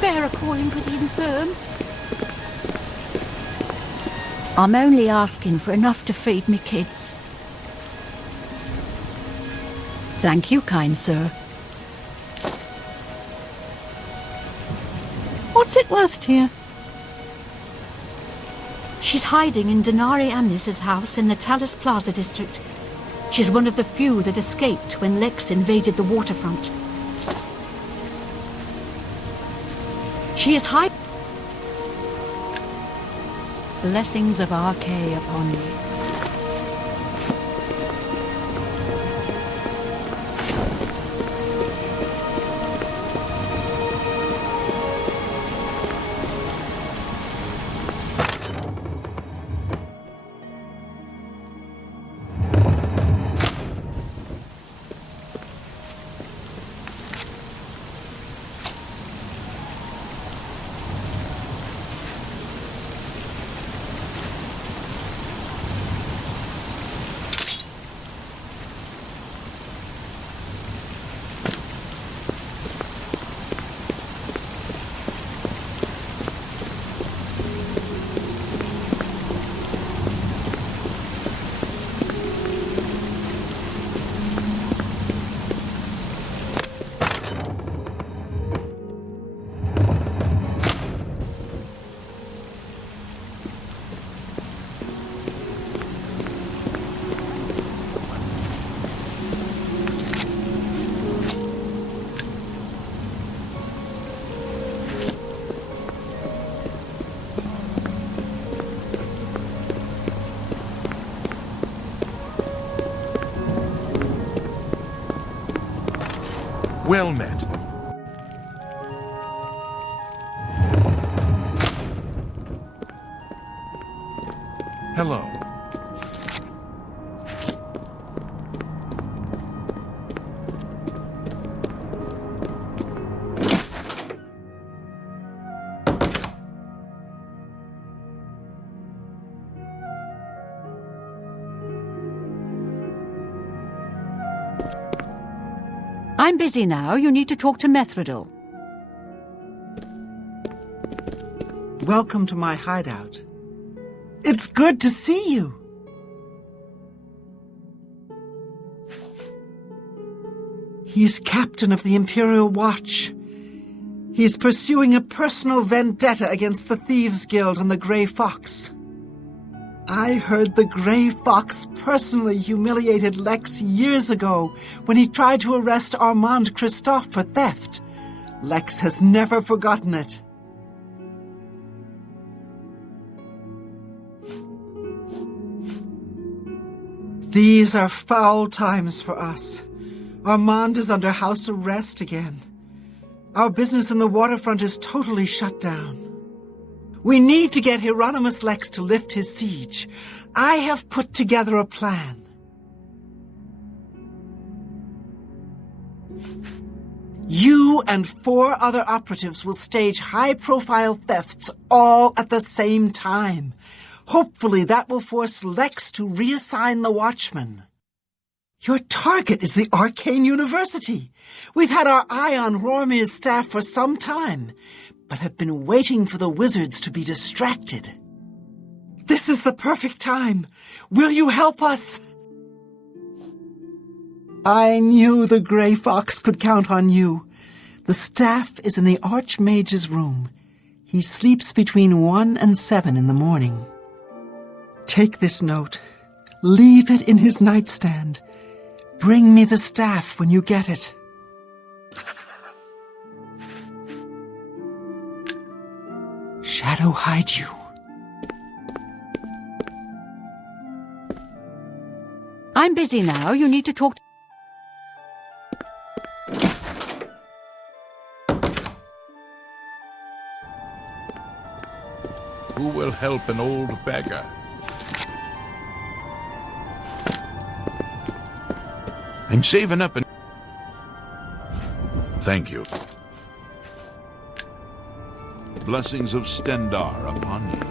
spare a coin for the infirm? I'm only asking for enough to feed me kids. Thank you, kind sir. What's it worth to you? She's hiding in Denari Amnis's house in the Talus Plaza district. She's one of the few that escaped when Lex invaded the waterfront. She is hiding. Blessings of RK upon you. Well met. Hello. I'm busy now. You need to talk to Methridel. Welcome to my hideout. It's good to see you. He's captain of the Imperial Watch. He's pursuing a personal vendetta against the Thieves Guild and the Grey Fox. I heard the Grey Fox personally humiliated Lex years ago when he tried to arrest Armand Christophe for theft. Lex has never forgotten it. These are foul times for us. Armand is under house arrest again. Our business in the waterfront is totally shut down. We need to get Hieronymus Lex to lift his siege. I have put together a plan. You and 4 other operatives will stage high-profile thefts all at the same time. Hopefully that will force Lex to reassign the Watchman. Your target is the Arcane University. We've had our eye on Rormir's staff for some time, but have been waiting for the wizards to be distracted. This is the perfect time. Will you help us? I knew the Grey Fox could count on you. The staff is in the Archmage's room. He sleeps between 1 and 7 in the morning. Take this note. Leave it in his nightstand. Bring me the staff when you get it. Shadow hide you. I'm busy now. You need to talk to... Who will help an old beggar? I'm saving up and... Thank you. Blessings of Stendar upon you.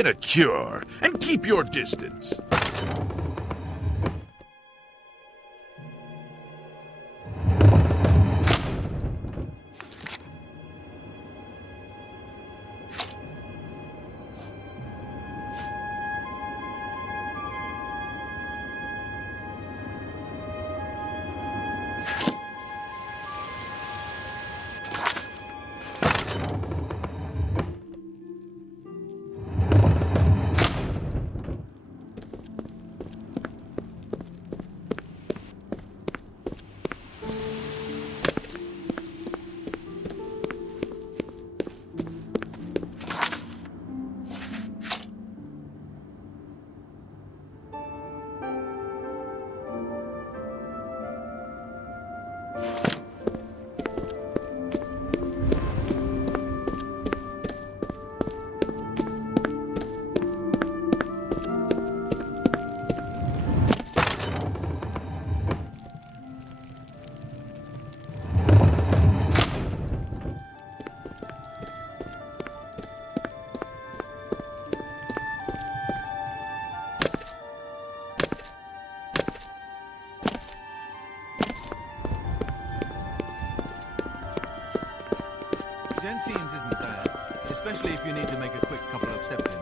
Get a cure and keep your distance. Gentians isn't bad, especially if you need to make a quick couple of septins.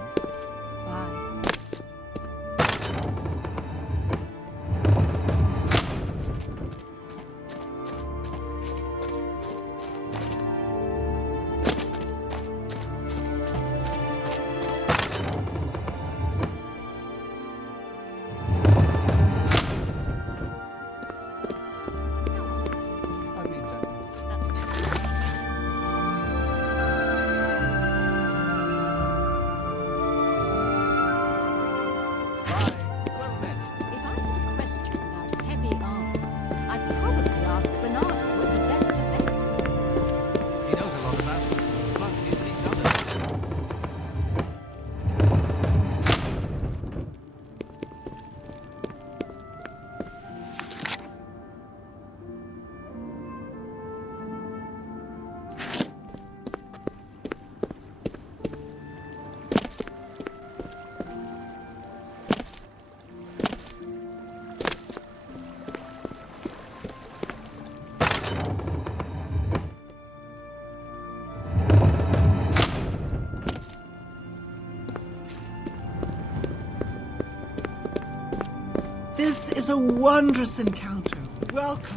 This is a wondrous encounter. Welcome.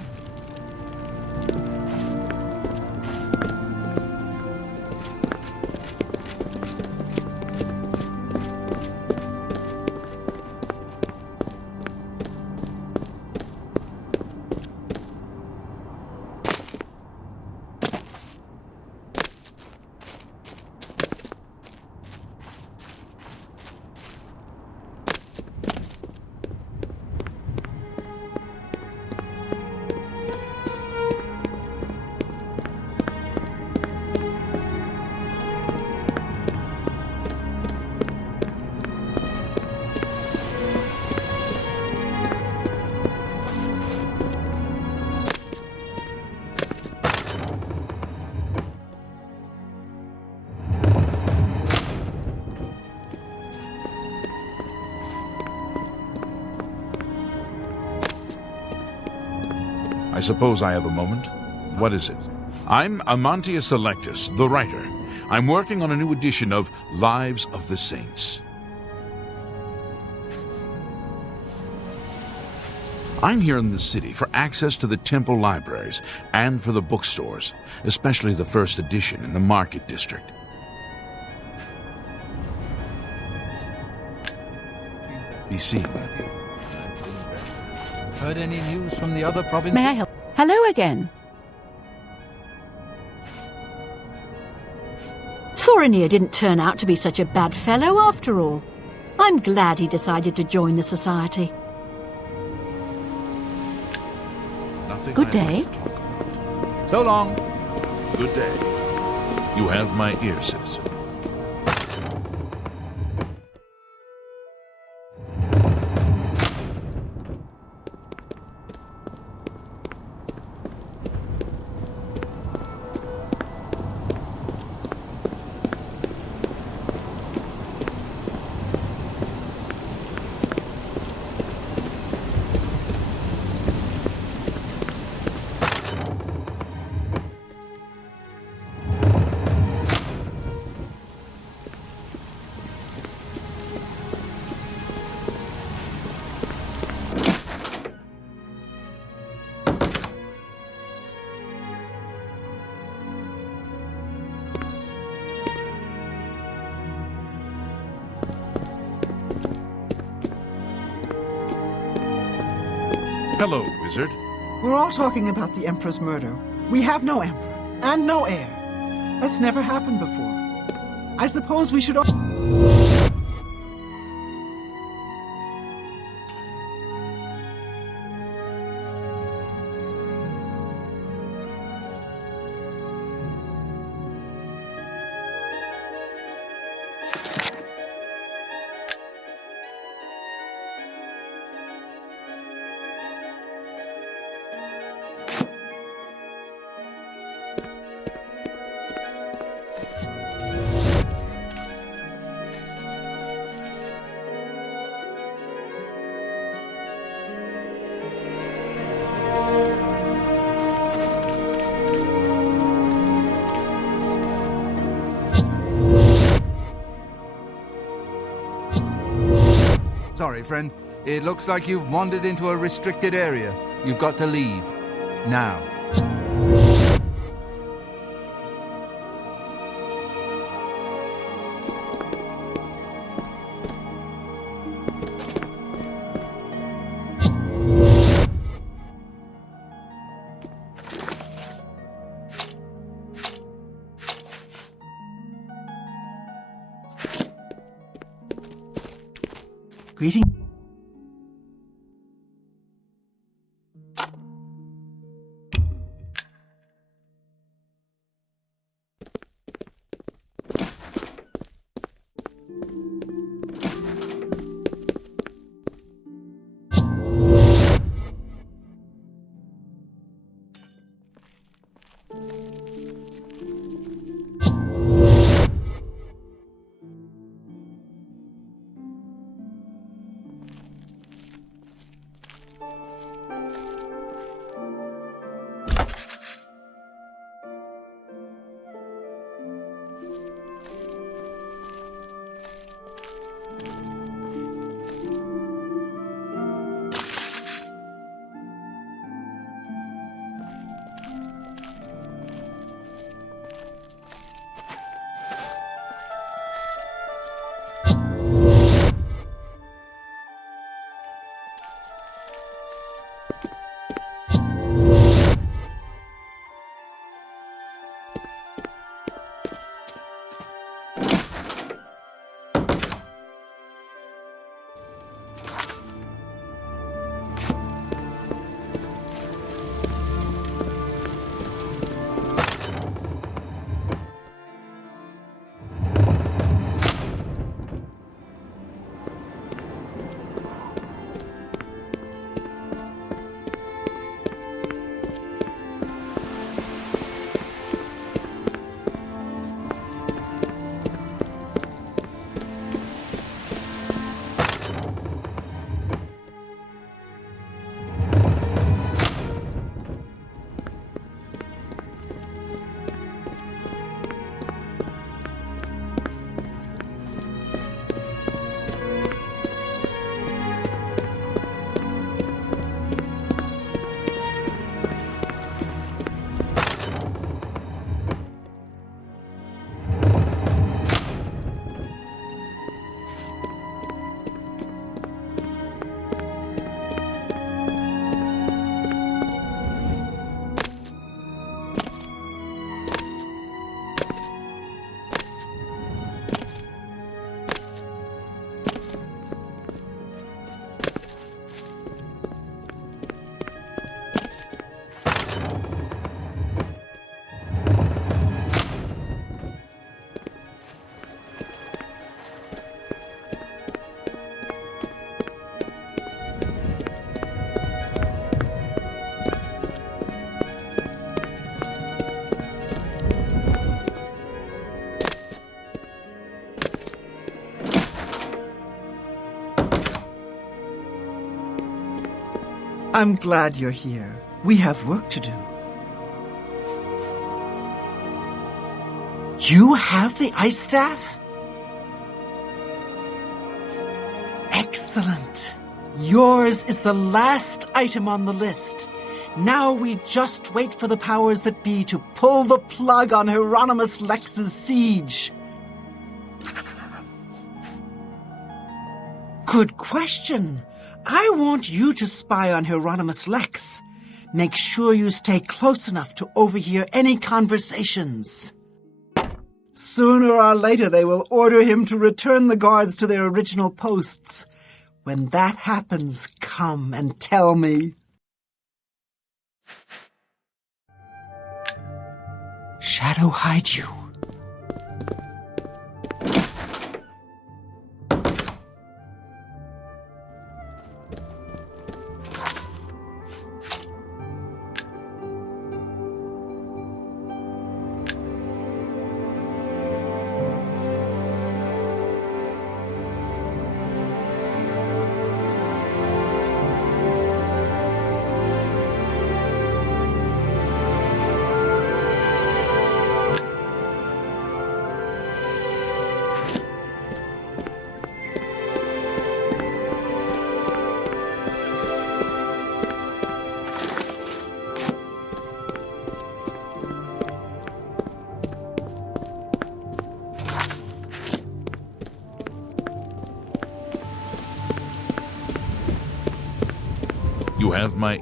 I suppose I have a moment. What is it? I'm Amantius Electus, the writer. I'm working on a new edition of Lives of the Saints. I'm here in the city for access to the temple libraries and for the bookstores, especially the first edition in the market district. Be seeing you. Heard any news from the other provinces? May I help? Hello again. Thorinir didn't turn out to be such a bad fellow after all. I'm glad he decided to join the society. Nothing Good I'd day. like to talk about. So long. Good day. You have my ear, citizen. Hello, wizard. We're all talking about the Emperor's murder. We have no Emperor, and no heir. That's never happened before. I suppose we should all... Sorry, friend. It looks like you've wandered into a restricted area. You've got to leave. Now. Greeting. I'm glad you're here. We have work to do. You have the ice staff? Excellent. Yours is the last item on the list. Now we just wait for the powers that be to pull the plug on Hieronymus Lex's siege. Good question. I want you to spy on Hieronymus Lex. Make sure you stay close enough to overhear any conversations. Sooner or later, they will order him to return the guards to their original posts. When that happens, come and tell me. Shadow hide you. You have my...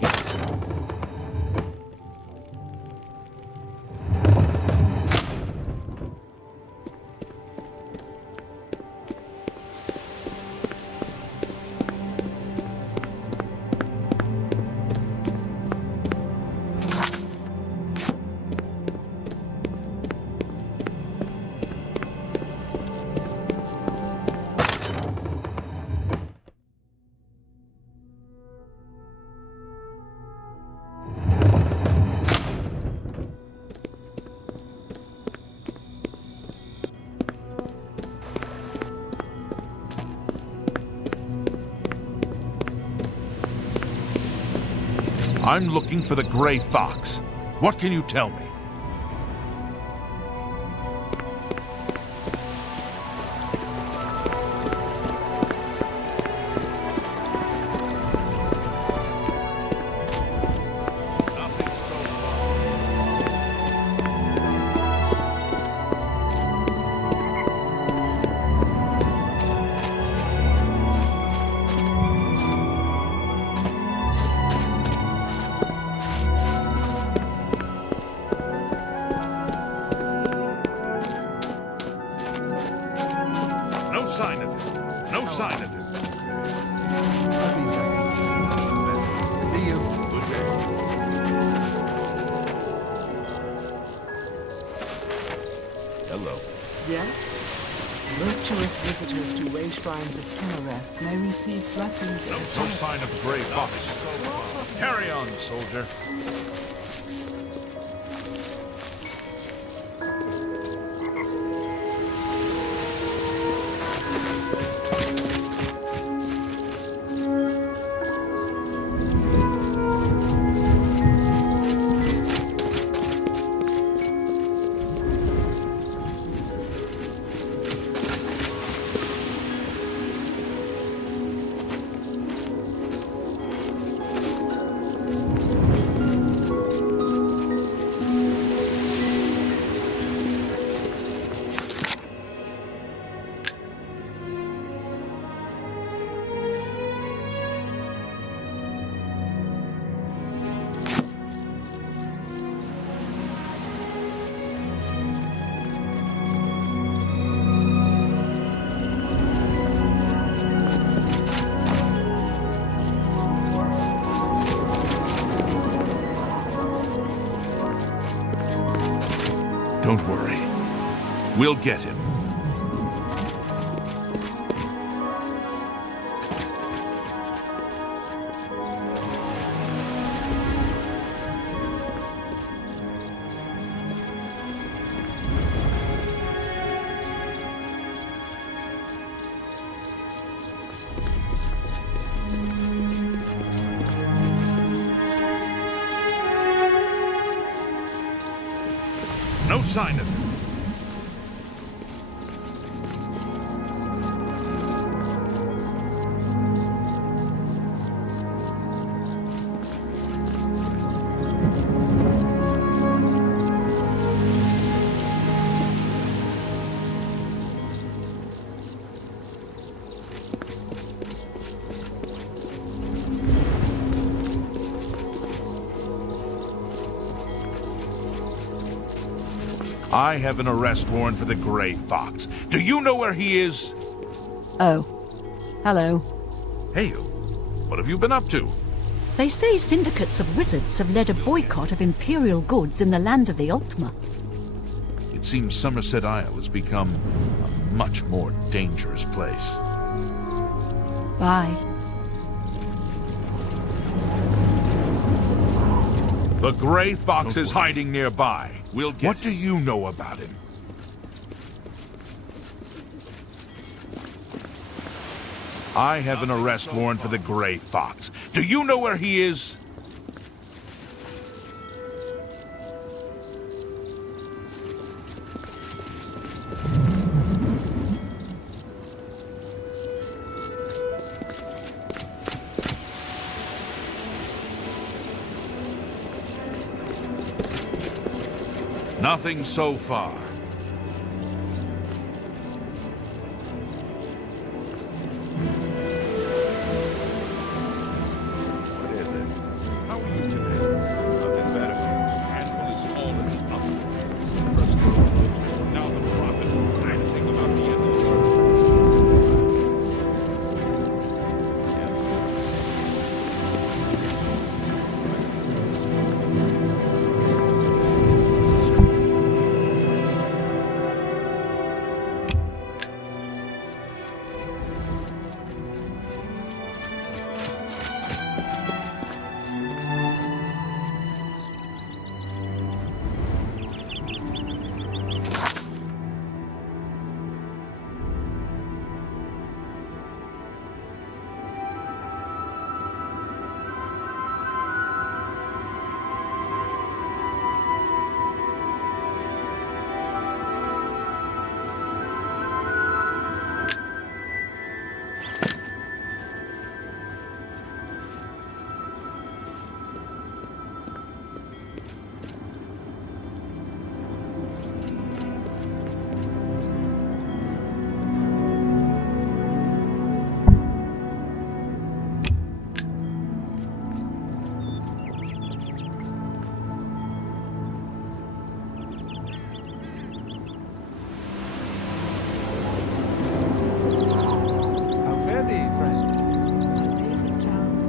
I'm looking for the Gray Fox. What can you tell me? No sign of him. No sign of him. See you. Hello. Yes? Virtuous visitors to way shrines of Kinnereth may receive blessings in No sign of the Gray Fox. Carry on, soldier. Don't worry. We'll get him. No sign of him. I have an arrest warrant for the Grey Fox. Do you know where he is? Oh. Hello. Hey, what have you been up to? They say syndicates of wizards have led a boycott of Imperial goods in the land of the Ultima. It seems Somerset Isle has become a much more dangerous place. Bye. The Grey Fox is hiding nearby. We'll get What do you know about him? I have an arrest warrant for the Grey Fox. Do you know where he is? Nothing so far. What is it? How are you today? Nothing better. Handful is always up. First the world, now the prophet, ranting about the end of the world.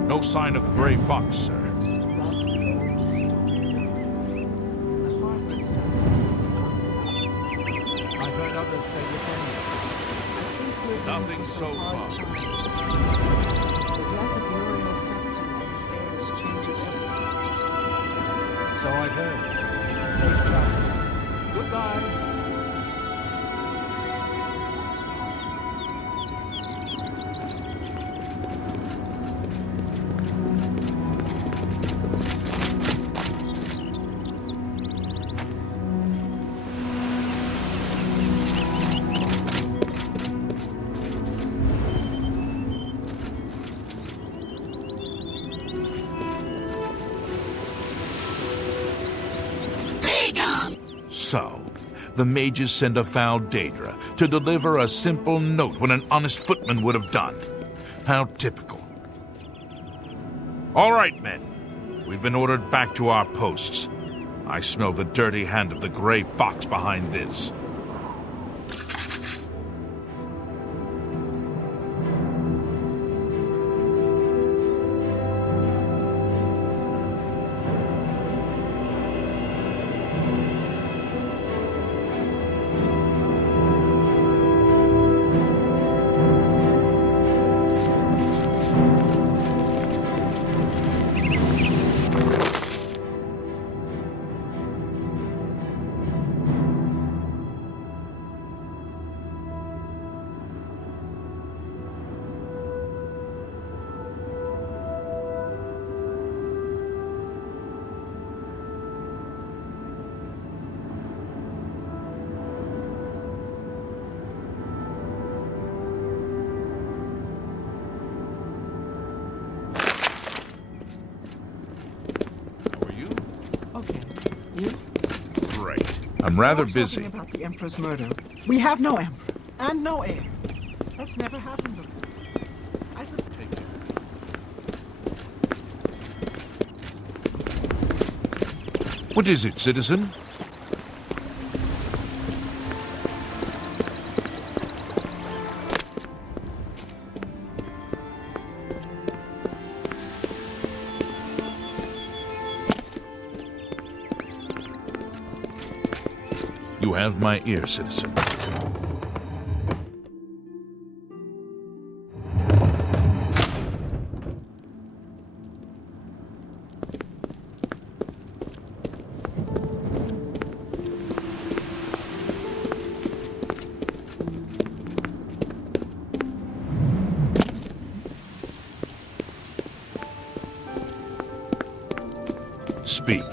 No sign of the Grey Fox, sir. Lovely old stone buildings. The harbor itself seems I've heard others say the same. I think we're in Nothing for so some hard far. times. The death of Uriel Septim and his heirs changes everything. So I've heard. Safe travels. Goodbye. So, the mages send a foul Daedra to deliver a simple note when an honest footman would have done. How typical. All right, men. We've been ordered back to our posts. I smell the dirty hand of the Grey Fox behind this. Okay. You? Great. I'm rather We're busy. talking about the Emperor's murder. We have no Emperor and no heir. That's never happened before. I suppose. Take care. What is it, citizen? You have my ear, citizen. Speak.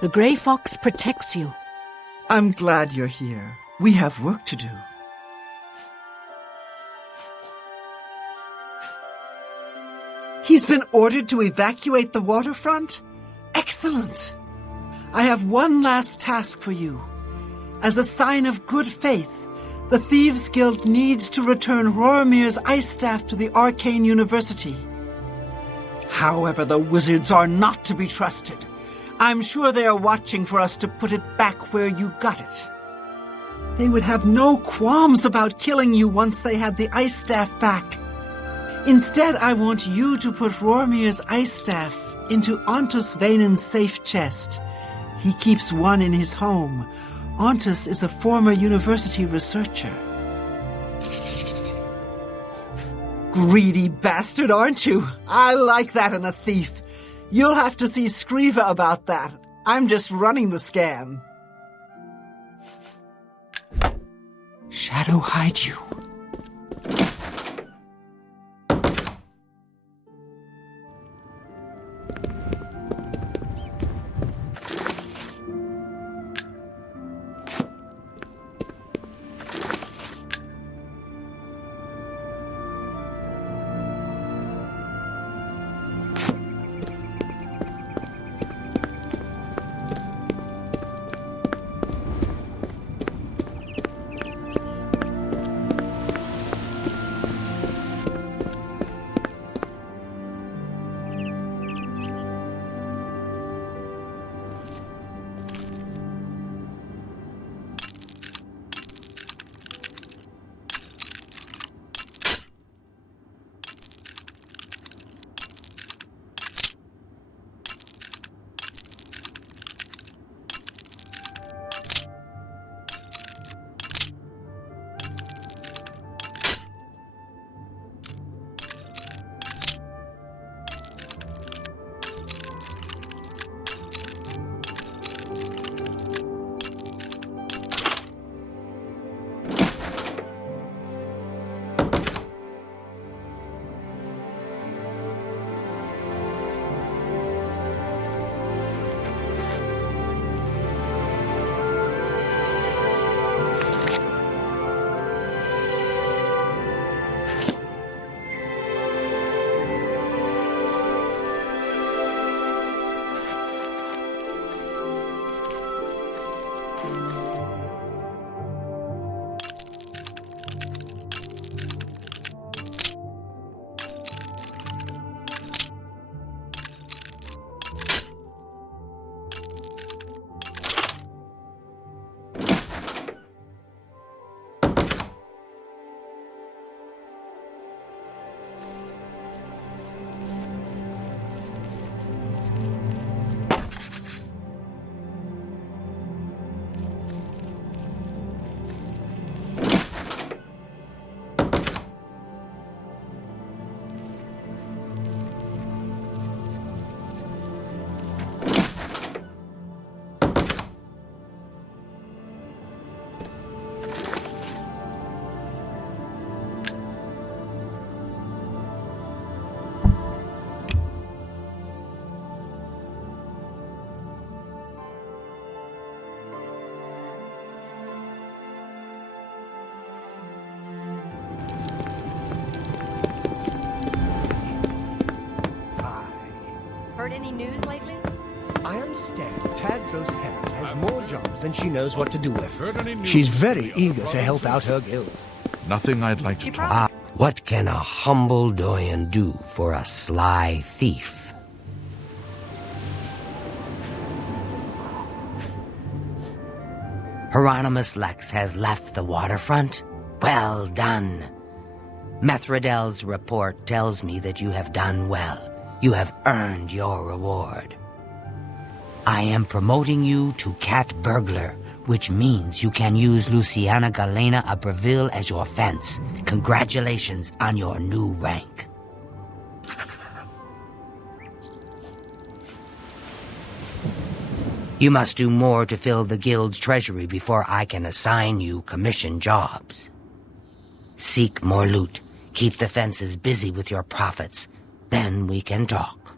The Grey Fox protects you. I'm glad you're here. We have work to do. He's been ordered to evacuate the waterfront? Excellent! I have one last task for you. As a sign of good faith, the Thieves' Guild needs to return Roromir's ice staff to the Arcane University. However, the wizards are not to be trusted. I'm sure they are watching for us to put it back where you got it. They would have no qualms about killing you once they had the ice staff back. Instead, I want you to put Roromir's ice staff into Ontus Vaynon's safe chest. He keeps one in his home. Ontus is a former university researcher. Greedy bastard, aren't you? I like that in a thief. You'll have to see Skriva about that. I'm just running the scam. Shadow hide you. Heard any news lately? I understand Tadros Harris has more jobs than she knows what to do with. Heard any news She's from very the other eager to help provinces? out her guild. Nothing I'd like to talk. What can a humble Doyen do for a sly thief? Hieronymus Lex has left the waterfront? Well done. Methredel's report tells me that you have done well. You have earned your reward. I am promoting you to Cat Burglar, which means you can use Luciana Galena Abreville as your fence. Congratulations on your new rank. You must do more to fill the guild's treasury before I can assign you commission jobs. Seek more loot. Keep the fences busy with your profits. Then we can talk.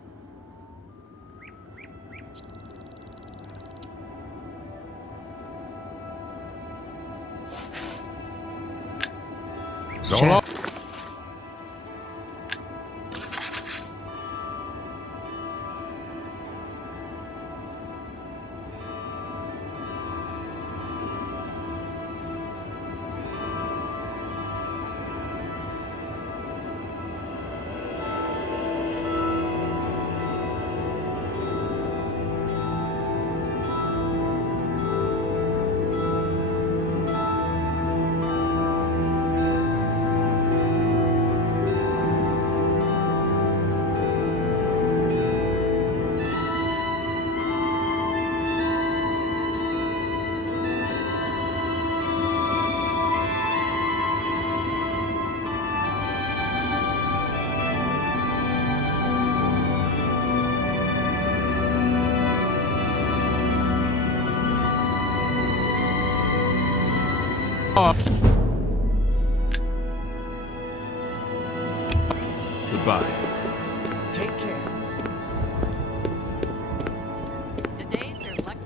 So long. Goodbye. Take care. Today's your lucky.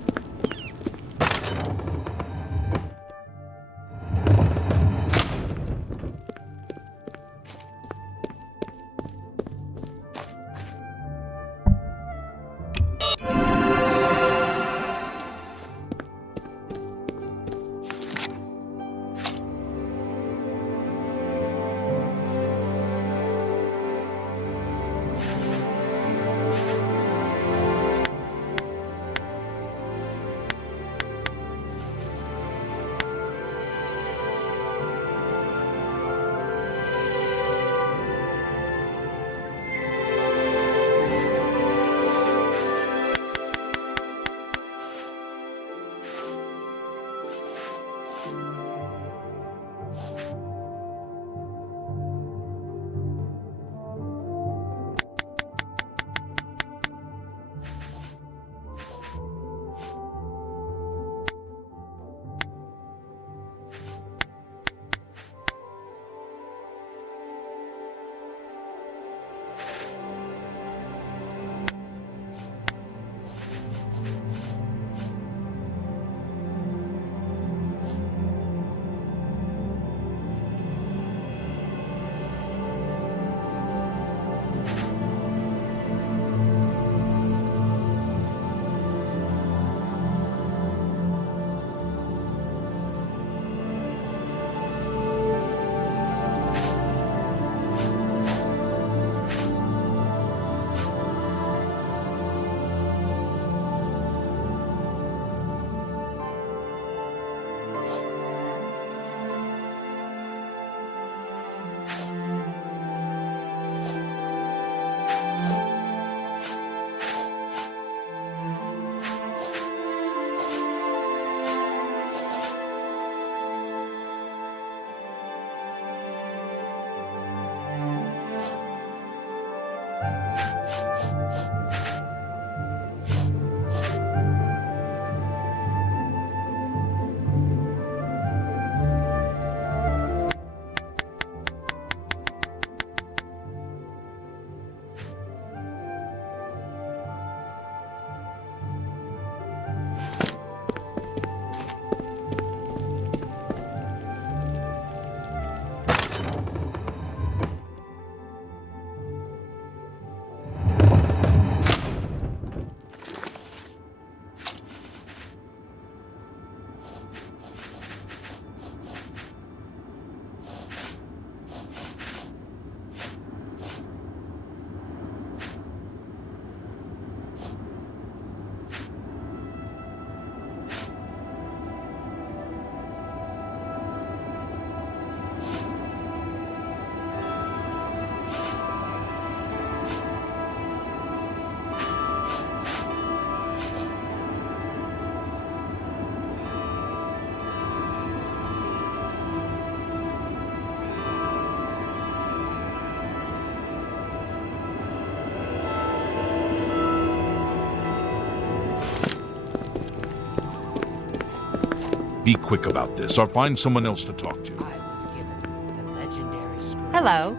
Be quick about this, or find someone else to talk to. I was given the legendary scroll. Hello.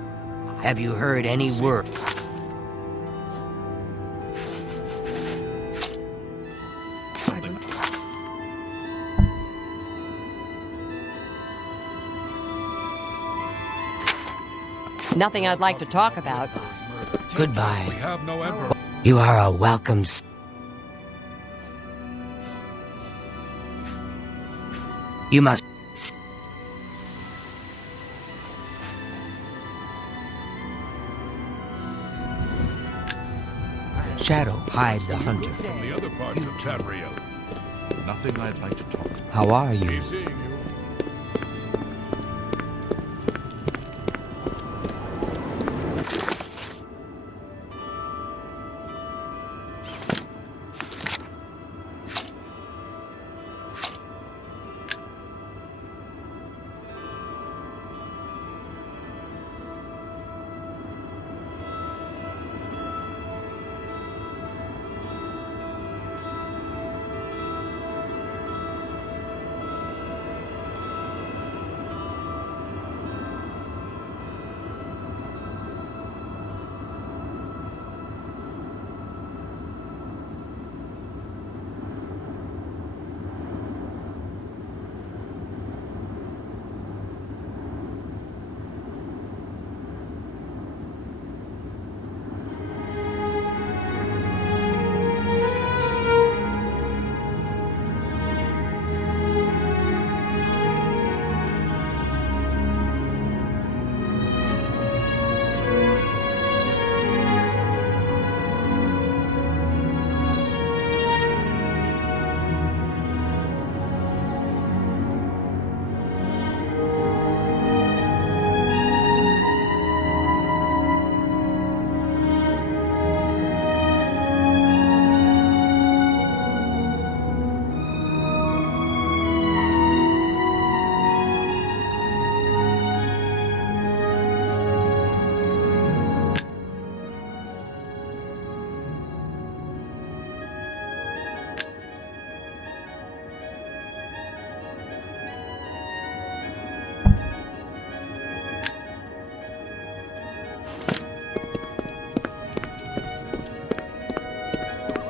Have you heard any word? Nothing I'd like to talk about. Goodbye. We have no emperor. You are a welcome. You must. Shadow hides the hunter. From the other parts of Tamriel. Nothing I'd like to talk about. How are you? Be seeing you.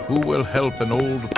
Who will help an old...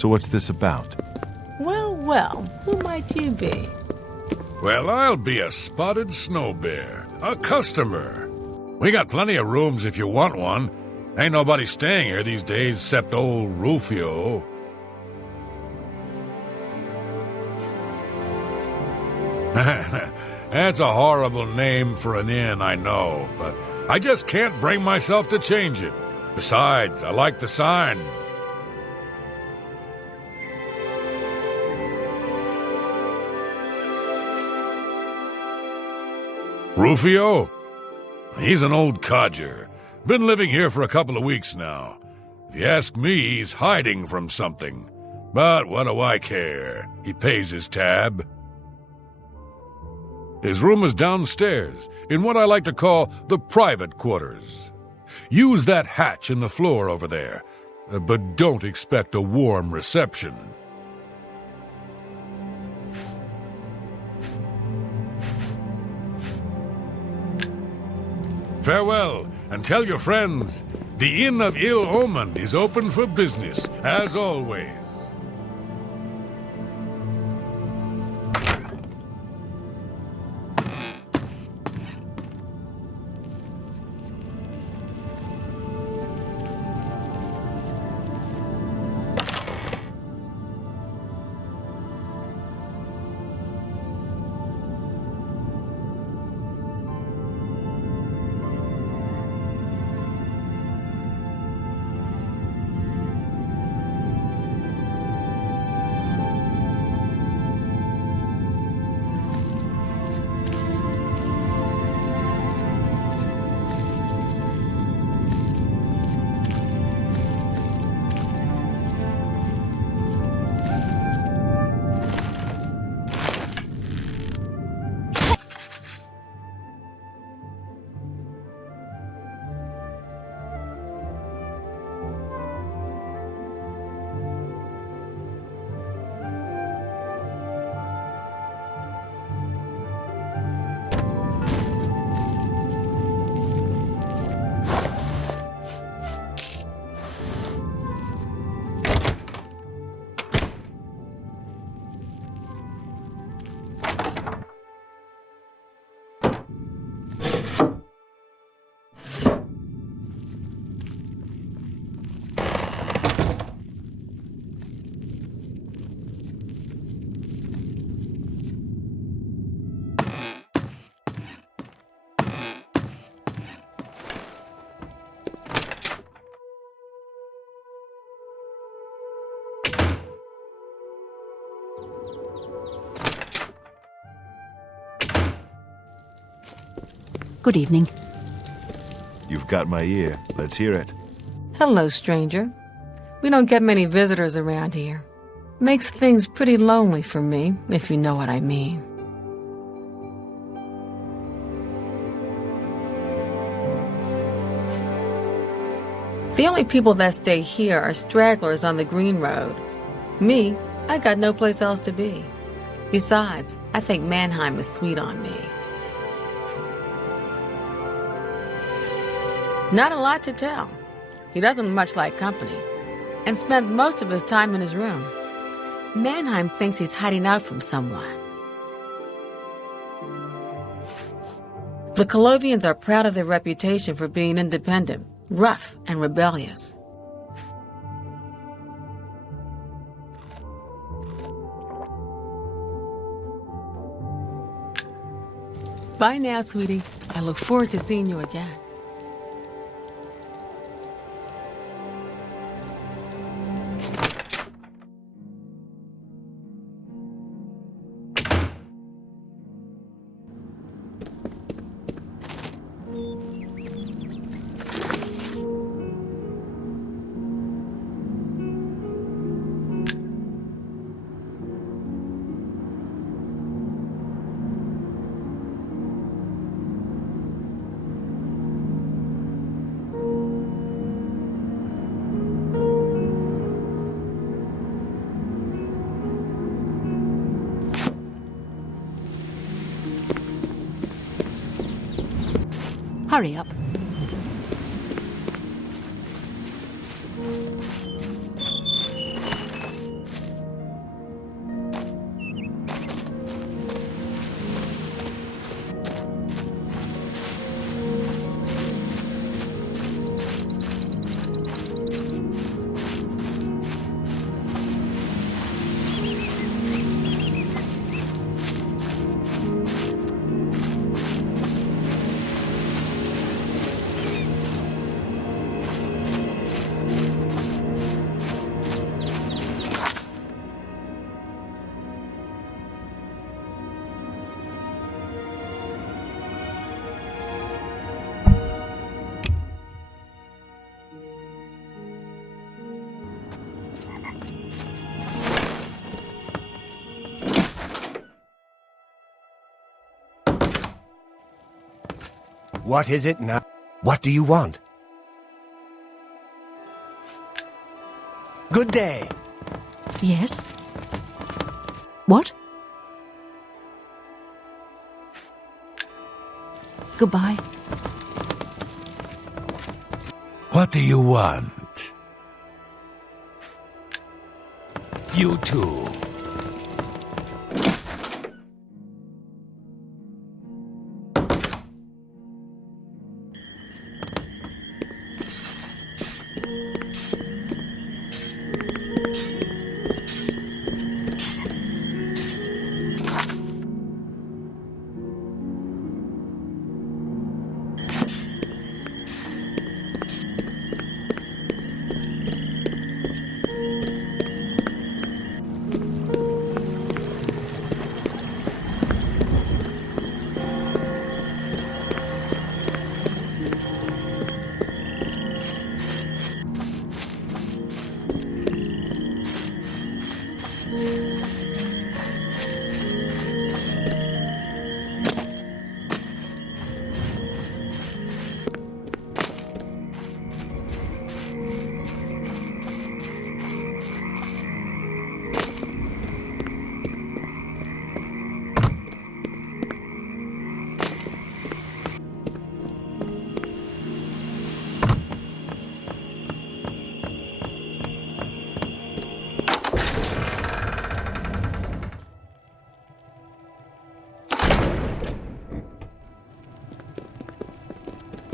So what's this about? Well, well, who might you be? Well, I'll be a spotted snow bear, a customer. We got plenty of rooms if you want one. Ain't nobody staying here these days except old Rufio. That's a horrible name for an inn, I know, but I just can't bring myself to change it. Besides, I like the sign. Rufio? He's an old codger. Been living here for a couple of weeks now. If you ask me, he's hiding from something. But what do I care? He pays his tab. His room is downstairs, in what I like to call the private quarters. Use that hatch in the floor over there, but don't expect a warm reception. Farewell, and tell your friends, the Inn of Ill Omen is open for business, as always. Good evening. You've got my ear. Let's hear it. Hello, stranger. We don't get many visitors around here. Makes things pretty lonely for me, if you know what I mean. The only people that stay here are stragglers on the Green Road. Me, I got no place else to be. Besides, I think Mannheim is sweet on me. Not a lot to tell. He doesn't much like company, and spends most of his time in his room. Mannheim thinks he's hiding out from someone. The Colovians are proud of their reputation for being independent, rough, and rebellious. Bye now, sweetie. I look forward to seeing you again. Hurry up. What is it now? What do you want? Good day. Yes? What? Goodbye. What do you want? You too.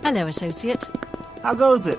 Hello, associate. How goes it?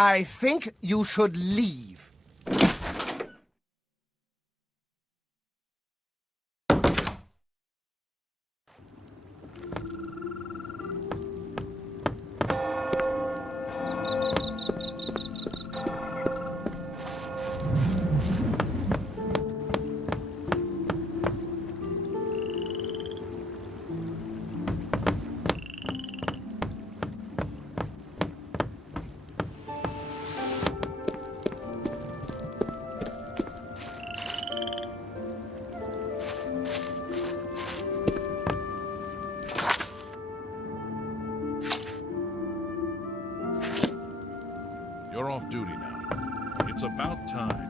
I think you should leave. You're off duty now. It's about time.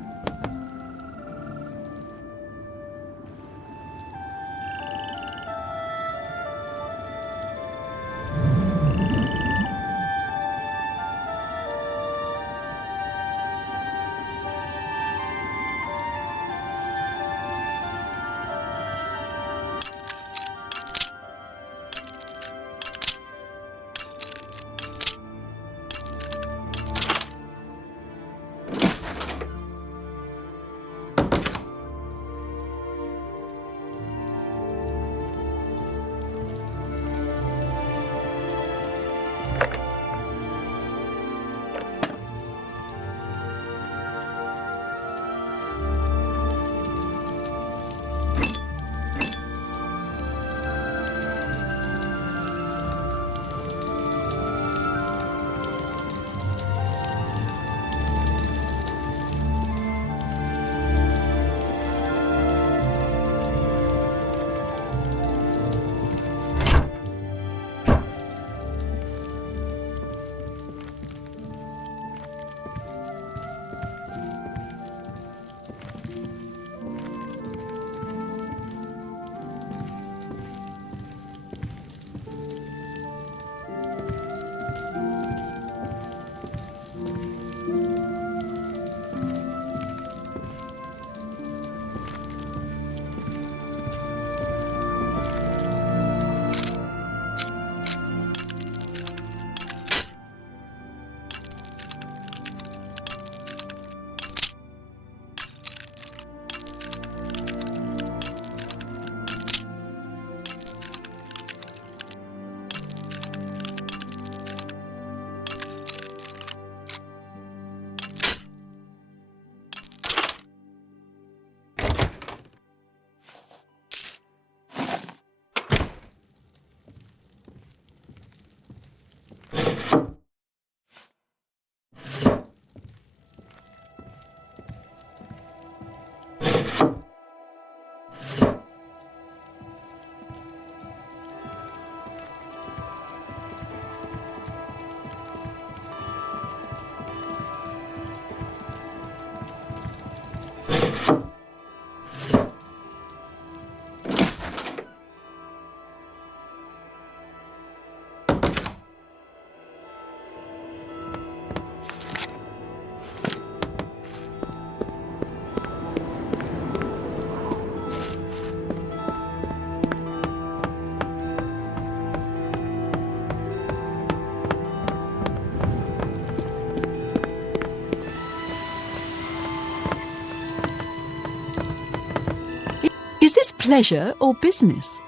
Is this pleasure or business?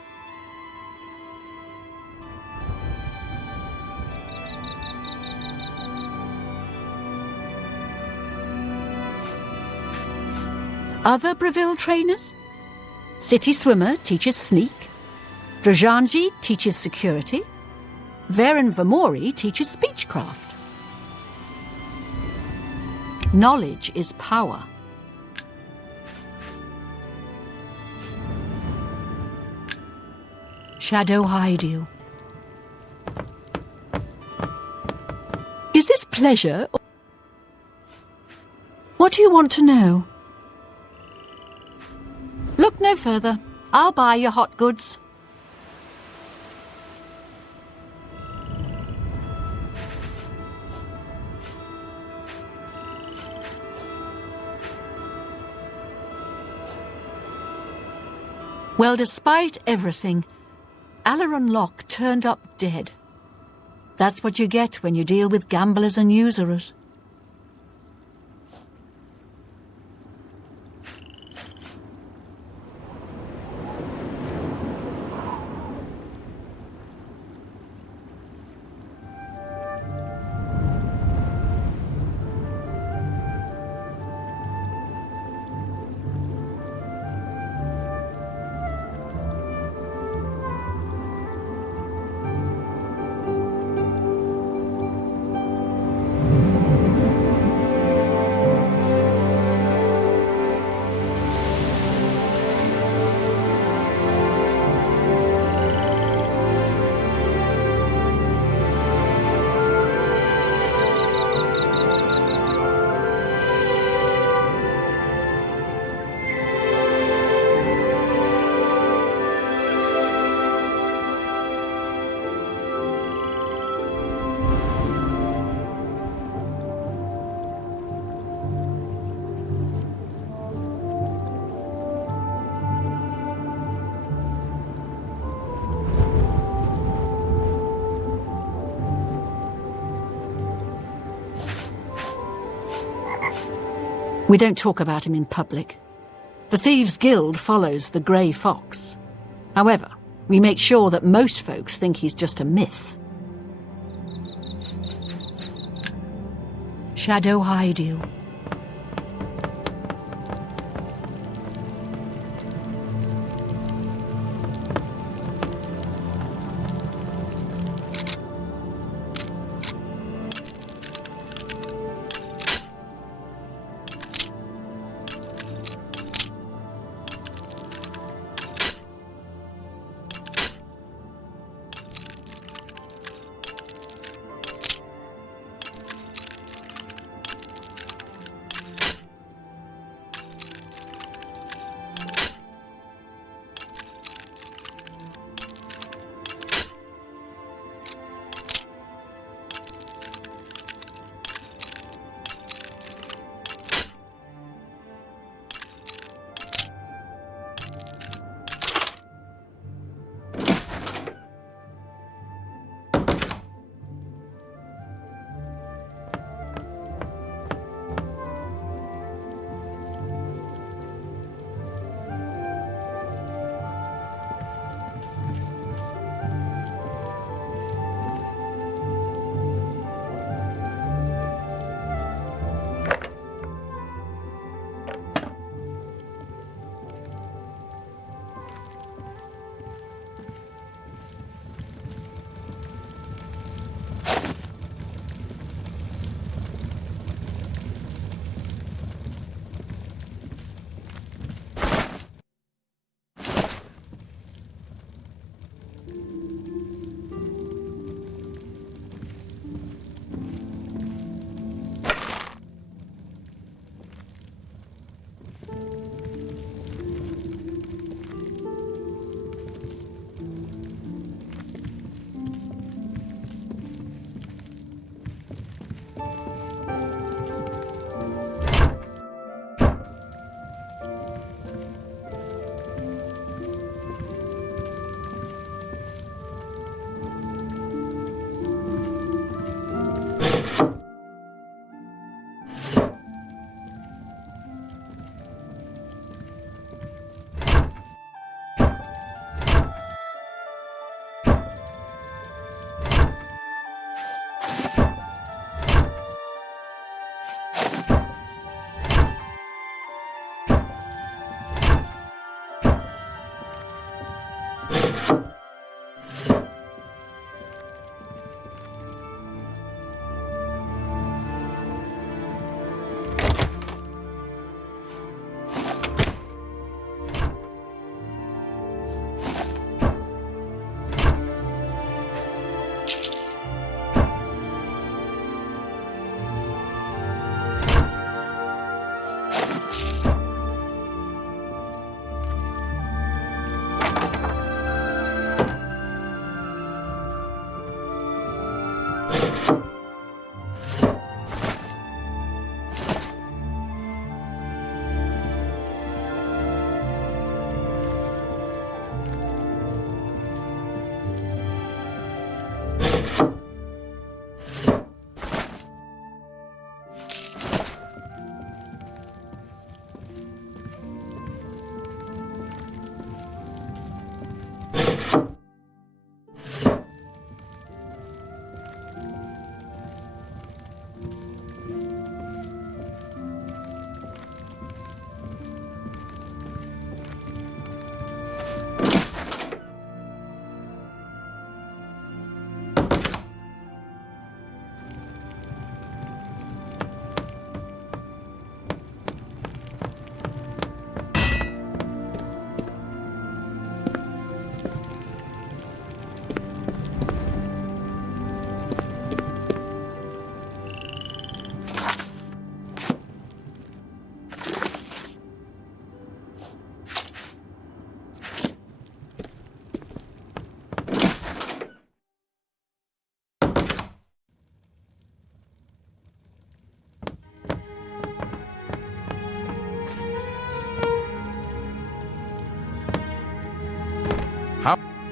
Other Breville trainers? City Swimmer teaches sneak. Drajanji teaches security. Varen Vamori teaches speechcraft. Knowledge is power. Shadow hide you. Is this pleasure or... What do you want to know? Look no further. I'll buy your hot goods. Well, despite everything, Alaron Locke turned up dead. That's what you get when you deal with gamblers and usurers. We don't talk about him in public. The Thieves' Guild follows the Grey Fox. However, we make sure that most folks think he's just a myth. Shadow hide you.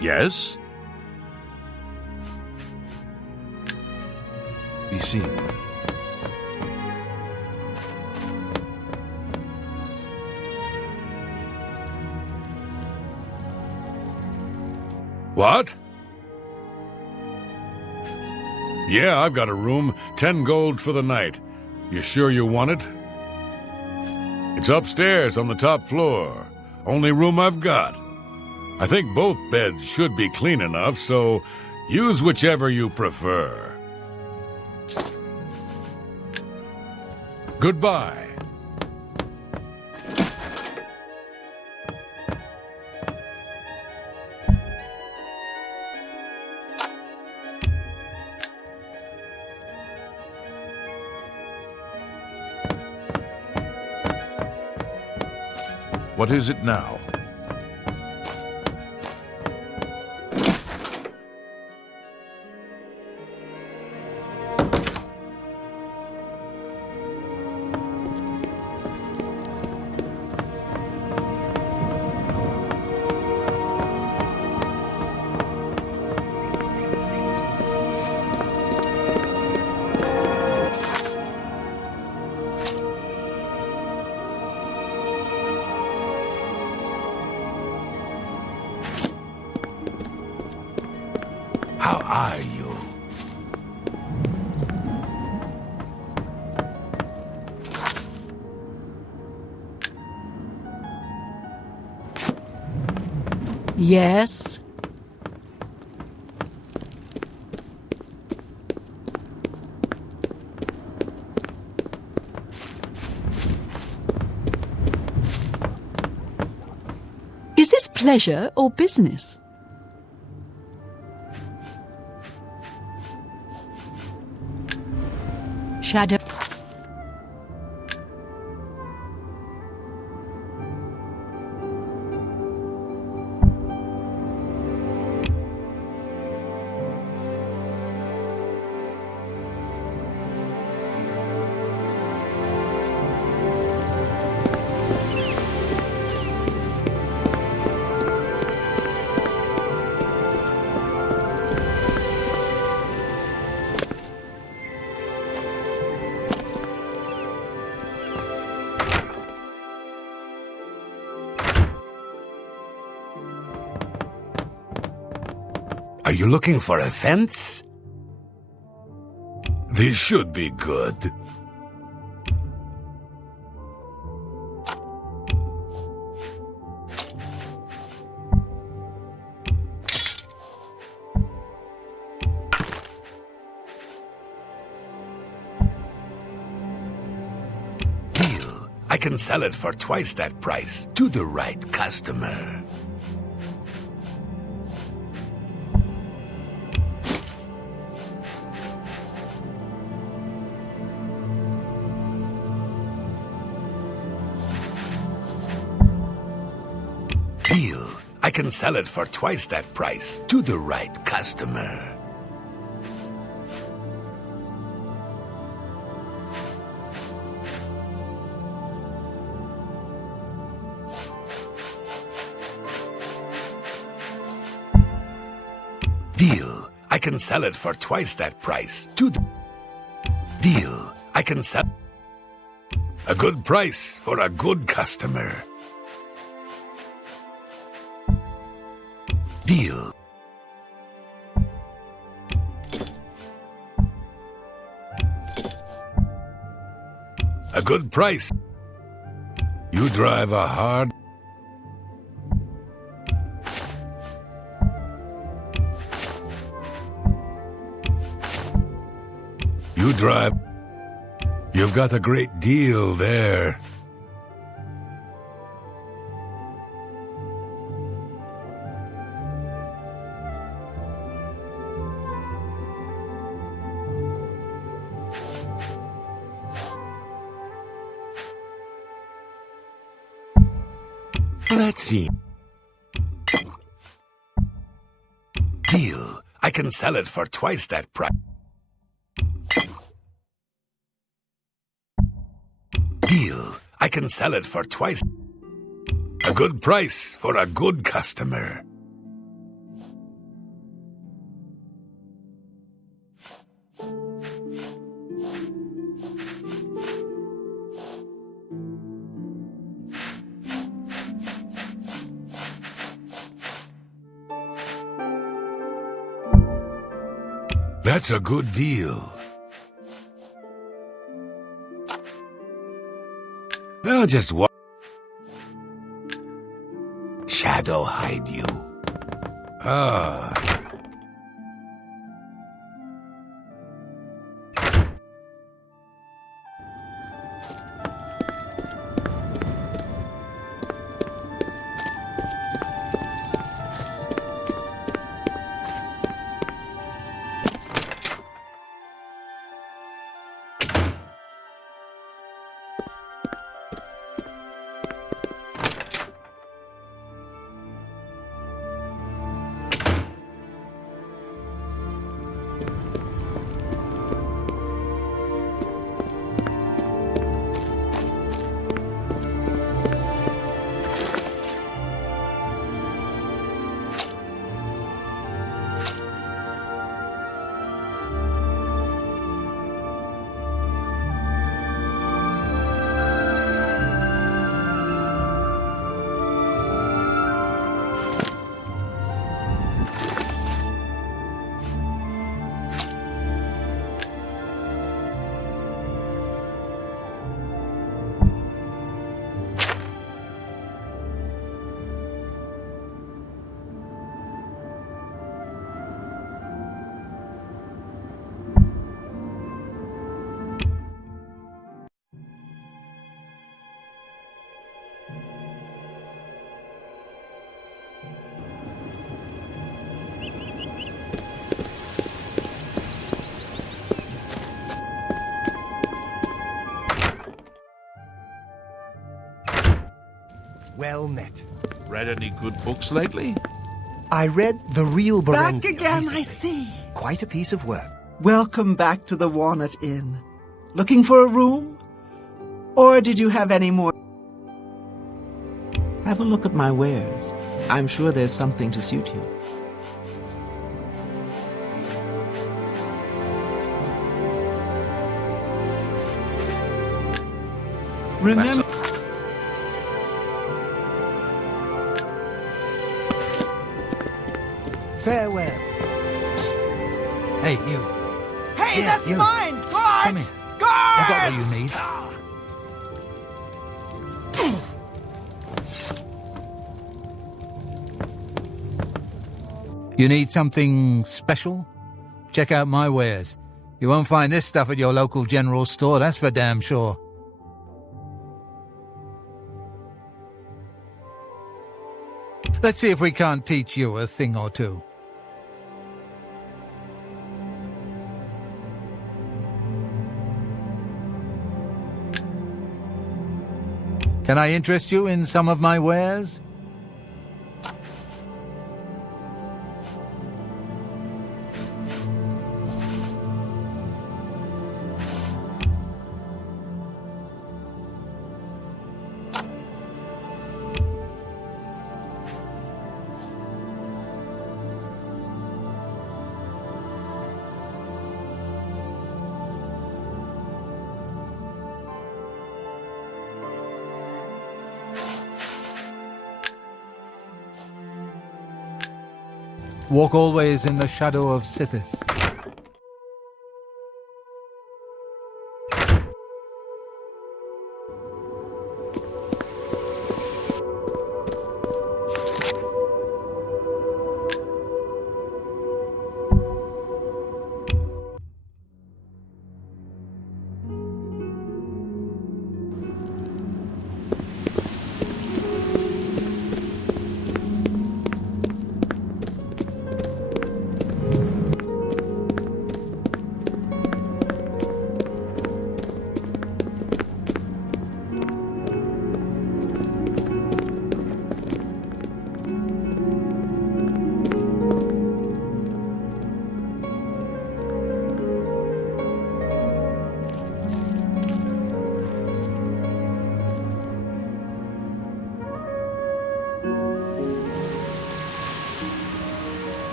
Yes? Be seeing you. What? Yeah, I've got a room. 10 gold for the night. You sure you want it? It's upstairs on the top floor. Only room I've got. I think both beds should be clean enough, so use whichever you prefer. Goodbye. What is it now? How are you? Yes? Is this pleasure or business? Shadow. Are you looking for a fence? These should be good. Deal. I can sell it for twice that price to the right customer. Deal. I can sell it for twice that price to the right customer. Deal. I can sell it for twice that price to the... Deal. I can sell... A good price for a good customer. Deal. A good price. You drive a hard... You drive... You've got a great deal there. Let's see. Deal. I can sell it for twice that price. Deal. I can sell it for twice. A good price for a good customer. That's a good deal. I'll just shadow hide you. Ah. Well met. Read any good books lately? I read The Real Berenzia Back again, recently. I see. Quite a piece of work. Welcome back to the Walnut Inn. Looking for a room? Or did you have any more? Have a look at my wares. I'm sure there's something to suit you. Remember... Farewell. Psst. Hey, you. Hey, Yeah, that's you. mine! Guards! Come here. Guards! I got what you need. You need something special? Check out my wares. You won't find this stuff at your local general store, that's for damn sure. Let's see if we can't teach you a thing or two. Can I interest you in some of my wares? Walk always in the shadow of Sithis.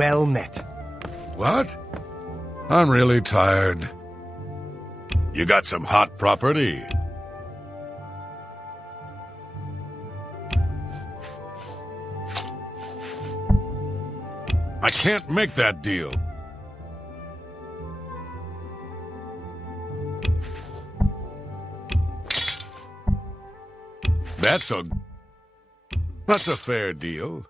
Well met. What? I'm really tired. You got some hot property? I can't make that deal. That's a fair deal.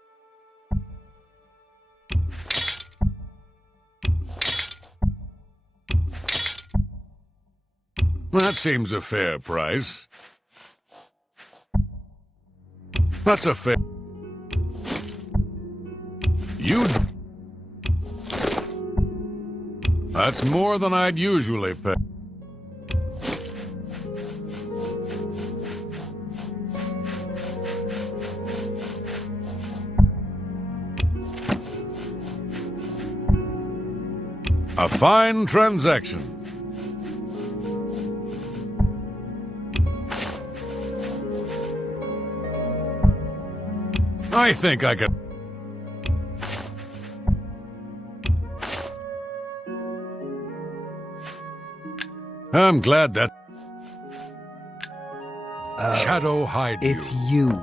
That seems a fair price. That's a fair... That's more than I'd usually pay. A fine transaction. I think I could... I'm glad that... Shadow hide you. It's you.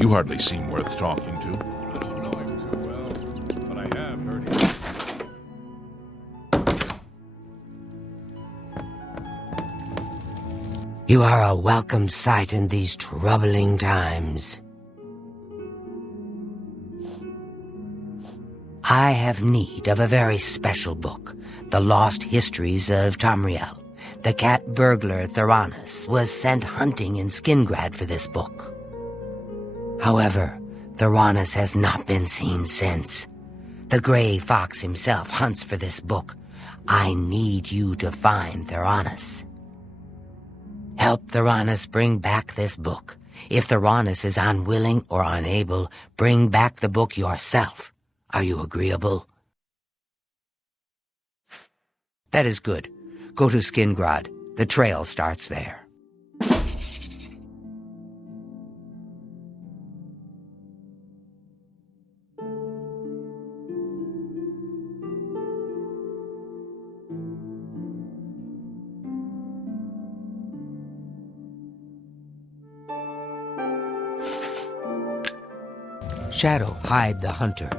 You hardly seem worth talking to. I don't know him too well, but I have heard him. You are a welcome sight in these troubling times. I have need of a very special book, The Lost Histories of Tamriel. The cat burglar Theranos was sent hunting in Skingrad for this book. However, Theranos has not been seen since. The Grey Fox himself hunts for this book. I need you to find Theranos. Help Theranos bring back this book. If Theranos is unwilling or unable, bring back the book yourself. Are you agreeable? That is good. Go to Skingrad. The trail starts there. Shadow, hide the hunter.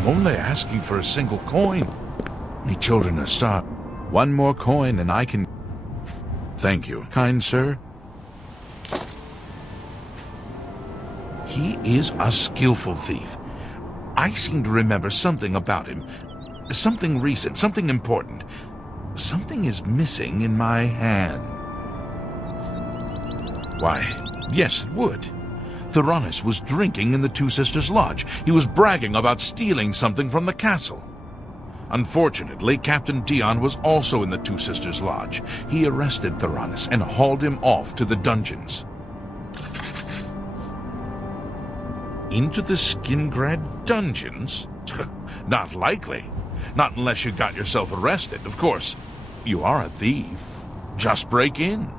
I'm only asking for a single coin. Me children are starved. One more coin and I can... Thank you. Kind sir. He is a skillful thief. I seem to remember something about him. Something recent, something important. Something is missing in my hand. Why, yes, it would. Theranos was drinking in the Two Sisters Lodge. He was bragging about stealing something from the castle. Unfortunately, Captain Dion was also in the Two Sisters Lodge. He arrested Theranos and hauled him off to the dungeons. Into the Skingrad dungeons? Not likely. Not unless you got yourself arrested, of course. You are a thief. Just break in.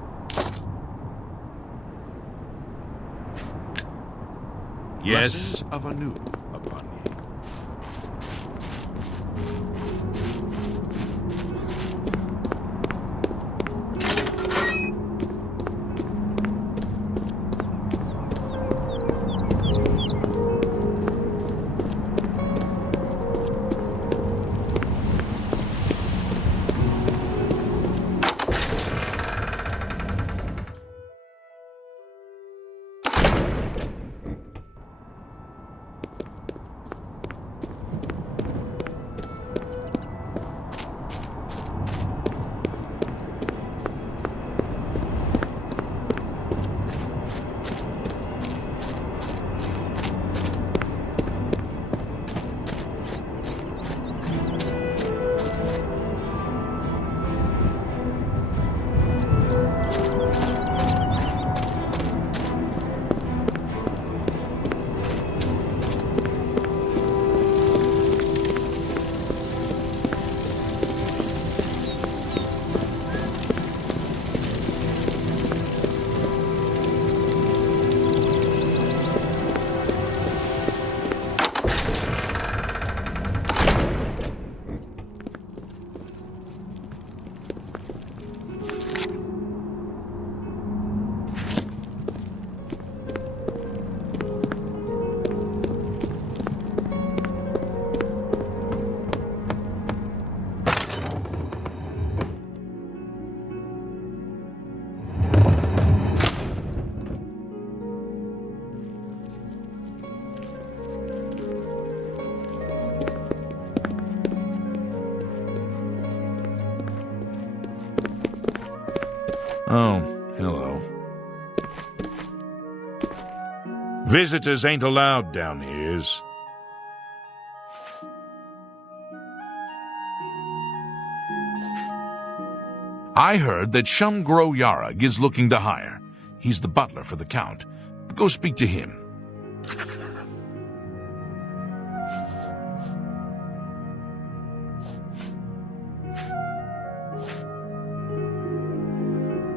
Yes. Blessings of Anu upon ye. Oh, hello. Visitors ain't allowed down here. I heard that Shumgro Yarag is looking to hire. He's the butler for the Count. Go speak to him.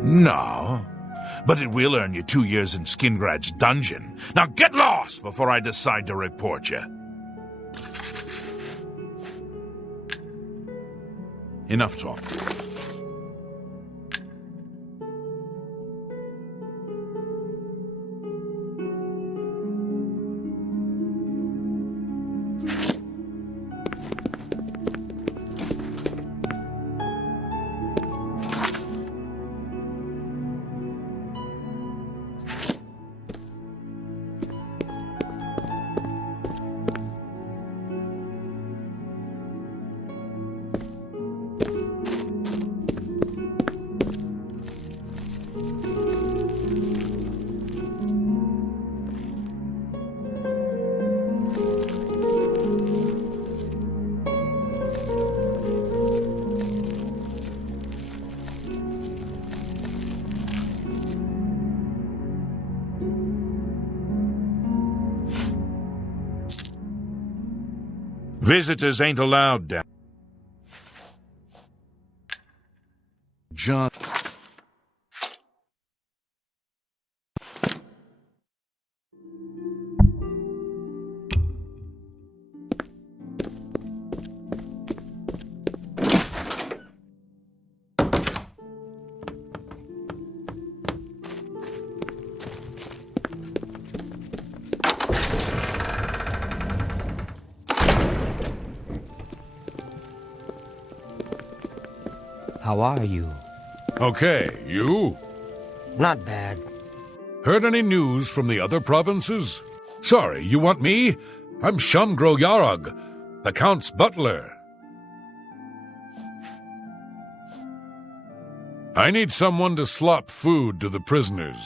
No, but it will earn you 2 years in Skingrad's dungeon. Now get lost before I decide to report you. Enough talk. Visitors ain't allowed down. John. How are you? Okay, you? Not bad. Heard any news from the other provinces? Sorry, you want me? I'm Shumgro Yarog, the Count's butler. I need someone to slop food to the prisoners.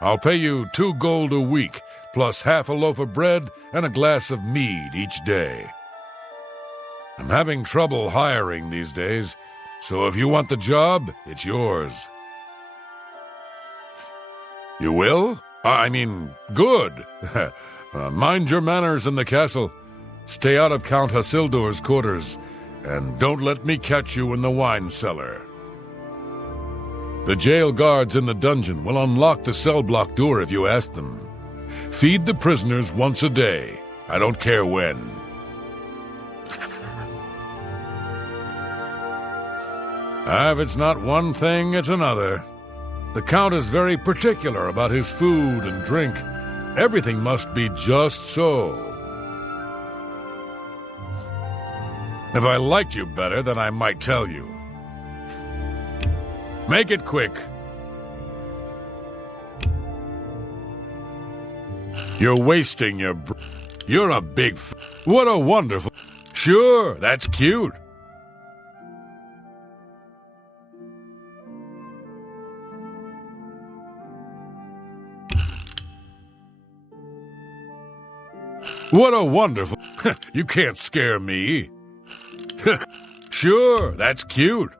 I'll pay you 2 gold a week, plus half a loaf of bread and a glass of mead each day. I'm having trouble hiring these days, so if you want the job, it's yours. You will? I mean, good. Mind your manners in the castle. Stay out of Count Hasildur's quarters, and don't let me catch you in the wine cellar. The jail guards in the dungeon will unlock the cell block door if you ask them. Feed the prisoners once a day. I don't care when. If it's not one thing, it's another. The Count is very particular about his food and drink. Everything must be just so. If I liked you better, then I might tell you. Make it quick. You're wasting your You're a big What a wonderful... Sure, that's cute. What a wonderful... You can't scare me. Sure, that's cute.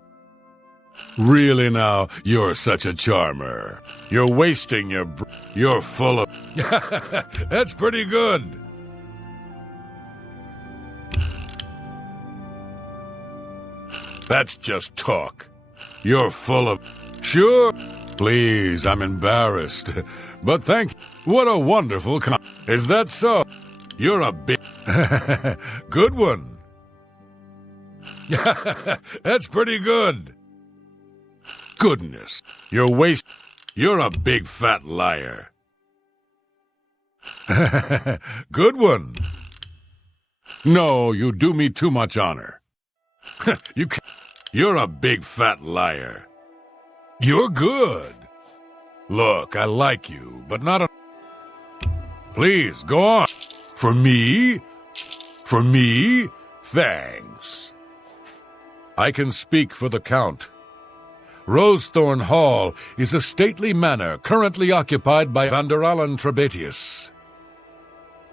Really now, you're such a charmer. You're wasting your... You're full of... That's pretty good. That's just talk. You're full of... Sure. Please, I'm embarrassed. But thank you. What a wonderful... Is that so? You're a big... Good one. That's pretty good. Goodness. You're a big fat liar. Good one. No, you do me too much honor. You're a big fat liar. You're good. Look, I like you, but not a... Please, go on. For me? For me? Thanks. I can speak for the Count. Rosethorn Hall is a stately manor currently occupied by Vanderalan Trebatius.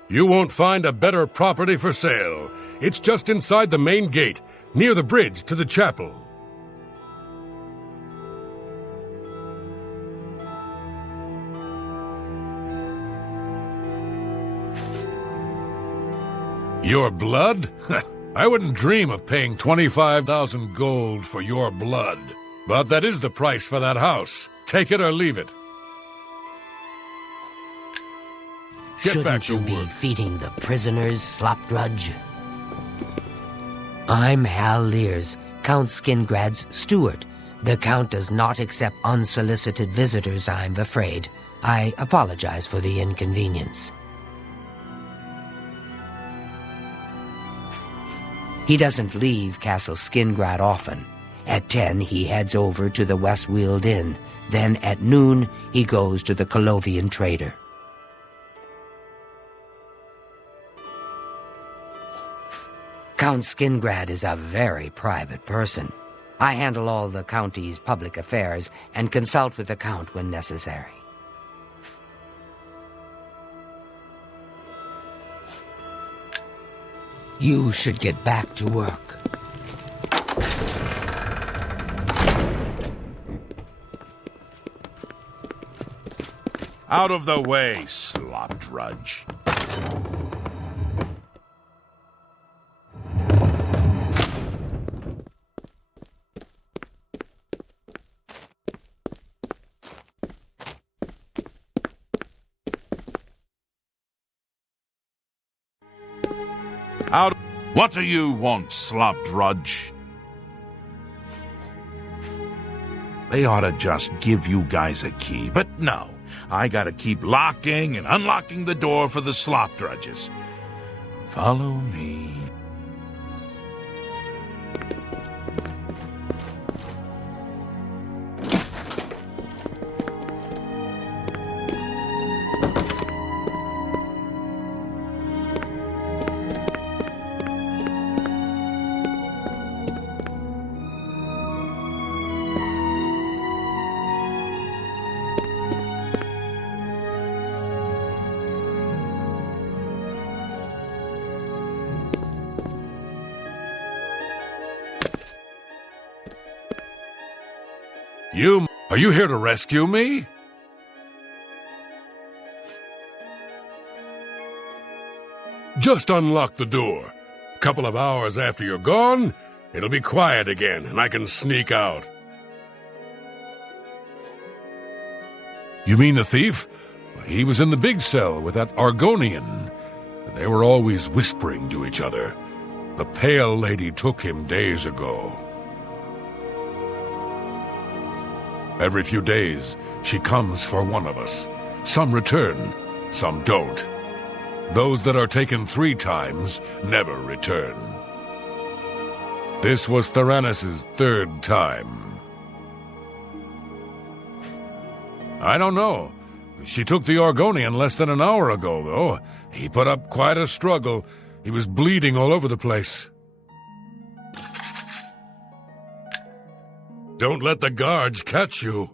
You won't find a better property for sale. It's just inside the main gate, near the bridge to the chapel. Your blood? I wouldn't dream of paying 25,000 gold for your blood. But that is the price for that house. Take it or leave it. Shouldn't you be feeding the prisoners, Slopdrudge? I'm Hal Lears, Count Skingrad's steward. The Count does not accept unsolicited visitors, I'm afraid. I apologize for the inconvenience. He doesn't leave Castle Skingrad often. At 10, he heads over to the Westweald Inn. Then at noon, he goes to the Colovian Trader. Count Skingrad is a very private person. I handle all the county's public affairs and consult with the Count when necessary. You should get back to work. Out of the way, Slopdrudge. Out. What do you want, Slopdrudge? They ought to just give you guys a key, but no. I gotta keep locking and unlocking the door for the Slopdrudges. Follow me. Are you here to rescue me? Just unlock the door. A couple of hours after you're gone, it'll be quiet again, and I can sneak out. You mean the thief? He was in the big cell with that Argonian. They were always whispering to each other. The Pale Lady took him days ago. Every few days, she comes for one of us. Some return, some don't. Those that are taken 3 times never return. This was Theranos' 3rd time. I don't know. She took the Argonian less than an hour ago, though. He put up quite a struggle. He was bleeding all over the place. Don't let the guards catch you.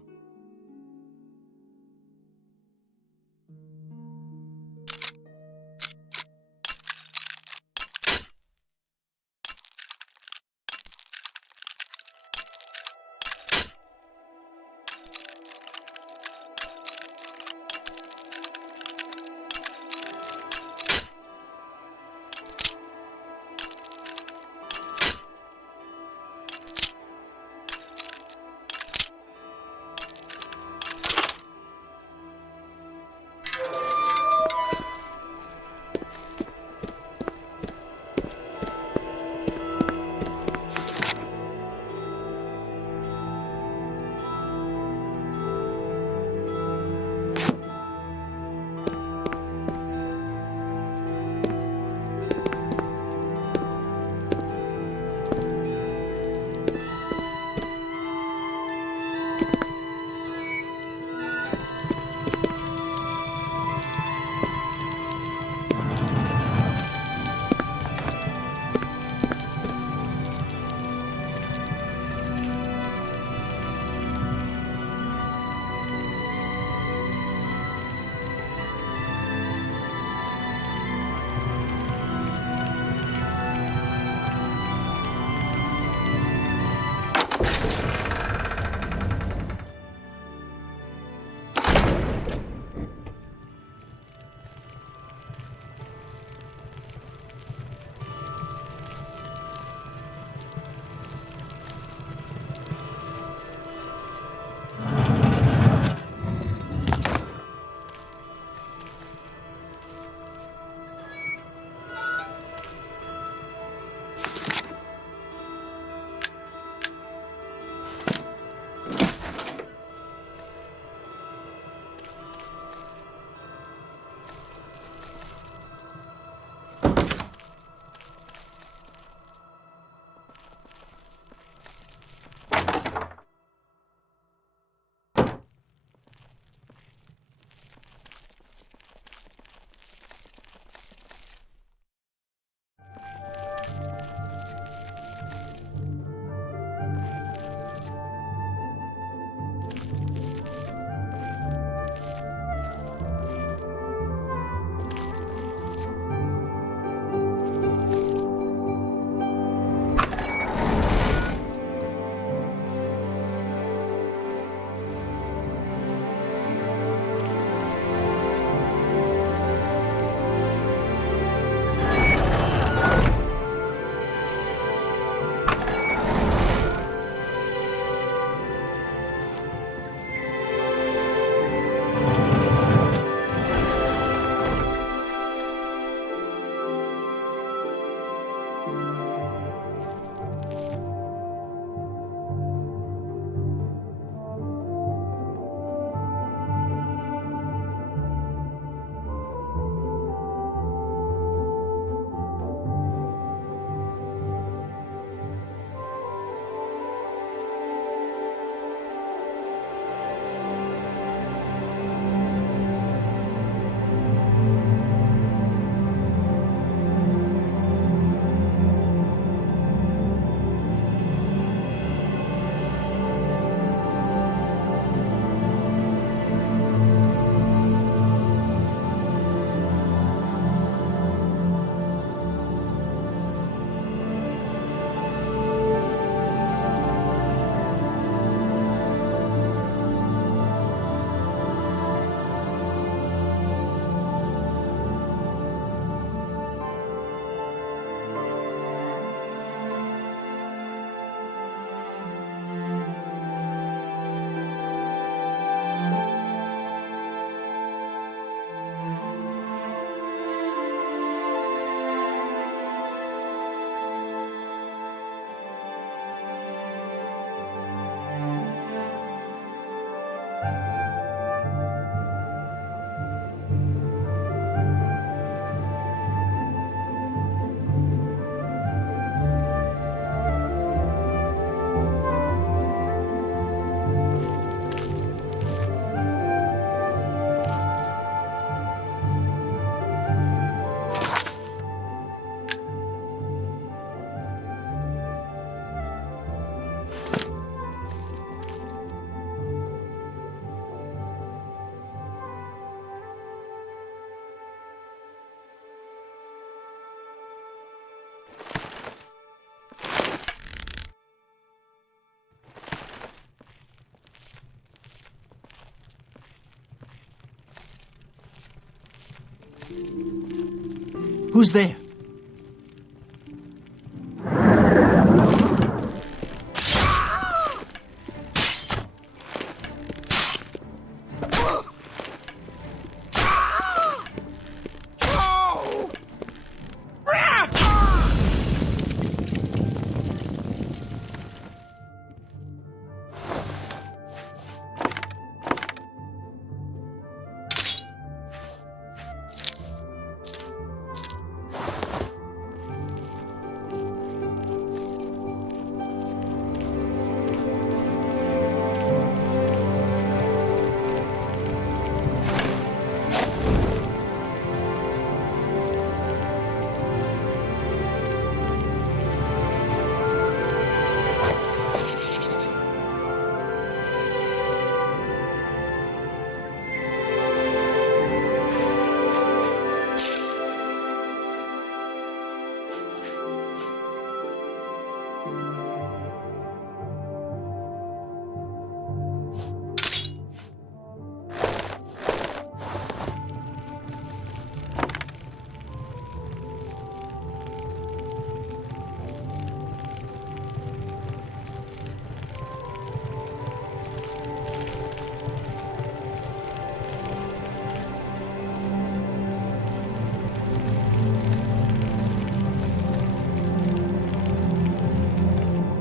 Who's there?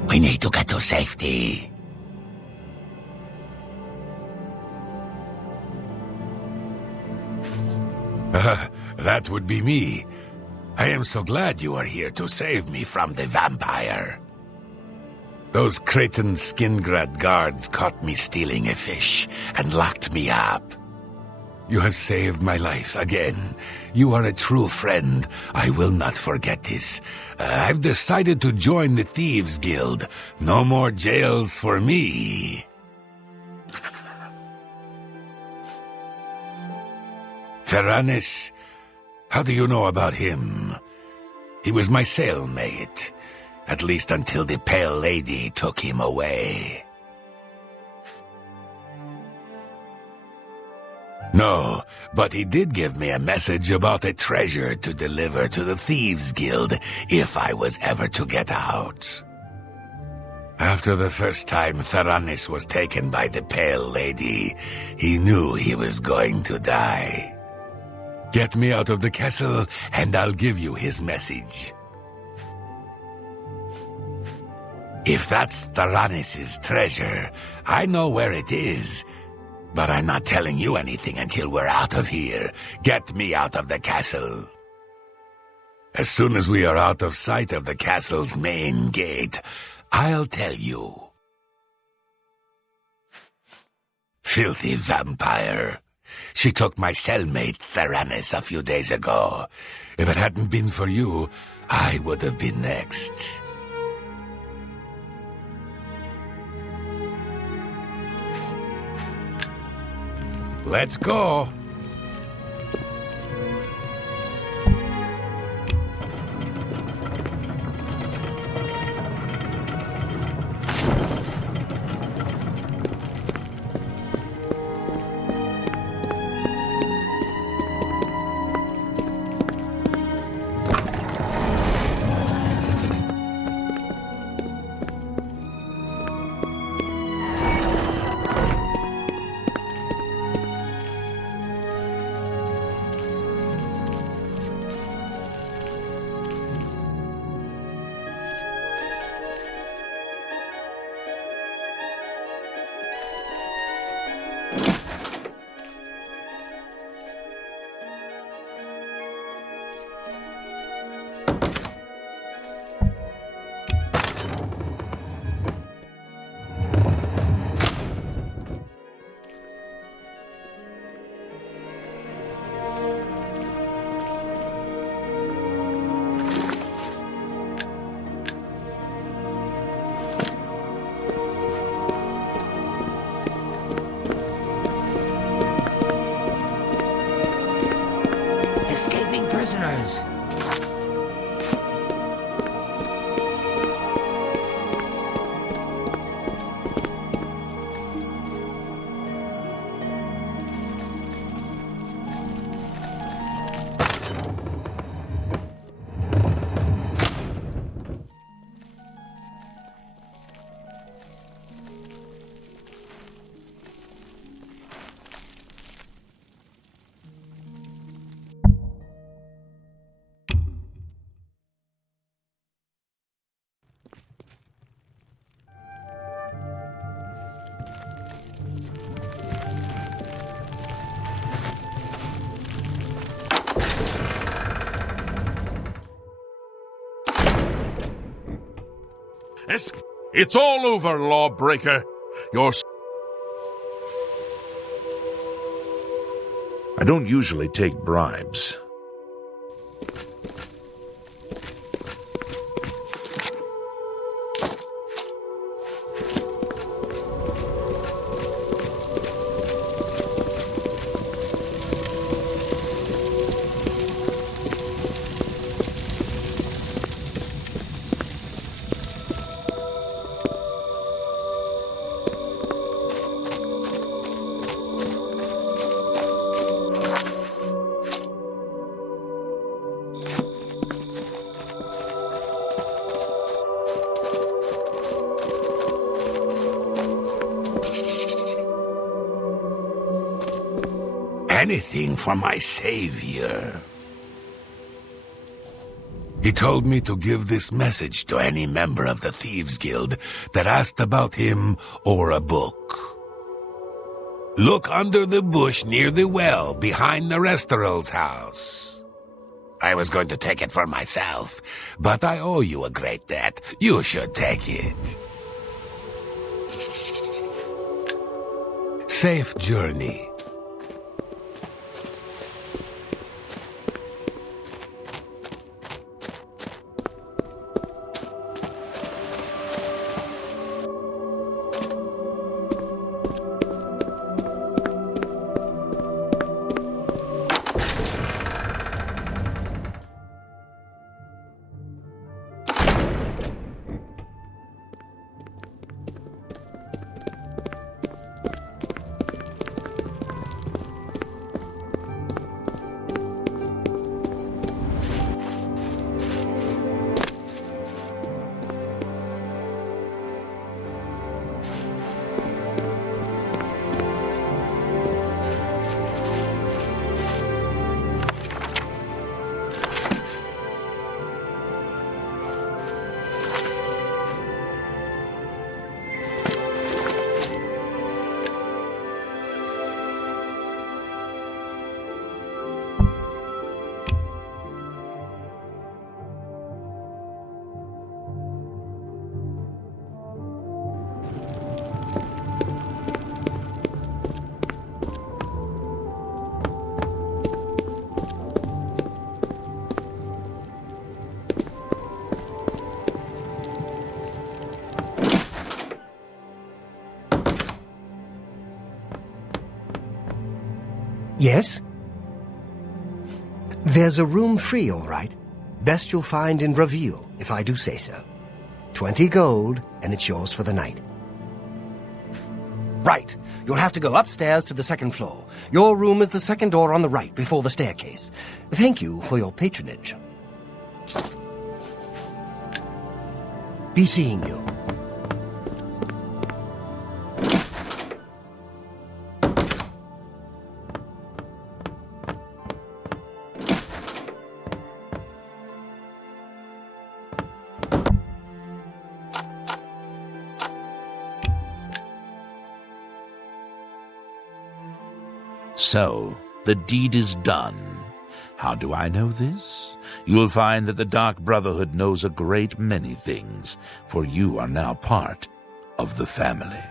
We need to get to safety. That would be me. I am so glad you are here to save me from the vampire. Those Cretan Skingrad guards caught me stealing a fish and locked me up. You have saved my life again. You are a true friend. I will not forget this. I've decided to join the Thieves Guild. No more jails for me. Theranis, how do you know about him? He was my cellmate, at least until the Pale Lady took him away. No, but he did give me a message about a treasure to deliver to the Thieves Guild if I was ever to get out. After the first time Theranis was taken by the Pale Lady, he knew he was going to die. Get me out of the castle, and I'll give you his message. If that's Theranis' treasure, I know where it is. But I'm not telling you anything until we're out of here. Get me out of the castle. As soon as we are out of sight of the castle's main gate, I'll tell you. Filthy vampire. She took my cellmate Theranis a few days ago. If it hadn't been for you, I would have been next. Let's go. Escaping prisoners. It's all over, lawbreaker. I don't usually take bribes. Anything for my savior. He told me to give this message to any member of the Thieves' Guild that asked about him or a book. Look under the bush near the well behind the Restoral's house. I was going to take it for myself, but I owe you a great debt. You should take it. Safe journey. Yes? There's a room free, all right. Best you'll find in Reveal, if I do say so. 20 gold, and it's yours for the night. Right. You'll have to go upstairs to the second floor. Your room is the second door on the right, before the staircase. Thank you for your patronage. Be seeing you. So, the deed is done. How do I know this? You'll find that the Dark Brotherhood knows a great many things, for you are now part of the family.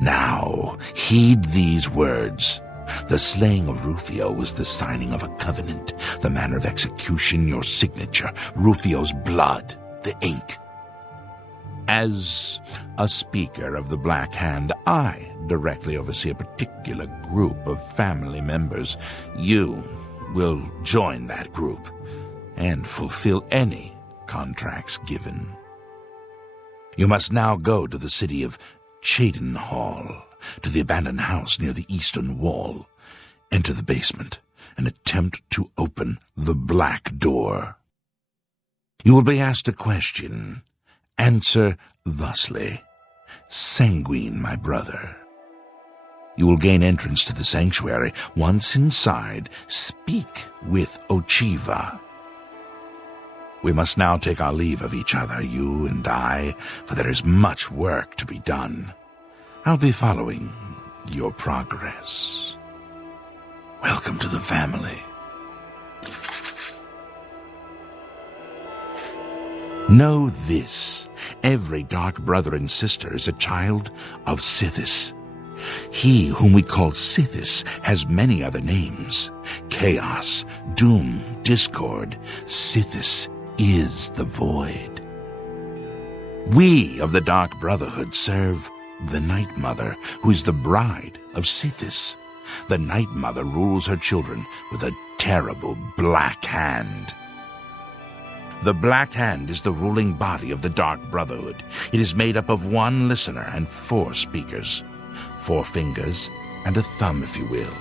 Now, heed these words. The slaying of Rufio was the signing of a covenant, the manner of execution, your signature, Rufio's blood, the ink. As a speaker of the Black Hand, I directly oversee a particular group of family members. You will join that group and fulfill any contracts given. You must now go to the city of Cheydinhal to the abandoned house near the eastern wall. Enter the basement and attempt to open the black door. You will be asked a question. Answer thusly. Sanguine, my brother. You will gain entrance to the sanctuary. Once inside, speak with Ochiva. We must now take our leave of each other, you and I, for there is much work to be done. I'll be following your progress. Welcome to the family. Know this. Every dark brother and sister is a child of Sithis. He whom we call Sithis has many other names. Chaos, Doom, Discord. Sithis is the Void. We of the Dark Brotherhood serve the Night Mother, who is the bride of Sithis. The Night Mother rules her children with a terrible black hand. The Black Hand is the ruling body of the Dark Brotherhood. It is made up of 1 listener and 4 speakers. 4 fingers and a thumb, if you will.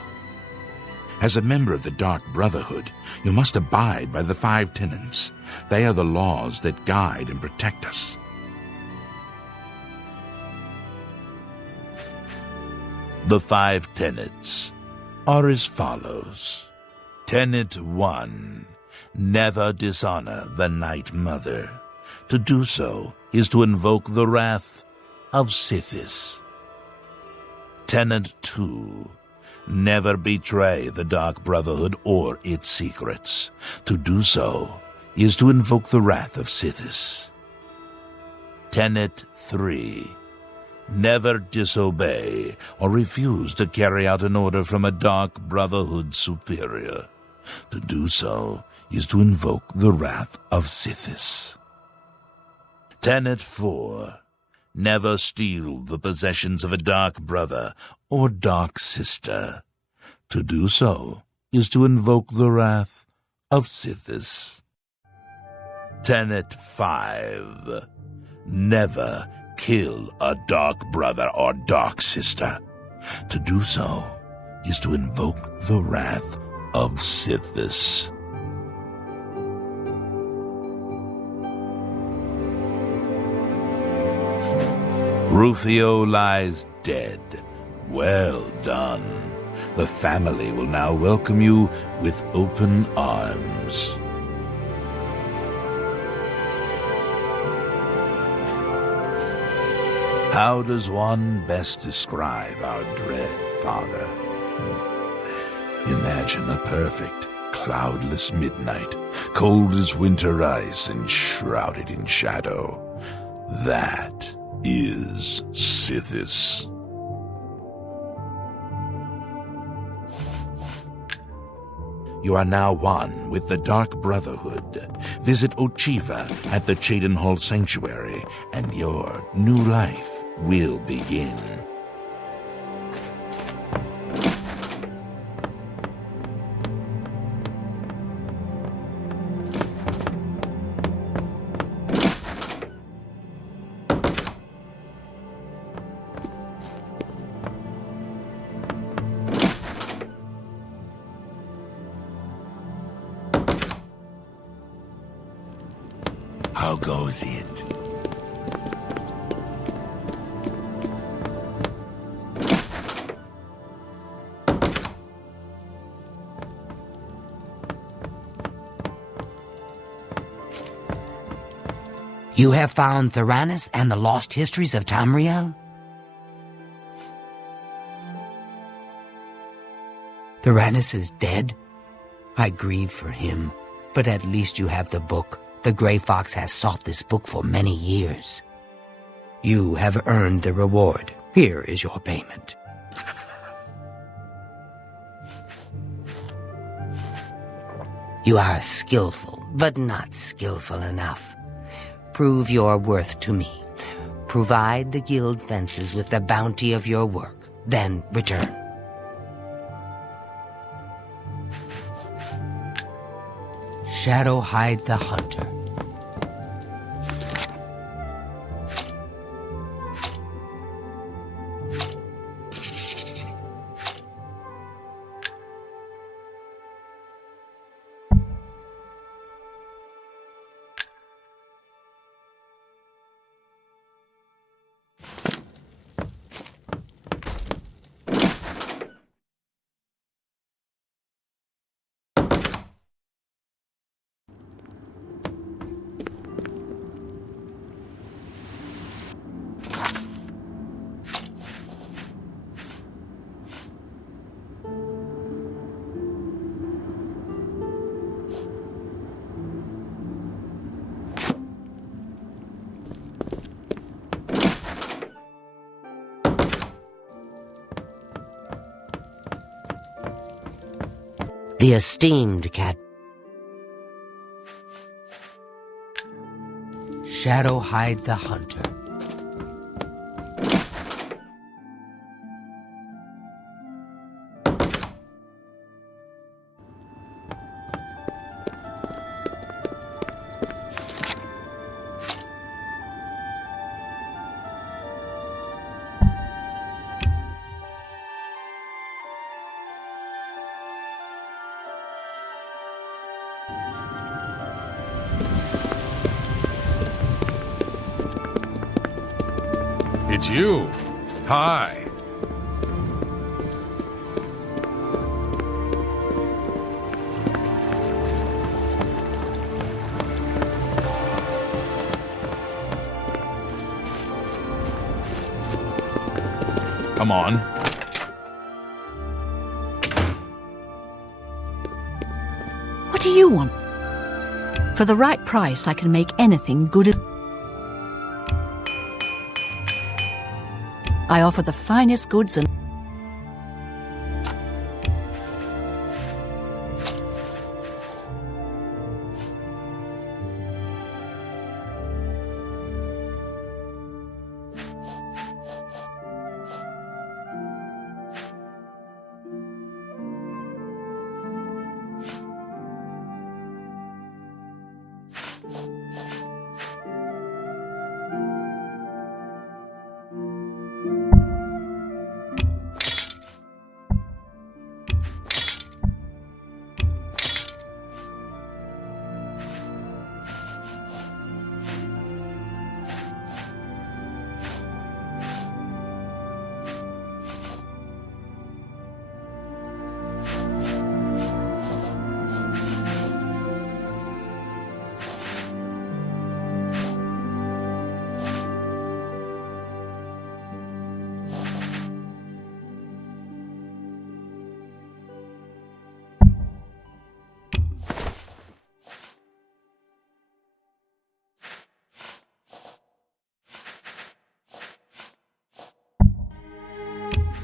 As a member of the Dark Brotherhood, you must abide by the 5 tenets. They are the laws that guide and protect us. The 5 tenets are as follows. Tenet 1. Never dishonor the Night Mother. To do so is to invoke the wrath of Sithis. Tenet 2. Never betray the Dark Brotherhood or its secrets. To do so is to invoke the wrath of Sithis. Tenet 3. Never disobey or refuse to carry out an order from a Dark Brotherhood superior. To do so is to invoke the wrath of Sithis. Tenet 4. Never steal the possessions of a Dark Brother or Dark Sister. To do so is to invoke the wrath of Sithis. Tenet 5. Never kill a Dark Brother or Dark Sister. To do so is to invoke the wrath of Sithis. Rufio lies dead. Well done. The family will now welcome you with open arms. How does one best describe our dread father? Imagine a perfect, cloudless midnight, cold as winter ice and shrouded in shadow. That is Sithis. You are now one with the Dark Brotherhood. Visit Ochiva at the Cheydinhall Sanctuary, and your new life will begin. How goes it? You have found Theranis and the lost histories of Tamriel? Theranis is dead? I grieve for him, but at least you have the book. The Grey Fox has sought this book for many years. You have earned the reward. Here is your payment. You are skillful, but not skillful enough. Prove your worth to me. Provide the guild fences with the bounty of your work, then return. Shadowhide the Hunter. The esteemed cat Shadowhide the Hunter. It's you. Hi. Come on. What do you want? For the right price, I can make anything good. I offer the finest goods and...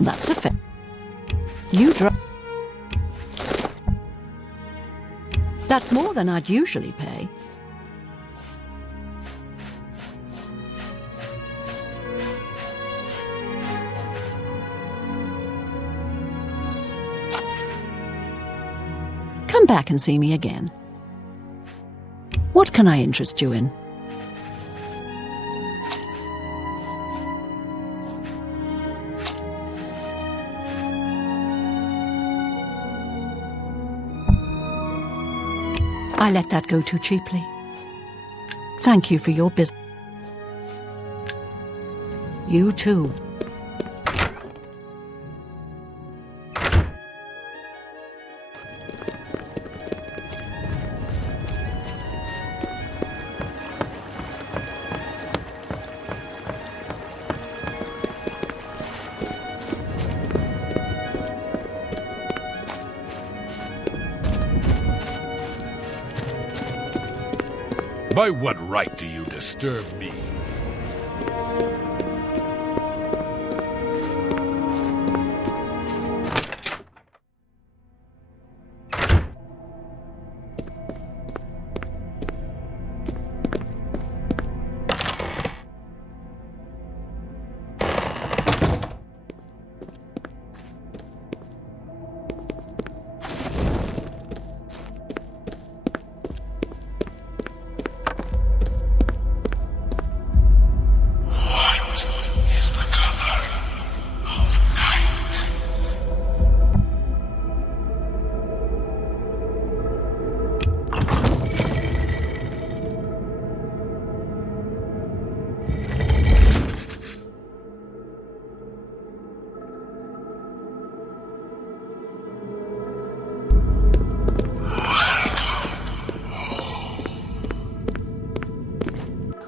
That's a fair. You drop. That's more than I'd usually pay. Come back and see me again. What can I interest you in? I let that go too cheaply. Thank you for your business. You too. By what right do you disturb me?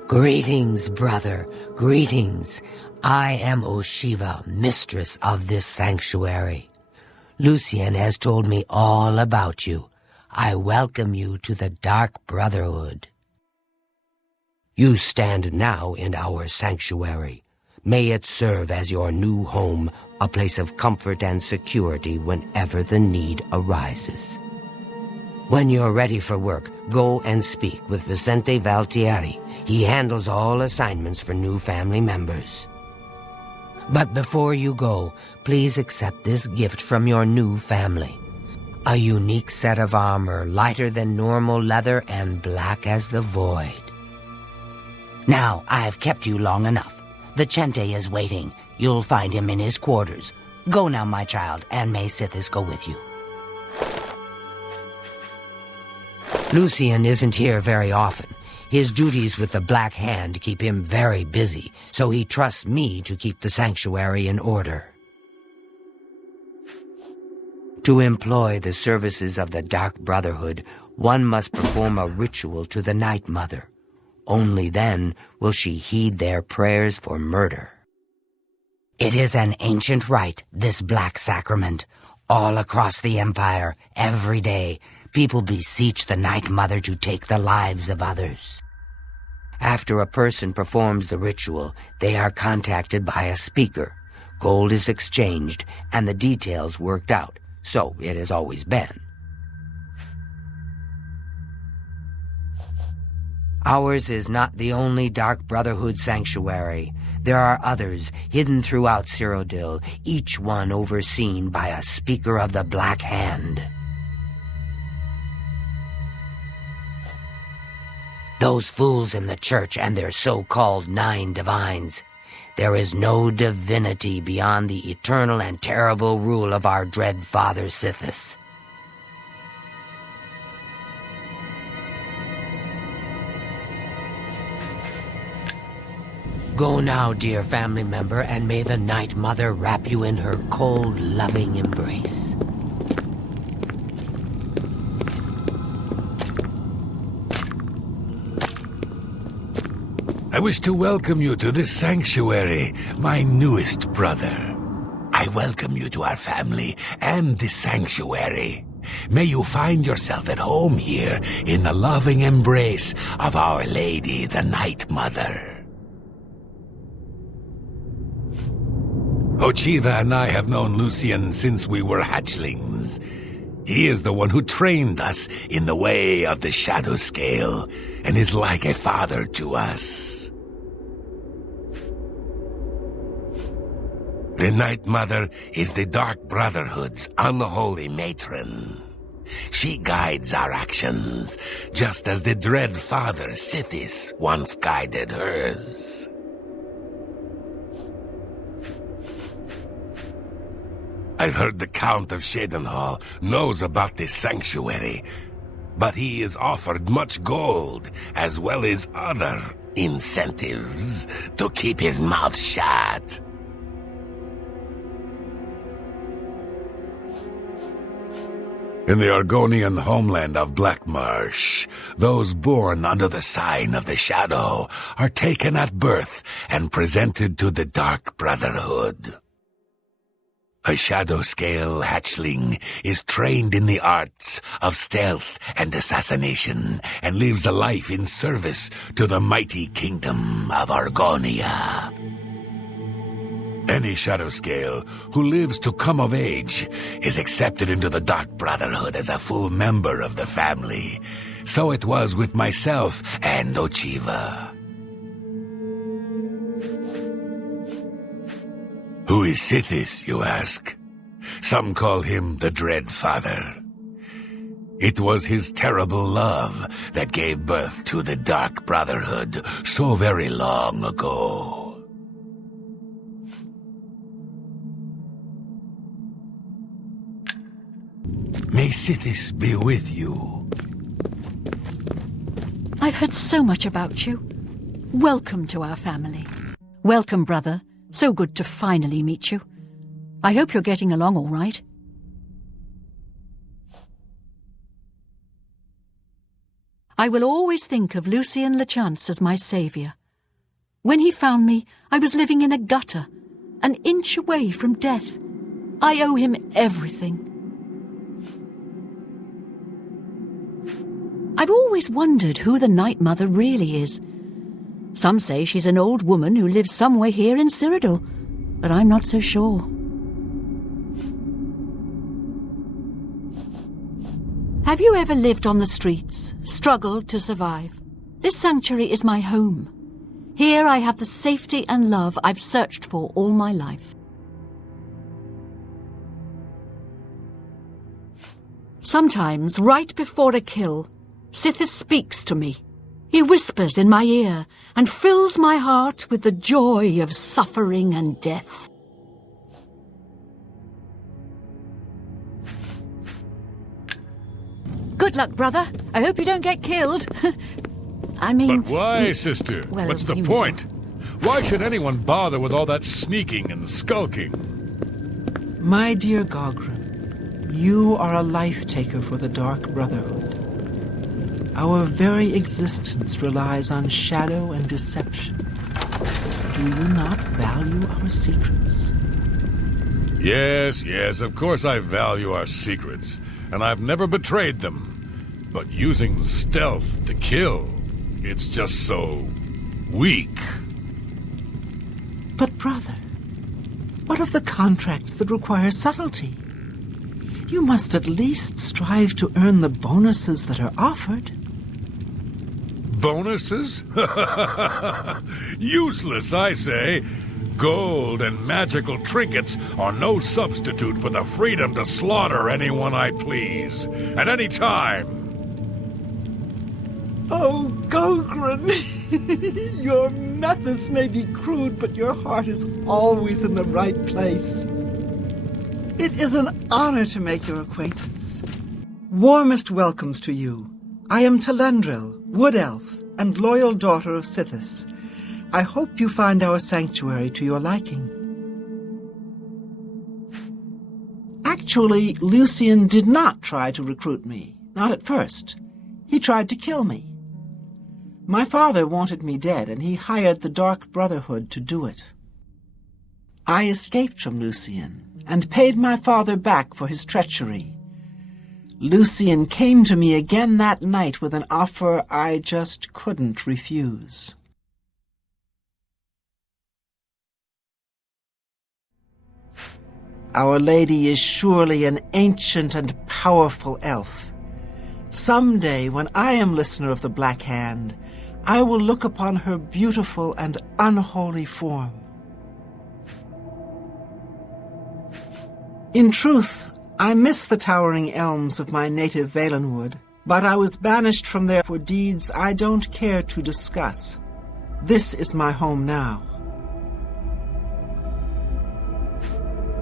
Greetings, brother, greetings. I am Oshiva, mistress of this sanctuary. Lucien has told me all about you. I welcome you to the Dark Brotherhood. You stand now in our sanctuary. May it serve as your new home, a place of comfort and security whenever the need arises. When you're ready for work, go and speak with Vicente Valtieri. He handles all assignments for new family members. But before you go, please accept this gift from your new family. A unique set of armor, lighter than normal leather and black as the void. Now, I've kept you long enough. Vicente is waiting. You'll find him in his quarters. Go now, my child, and may Sithis go with you. Lucian isn't here very often. His duties with the Black Hand keep him very busy, so he trusts me to keep the sanctuary in order. To employ the services of the Dark Brotherhood, one must perform a ritual to the Night Mother. Only then will she heed their prayers for murder. It is an ancient rite, this Black Sacrament. All across the Empire, every day, people beseech the Night Mother to take the lives of others. After a person performs the ritual, they are contacted by a speaker. Gold is exchanged, and the details worked out. So it has always been. Ours is not the only Dark Brotherhood sanctuary. There are others hidden throughout Cyrodiil, each one overseen by a speaker of the Black Hand. Those fools in the church and their so-called 9 divines. There is no divinity beyond the eternal and terrible rule of our dread father Sithis. Go now, dear family member, and may the Night Mother wrap you in her cold, loving embrace. I wish to welcome you to this sanctuary, my newest brother. I welcome you to our family and this sanctuary. May you find yourself at home here in the loving embrace of Our Lady, the Night Mother. Ochiva and I have known Lucian since we were hatchlings. He is the one who trained us in the way of the Shadow Scale and is like a father to us. The Night Mother is the Dark Brotherhood's unholy matron. She guides our actions, just as the dread father Sithis once guided hers. I've heard the Count of Shadenhall knows about this sanctuary, but he is offered much gold, as well as other incentives, to keep his mouth shut. In the Argonian homeland of Blackmarsh, those born under the sign of the Shadow are taken at birth and presented to the Dark Brotherhood. A Shadow Scale hatchling is trained in the arts of stealth and assassination and lives a life in service to the mighty kingdom of Argonia. Any Shadow Scale who lives to come of age is accepted into the Dark Brotherhood as a full member of the family. So it was with myself and Ochiva. Who is Sithis, you ask? Some call him the Dread Father. It was his terrible love that gave birth to the Dark Brotherhood so very long ago. May Sithis be with you. I've heard so much about you. Welcome to our family. Welcome, brother. So good to finally meet you. I hope you're getting along all right. I will always think of Lucian Lachance as my saviour. When he found me, I was living in a gutter, an inch away from death. I owe him everything. I've always wondered who the Night Mother really is. Some say she's an old woman who lives somewhere here in Cyrodiil, but I'm not so sure. Have you ever lived on the streets, struggled to survive? This sanctuary is my home. Here I have the safety and love I've searched for all my life. Sometimes, right before a kill, Sithis speaks to me. He whispers in my ear and fills my heart with the joy of suffering and death. Good luck, brother. I hope you don't get killed. I mean... But why, sister? Well, What's the you- point? Why should anyone bother with all that sneaking and skulking? My dear Gogren, you are a life-taker for the Dark Brotherhood. Our very existence relies on shadow and deception. Do you not value our secrets? Yes, of course I value our secrets, and I've never betrayed them. But using stealth to kill, it's just so weak. But brother, what of the contracts that require subtlety? You must at least strive to earn the bonuses that are offered. Bonuses? Useless, I say. Gold and magical trinkets are no substitute for the freedom to slaughter anyone I please, at any time. Oh, Gogren! Your methods may be crude, but your heart is always in the right place. It is an honor to make your acquaintance. Warmest welcomes to you. I am Telendril, Wood Elf, and loyal daughter of Sithis. I hope you find our sanctuary to your liking. Actually, Lucian did not try to recruit me. Not at first. He tried to kill me. My father wanted me dead, and he hired the Dark Brotherhood to do it. I escaped from Lucian, and paid my father back for his treachery. Lucian came to me again that night with an offer I just couldn't refuse. Our Lady is surely an ancient and powerful elf. Someday, when I am listener of the Black Hand, I will look upon her beautiful and unholy form. In truth, I miss the towering elms of my native Valenwood, but I was banished from there for deeds I don't care to discuss. This is my home now.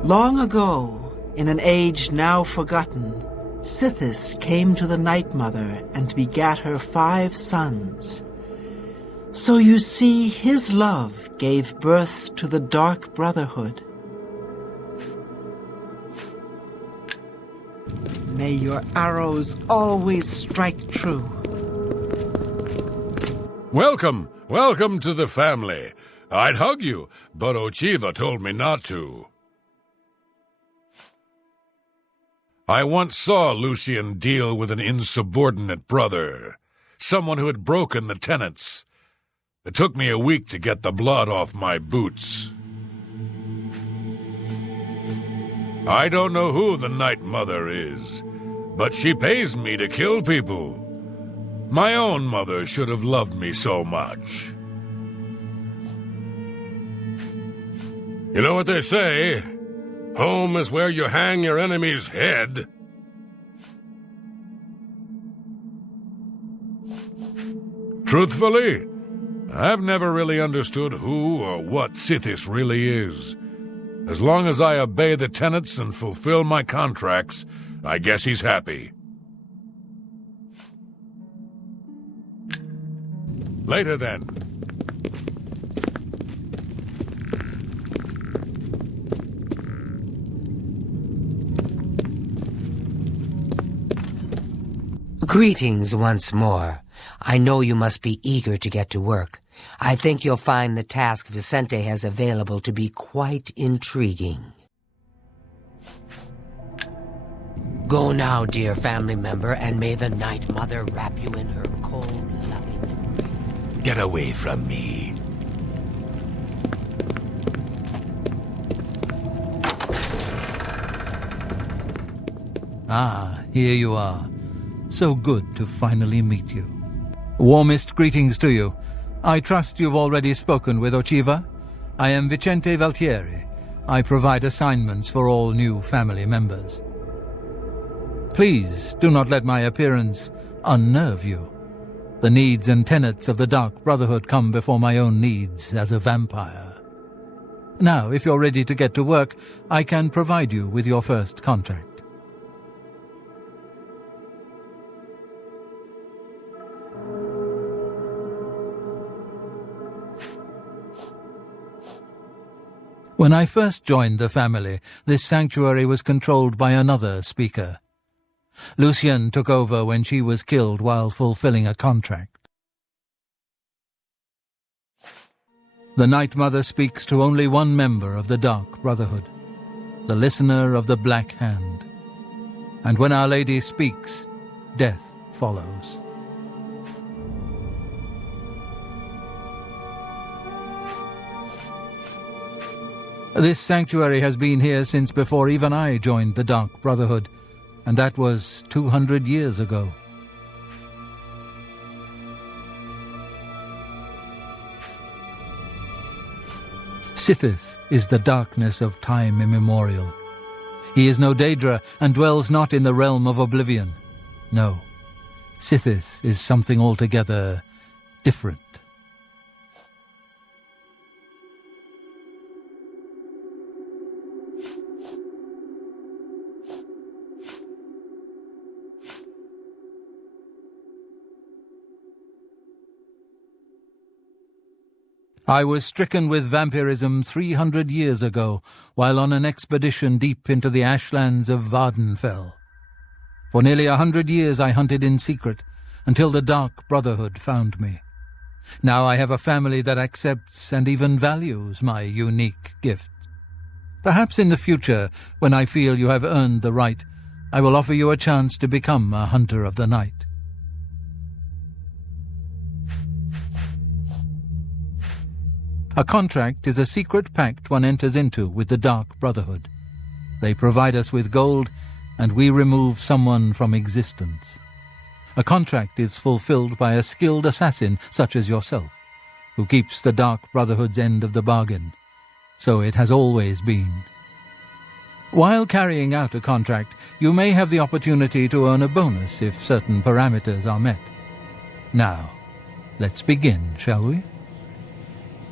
Long ago, in an age now forgotten, Sithis came to the Night Mother and begat her 5 sons. So you see, his love gave birth to the Dark Brotherhood. May your arrows always strike true. Welcome to the family. I'd hug you, but Ochiva told me not to. I once saw Lucian deal with an insubordinate brother, someone who had broken the tenets. It took me a week to get the blood off my boots. I don't know who the Night Mother is, but she pays me to kill people. My own mother should have loved me so much. You know what they say? Home is where you hang your enemy's head. Truthfully, I've never really understood who or what Sithis really is. As long as I obey the tenets and fulfill my contracts, I guess he's happy. Later then. Greetings once more. I know you must be eager to get to work. I think you'll find the task Vicente has available to be quite intriguing. Go now, dear family member, and may the Night Mother wrap you in her cold, loving embrace. Get away from me. Ah, here you are. So good to finally meet you. Warmest greetings to you. I trust you've already spoken with Ochiva. I am Vicente Valtieri. I provide assignments for all new family members. Please do not let my appearance unnerve you. The needs and tenets of the Dark Brotherhood come before my own needs as a vampire. Now, if you're ready to get to work, I can provide you with your first contract. When I first joined the family, this sanctuary was controlled by another speaker. Lucien took over when she was killed while fulfilling a contract. The Night Mother speaks to only one member of the Dark Brotherhood, the Listener of the Black Hand. And when Our Lady speaks, death follows. This sanctuary has been here since before even I joined the Dark Brotherhood, and that was 200 years ago. Sithis is the darkness of time immemorial. He is no Daedra and dwells not in the realm of Oblivion. No, Sithis is something altogether different. I was stricken with vampirism 300 years ago, while on an expedition deep into the ashlands of Vardenfell. For nearly 100 years I hunted in secret, until the Dark Brotherhood found me. Now I have a family that accepts and even values my unique gifts. Perhaps in the future, when I feel you have earned the right, I will offer you a chance to become a Hunter of the Night. A contract is a secret pact one enters into with the Dark Brotherhood. They provide us with gold, and we remove someone from existence. A contract is fulfilled by a skilled assassin such as yourself, who keeps the Dark Brotherhood's end of the bargain. So it has always been. While carrying out a contract, you may have the opportunity to earn a bonus if certain parameters are met. Now, let's begin, shall we?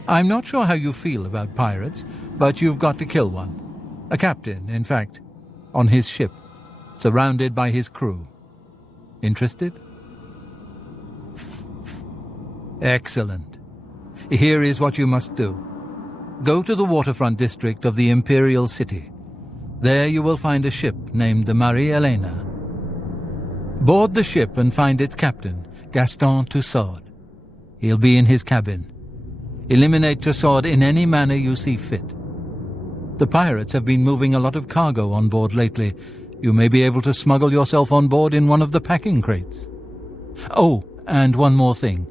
I'm not sure how you feel about pirates, but you've got to kill one. A captain, in fact, on his ship, surrounded by his crew. Interested? Excellent. Here is what you must do. Go to the waterfront district of the Imperial City. There you will find a ship named the Marie Helena. Board the ship and find its captain, Gaston Tussaud. He'll be in his cabin. Eliminate Tussaud in any manner you see fit. The pirates have been moving a lot of cargo on board lately. You may be able to smuggle yourself on board in one of the packing crates. Oh, and one more thing.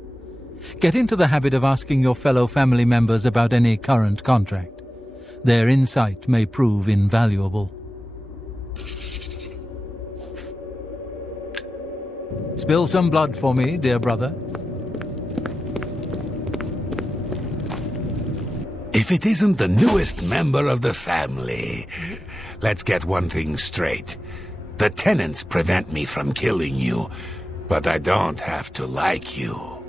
Get into the habit of asking your fellow family members about any current contract. Their insight may prove invaluable. Spill some blood for me, dear brother. If it isn't the newest member of the family, let's get one thing straight. The tenants prevent me from killing you, but I don't have to like you.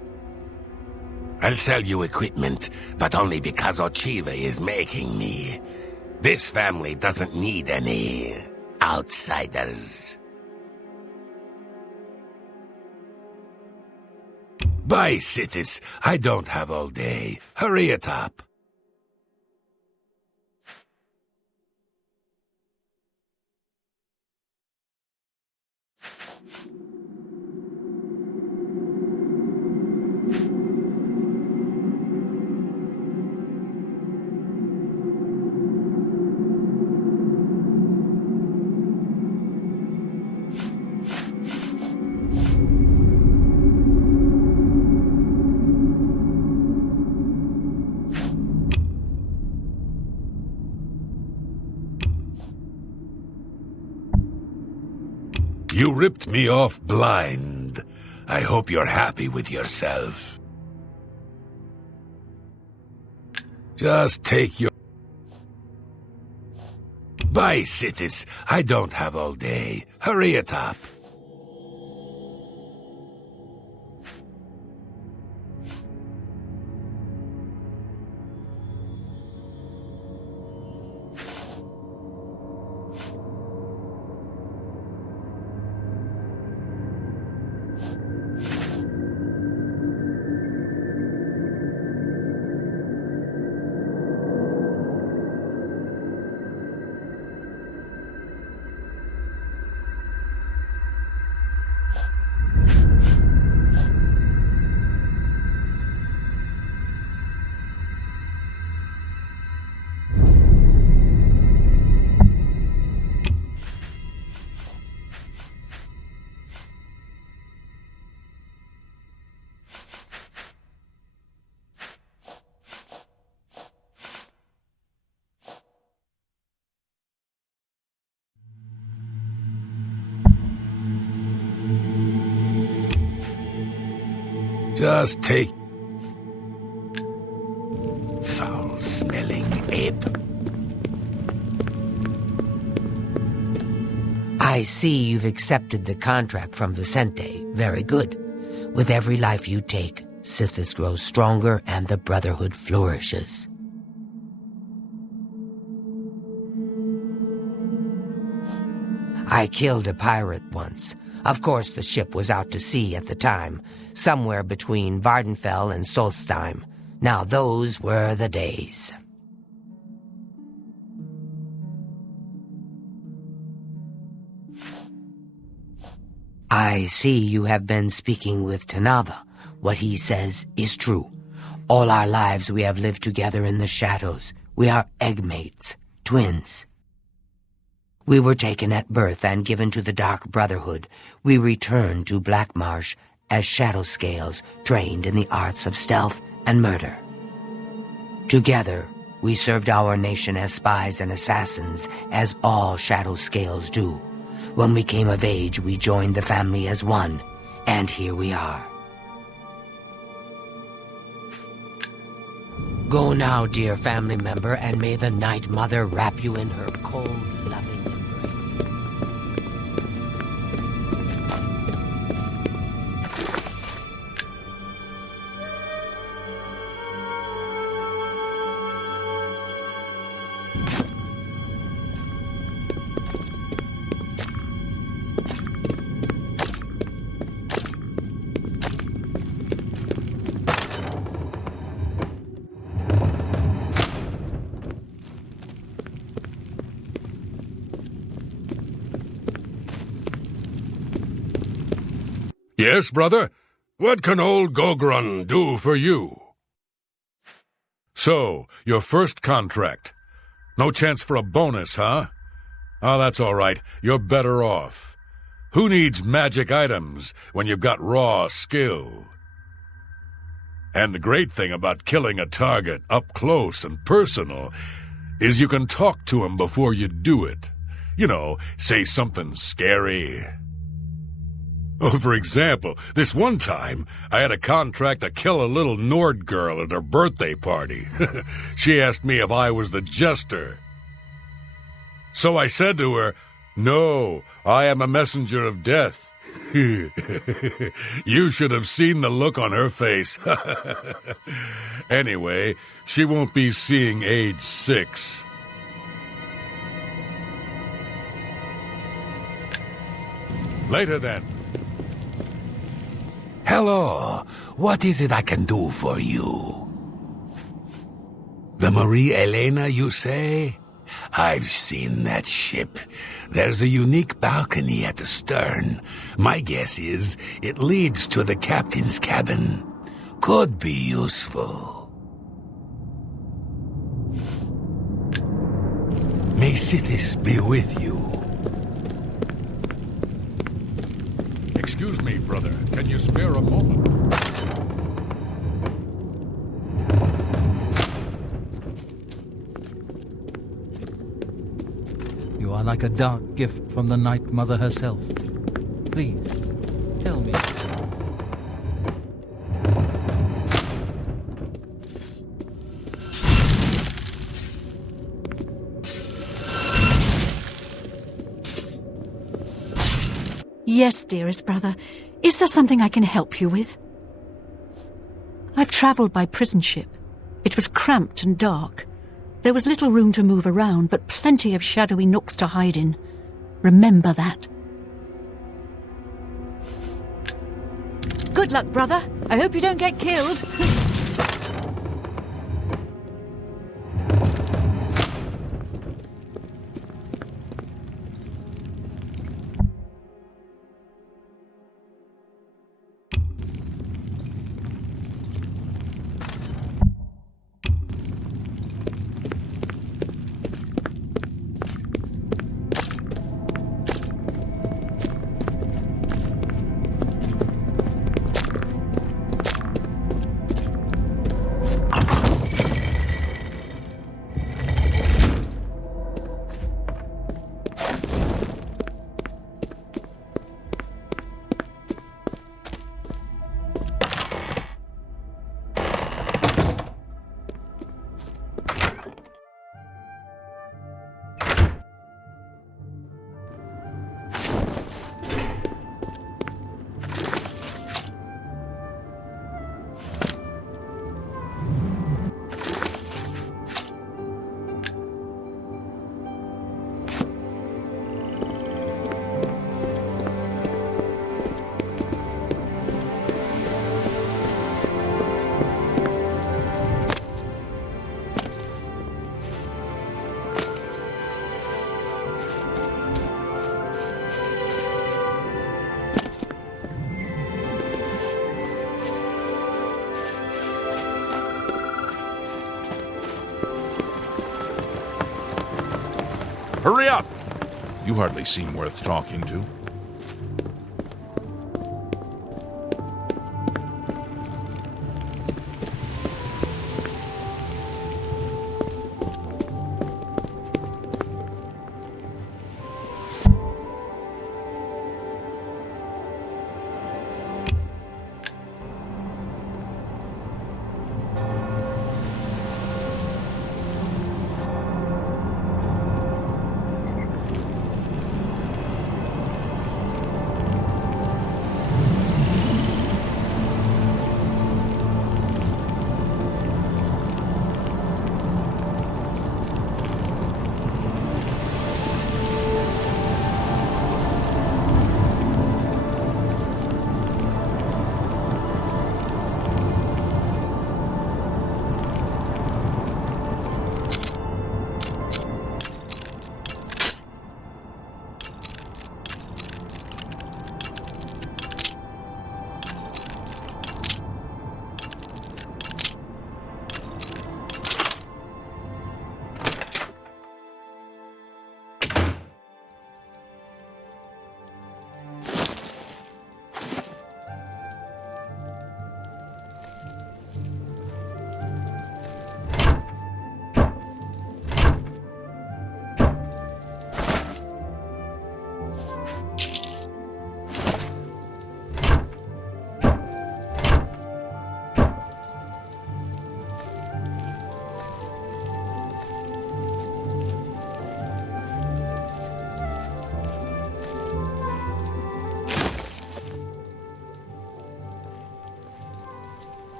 I'll sell you equipment, but only because Ochiva is making me. This family doesn't need any outsiders. Bye, Sithis. I don't have all day. Hurry it up. You ripped me off blind. I hope you're happy with yourself. Just take your... Bye, Sithis. I don't have all day. Hurry it up. Just take... Foul-smelling ape. I see you've accepted the contract from Vicente. Very good. With every life you take, Sithis grows stronger and the Brotherhood flourishes. I killed a pirate once. Of course, the ship was out to sea at the time, somewhere between Vardenfell and Solstheim. Now those were the days. I see you have been speaking with Tanava. What he says is true. All our lives we have lived together in the shadows. We are eggmates, twins. We were taken at birth and given to the Dark Brotherhood. We returned to Black Marsh as shadow scales trained in the arts of stealth and murder. Together, we served our nation as spies and assassins, as all shadow scales do. When we came of age, we joined the family as one, and here we are. Go now, dear family member, and may the Night Mother wrap you in her cold, loving embrace. Yes, brother? What can old Gogrun do for you? So, your first contract. No chance for a bonus, huh? Oh, that's all right. You're better off. Who needs magic items when you've got raw skill? And the great thing about killing a target up close and personal is you can talk to him before you do it. You know, say something scary. Oh, for example, this one time, I had a contract to kill a little Nord girl at her birthday party. She asked me if I was the jester. So I said to her, "No, I am a messenger of death." You should have seen the look on her face. Anyway, she won't be seeing age 6. Later then. Hello. What is it I can do for you? The Marie Elena, you say? I've seen that ship. There's a unique balcony at the stern. My guess is it leads to the captain's cabin. Could be useful. May Sithis be with you. Excuse me, brother. Can you spare a moment? You are like a dark gift from the Night Mother herself. Please, tell me. Yes, dearest brother. Is there something I can help you with? I've travelled by prison ship. It was cramped and dark. There was little room to move around, but plenty of shadowy nooks to hide in. Remember that. Good luck, brother. I hope you don't get killed. Hurry up! You hardly seem worth talking to.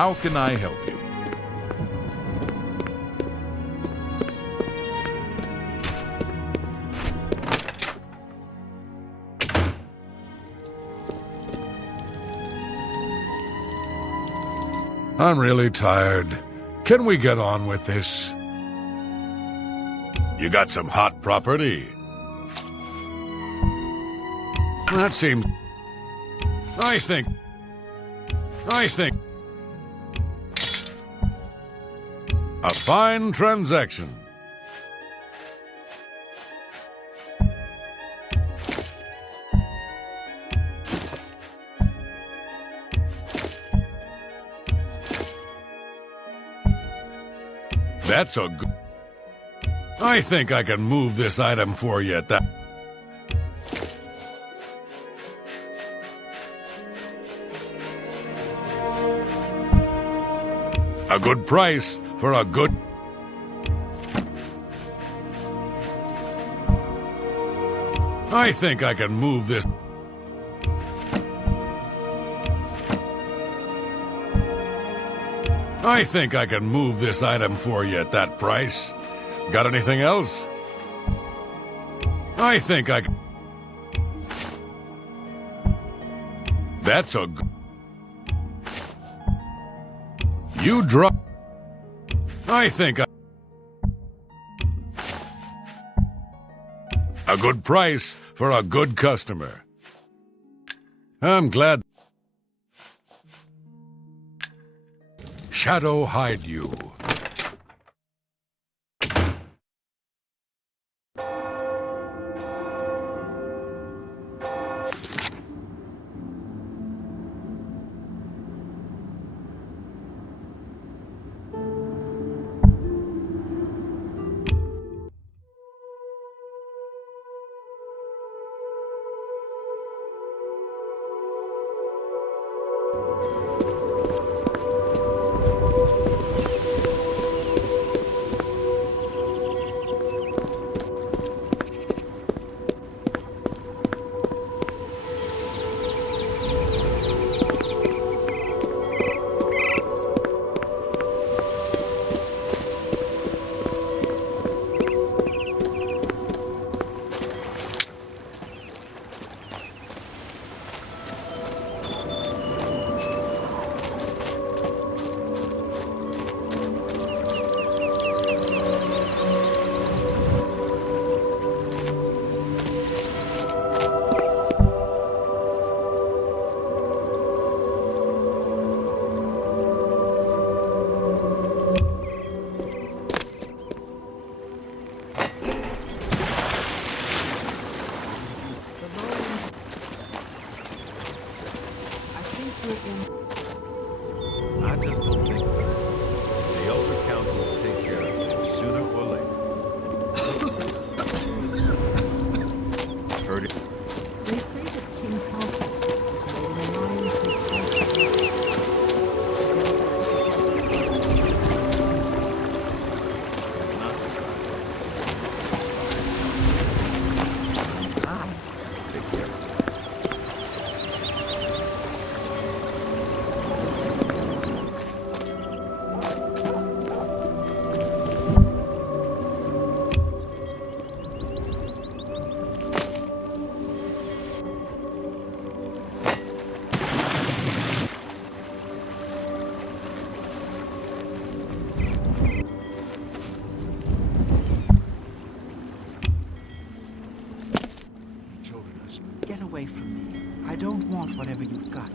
How can I help you? I'm really tired. Can we get on with this? You got some hot property? That seems... I think... A fine transaction. That's a good... I think I can move this item for you at that... A good price for a good... I think I can move this... I think I can move this item for you at that price. Got anything else? I think I can... That's a good... You drop... I think I... A good price for a good customer. I'm glad... Shadow hide you. I just don't think about it. The Elder Council will take care of things sooner or later. Heard it. They say that King Halsey has made an alliance with Halsey. Not surprised. Take care. Get away from me. I don't want whatever you've got.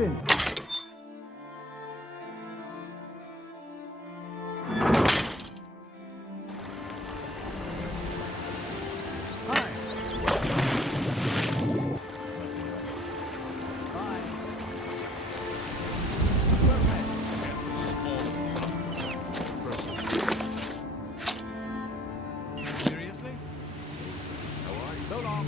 Captain! Seriously? So long.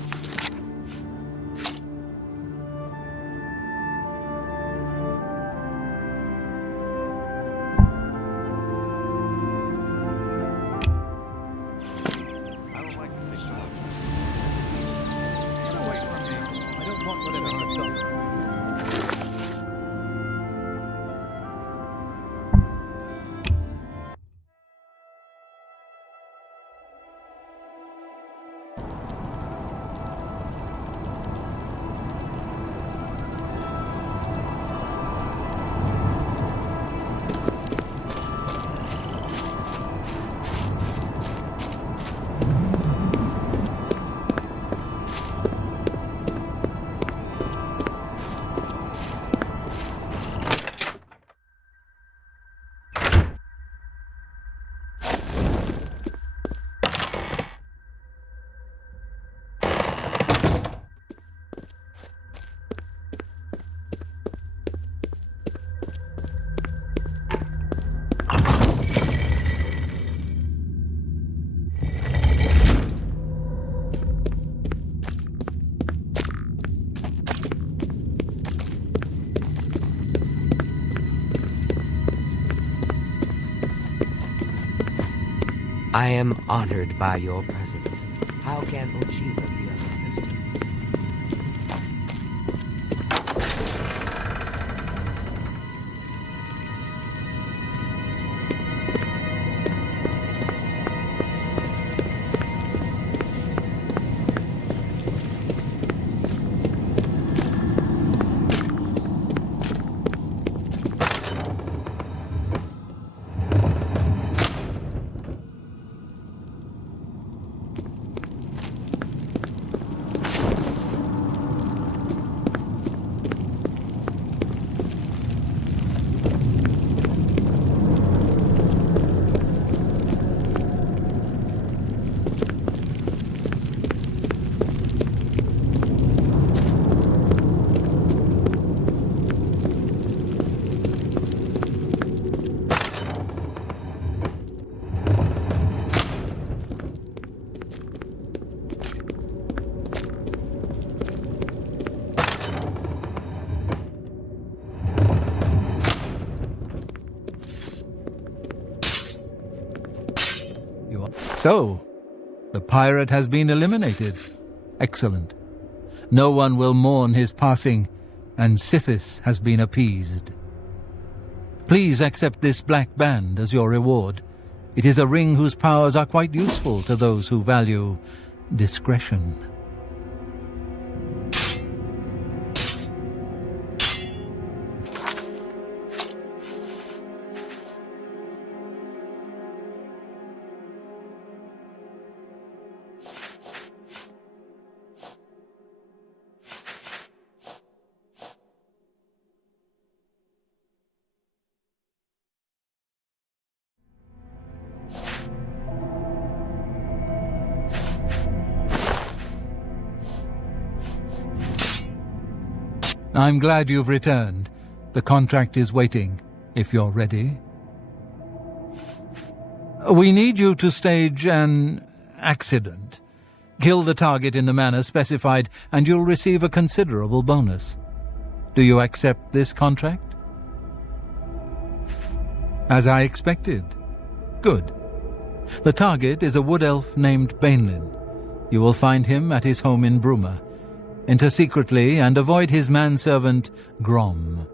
Get away from me. I don't want whatever I've got. I am honored by your presence. How can Ochiva be of assistance? So, the pirate has been eliminated. Excellent. No one will mourn his passing, and Sithis has been appeased. Please accept this black band as your reward. It is a ring whose powers are quite useful to those who value discretion. I'm glad you've returned. The contract is waiting, if you're ready. We need you to stage an accident. Kill the target in the manner specified, and you'll receive a considerable bonus. Do you accept this contract? As I expected. Good. The target is a wood elf named Bainlin. You will find him at his home in Bruma. Enter secretly and avoid his manservant, Grom.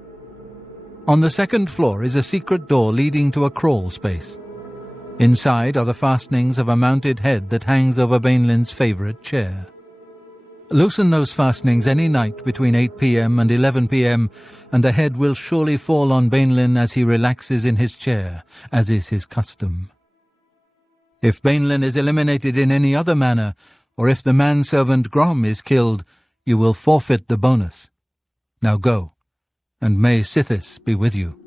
On the second floor is a secret door leading to a crawl space. Inside are the fastenings of a mounted head that hangs over Bainlin's favorite chair. Loosen those fastenings any night between 8 p.m. and 11 p.m., and the head will surely fall on Bainlin as he relaxes in his chair, as is his custom. If Bainlin is eliminated in any other manner, or if the manservant Grom is killed, you will forfeit the bonus. Now go. and may Sithis be with you.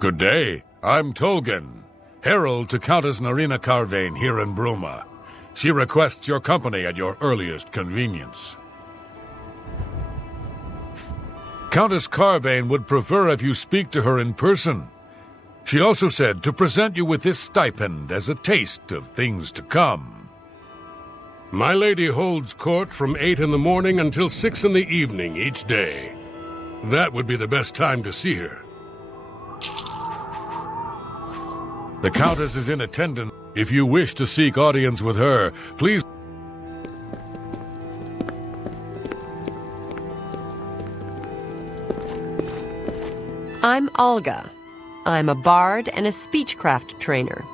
Good day. I'm Tolgan, herald to Countess Narina Carvane here in Bruma. She requests your company at your earliest convenience. Countess Carvane would prefer if you speak to her in person. She also said to present you with this stipend as a taste of things to come. My lady holds court from 8 in the morning until 6 in the evening each day. That would be the best time to see her. The Countess is in attendance. If you wish to seek audience with her, please... I'm Olga. I'm a bard and a speechcraft trainer.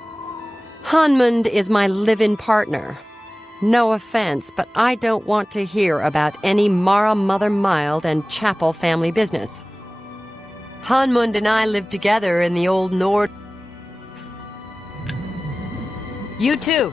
Hanmund is my live-in partner. No offense, but I don't want to hear about any Mara Mother Mild and Chapel family business. Hanmund and I lived together in the old Nord... You too.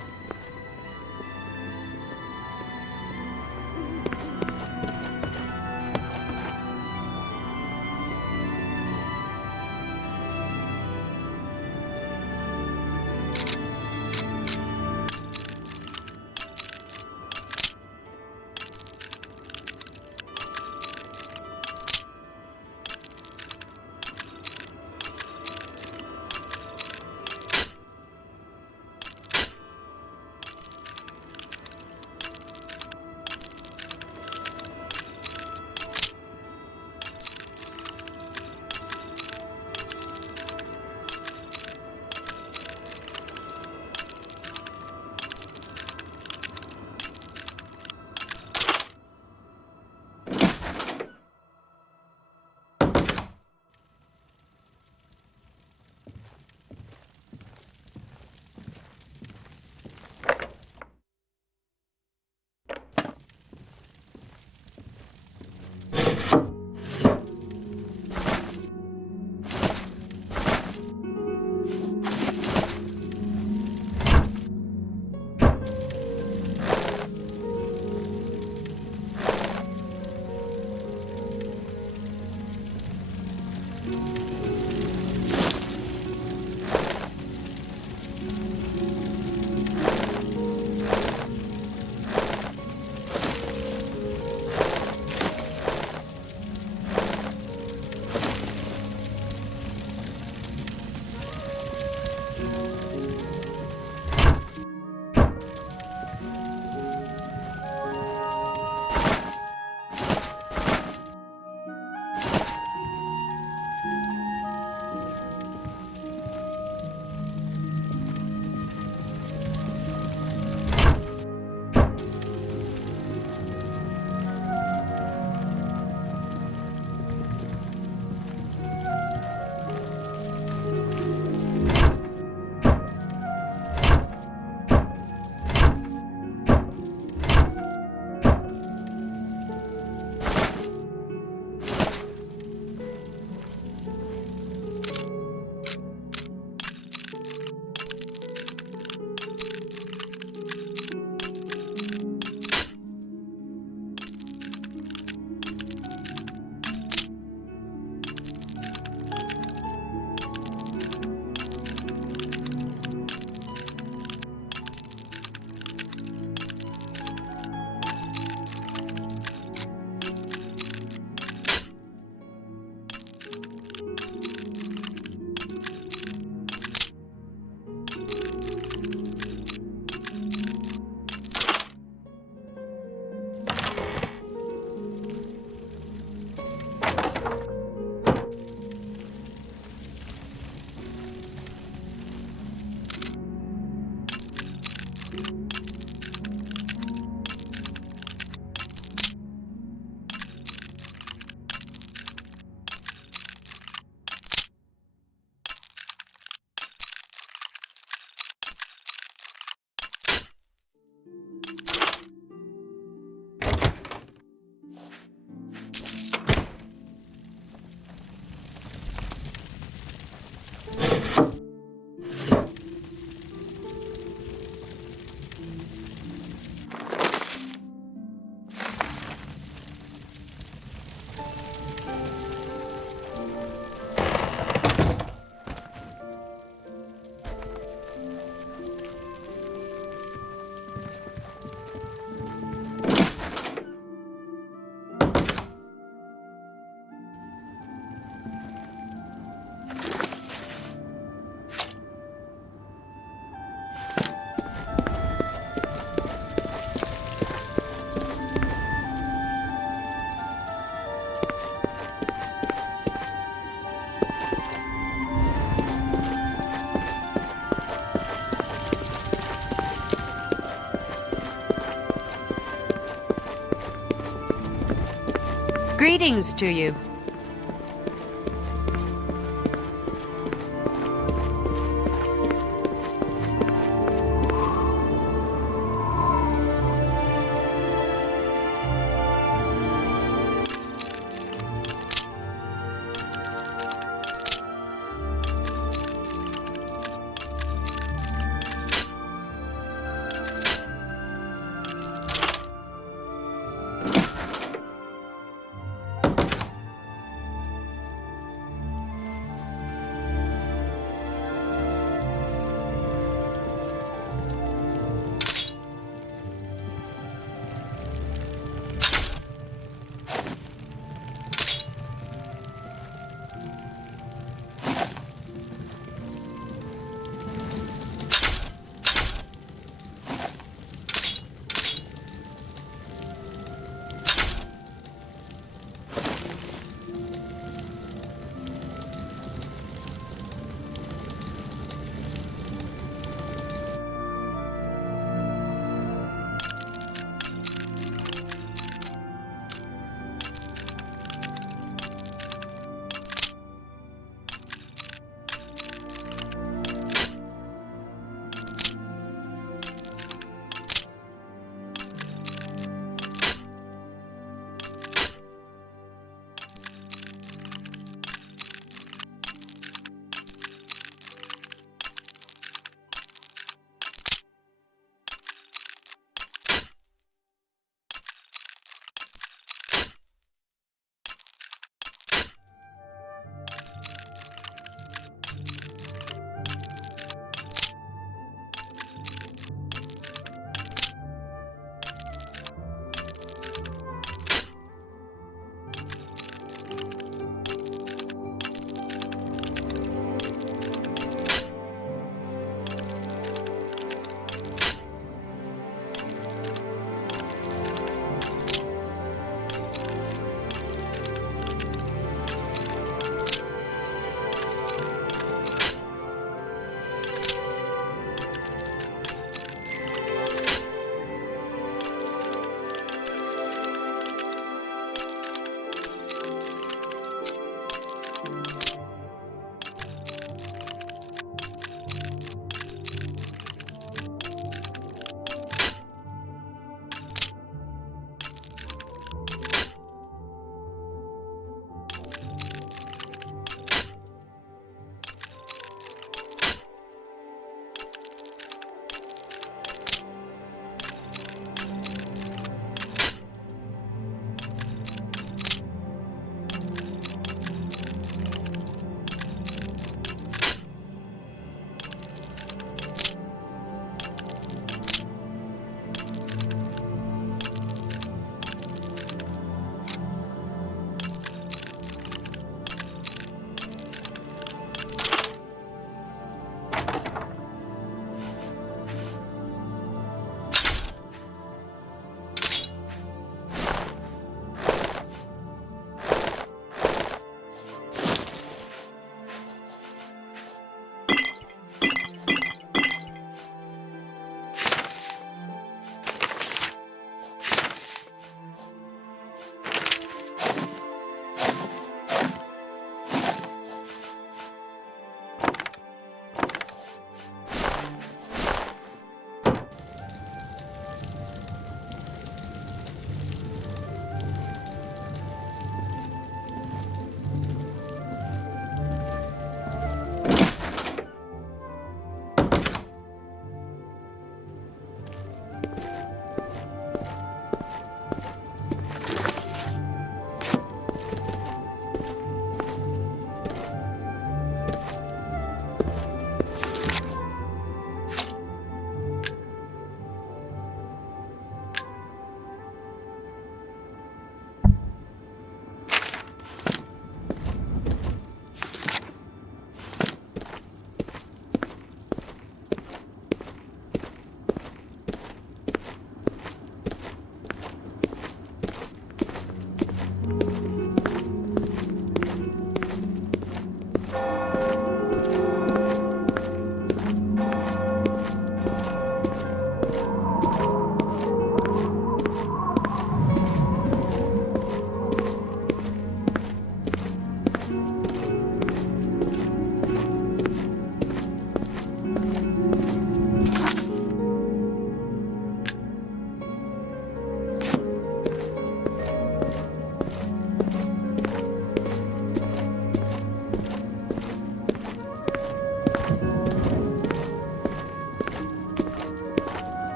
Greetings to you.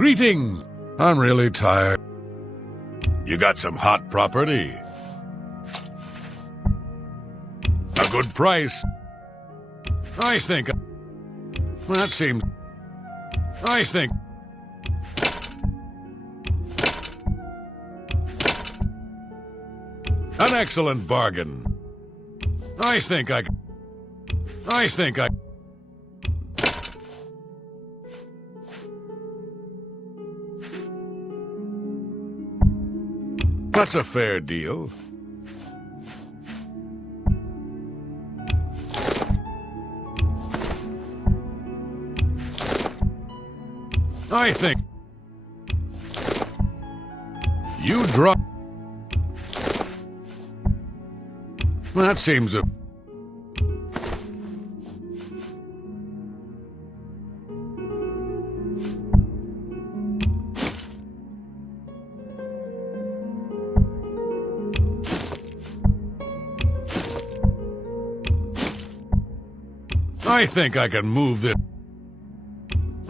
Greetings. I'm really tired. You got some hot property? A good price. I think... That seems... I think... An excellent bargain. I think I... That's a fair deal. I think... You drop... That seems a... I think I can move this.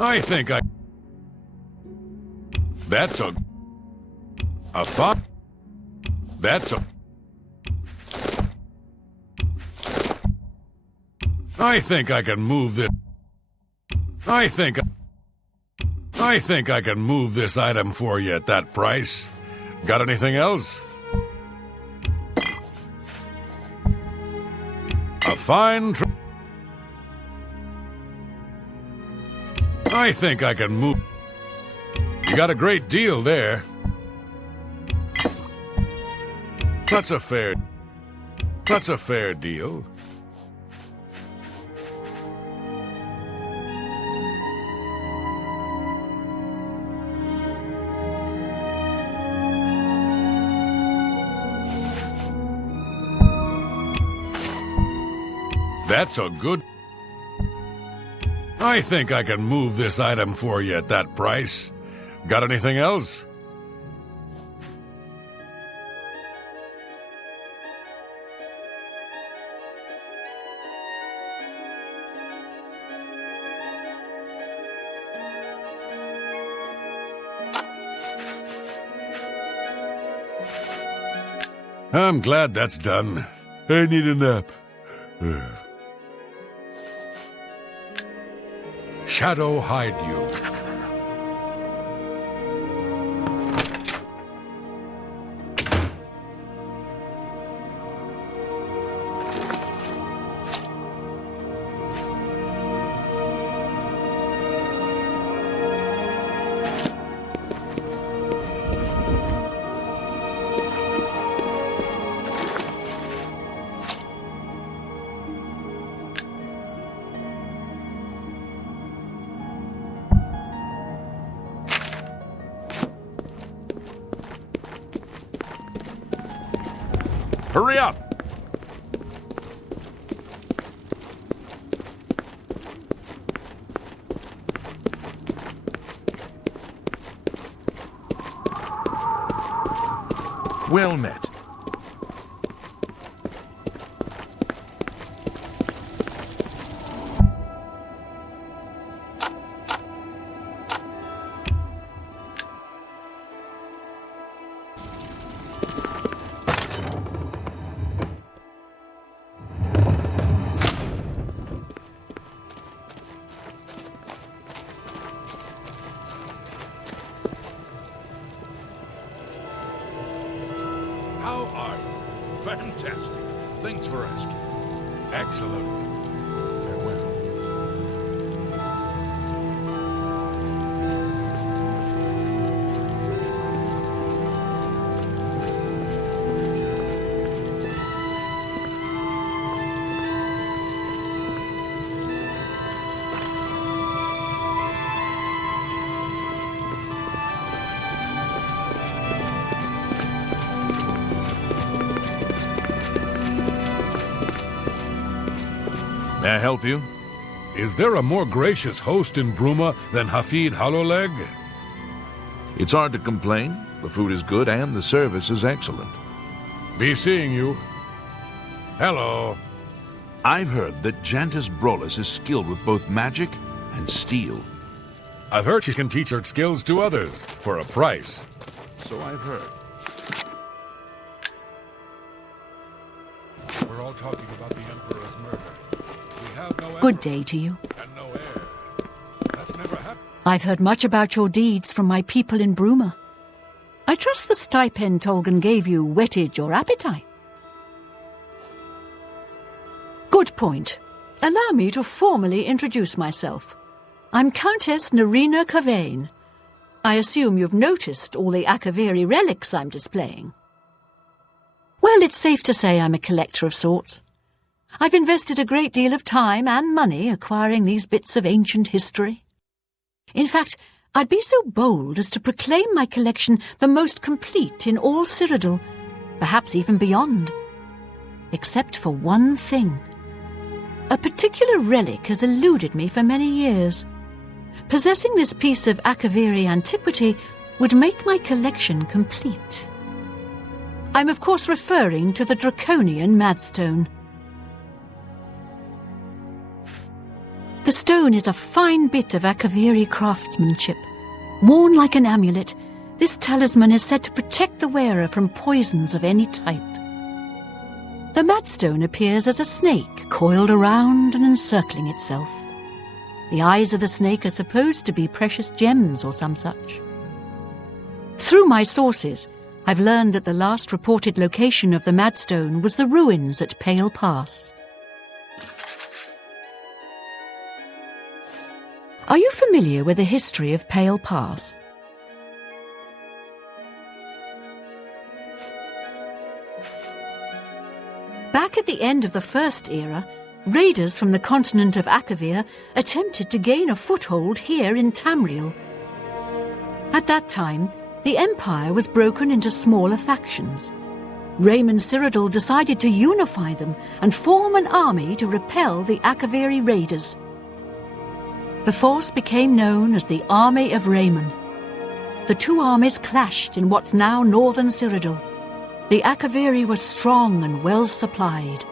I think I... That's a fun. That's a... I think I can move this. I think I can move this item for you at that price. Got anything else? A fine... I think I can move... You got a great deal there. That's a fair deal. That's a good... I think I can move this item for you at that price. Got anything else? I'm glad that's done. I need a nap. Shadow hide you. Hurry up! Well met. How are you? Fantastic. Thanks for asking. Excellent. Farewell. May I help you? Is there a more gracious host in Bruma than Hafid Hollowleg? It's hard to complain. The food is good and the service is excellent. Be seeing you. Hello. I've heard that Jantis Brolus is skilled with both magic and steel. I've heard she can teach her skills to others for a price. So I've heard. We're all talking about the Emperor's murder. We have no Good day to you. and no heir. That's never happened. I've heard much about your deeds from my people in Bruma. I trust the stipend Tolgan gave you whetted your appetite. Good point. Allow me to formally introduce myself. I'm Countess Narina Cavane. I assume you've noticed all the Akaviri relics I'm displaying. Well, it's safe to say I'm a collector of sorts. I've invested a great deal of time and money acquiring these bits of ancient history. In fact, I'd be so bold as to proclaim my collection the most complete in all Cyrodiil, perhaps even beyond. Except for one thing. A particular relic has eluded me for many years. Possessing this piece of Akaviri antiquity would make my collection complete. I'm of course referring to the Draconian Madstone. The stone is a fine bit of Akaviri craftsmanship. Worn like an amulet, this talisman is said to protect the wearer from poisons of any type. The Madstone appears as a snake coiled around and encircling itself. The eyes of the snake are supposed to be precious gems or some such. Through my sources, I've learned that the last reported location of the Madstone was the ruins at Pale Pass. Are you familiar with the history of Pale Pass? Back at the end of the First Era, raiders from the continent of Akavir attempted to gain a foothold here in Tamriel. At that time, the Empire was broken into smaller factions. Raymond Cyrodiil decided to unify them and form an army to repel the Akaviri raiders. The force became known as the Army of Raymond. The two armies clashed in what's now northern Cyrodiil. The Akaviri were strong and well supplied.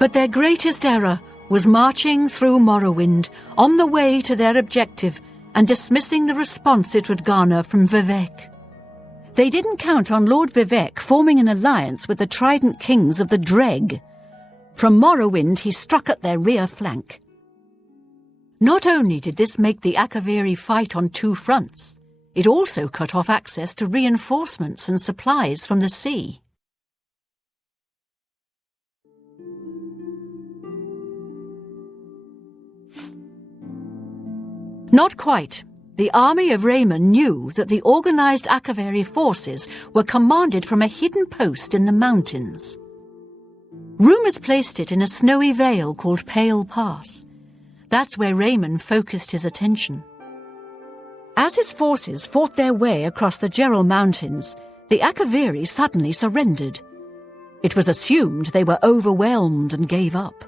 But their greatest error was marching through Morrowind on the way to their objective and dismissing the response it would garner from Vivek. They didn't count on Lord Vivek forming an alliance with the Trident Kings of the Dreg. From Morrowind he struck at their rear flank. Not only did this make the Akaviri fight on two fronts, it also cut off access to reinforcements and supplies from the sea. Not quite. The army of Raymond knew that the organized Akaviri forces were commanded from a hidden post in the mountains. Rumors placed it in a snowy vale called Pale Pass. That's where Raymond focused his attention. As his forces fought their way across the Gerald Mountains, the Akaviri suddenly surrendered. It was assumed they were overwhelmed and gave up.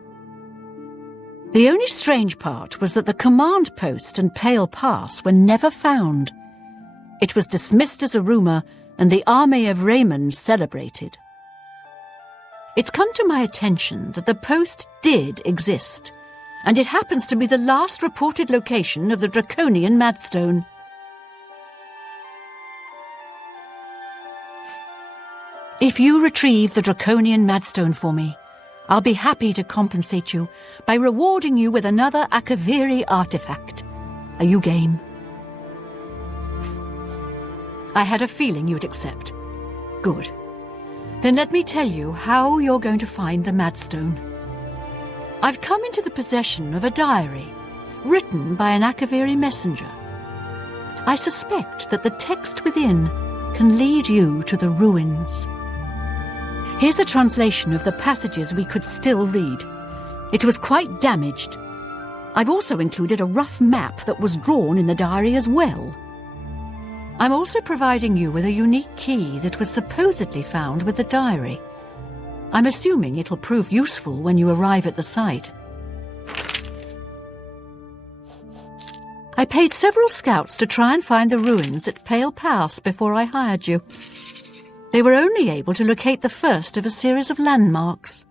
The only strange part was that the command post and Pale Pass were never found. It was dismissed as a rumor, and the army of Raymond celebrated. It's come to my attention that the post did exist, and it happens to be the last reported location of the Draconian Madstone. If you retrieve the Draconian Madstone for me, I'll be happy to compensate you by rewarding you with another Akaviri artifact. Are you game? I had a feeling you'd accept. Good. Then let me tell you how you're going to find the Madstone. I've come into the possession of a diary, written by an Akaviri messenger. I suspect that the text within can lead you to the ruins. Here's a translation of the passages we could still read. It was quite damaged. I've also included a rough map that was drawn in the diary as well. I'm also providing you with a unique key that was supposedly found with the diary. I'm assuming it'll prove useful when you arrive at the site. I paid several scouts to try and find the ruins at Pale Pass before I hired you. They were only able to locate the first of a series of landmarks.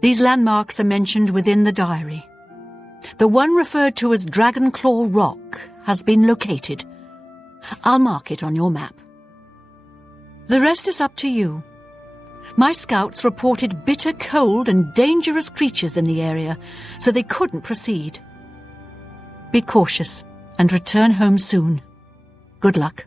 These landmarks are mentioned within the diary. The one referred to as Dragonclaw Rock has been located. I'll mark it on your map. The rest is up to you. My scouts reported bitter cold and dangerous creatures in the area, so they couldn't proceed. Be cautious and return home soon. Good luck.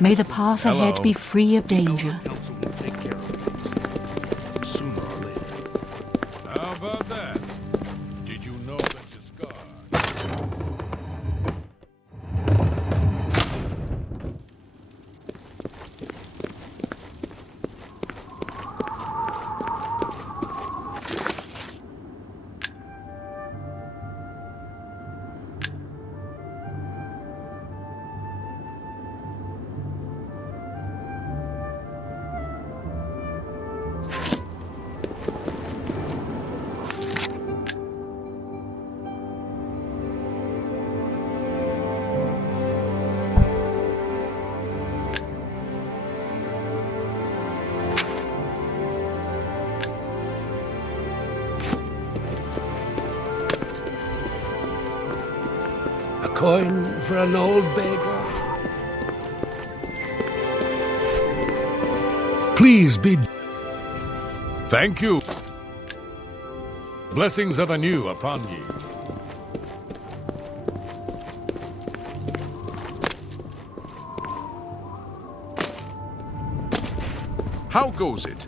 May the path ahead be free of danger. Sooner or later. How about that? Did you know that the scar? A coin for an old beggar? Please be... Thank you. Blessings of anew upon ye. How goes it?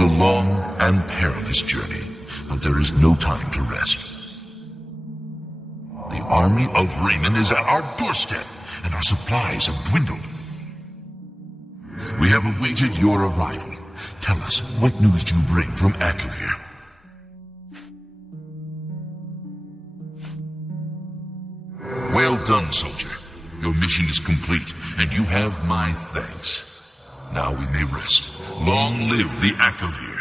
made a long and perilous journey, but there is no time to rest. The army of Raymond is at our doorstep, and our supplies have dwindled. We have awaited your arrival. Tell us, what news do you bring from Akavir? Well done, soldier. Your mission is complete, and you have my thanks. Now we may rest. Long live the Akavir.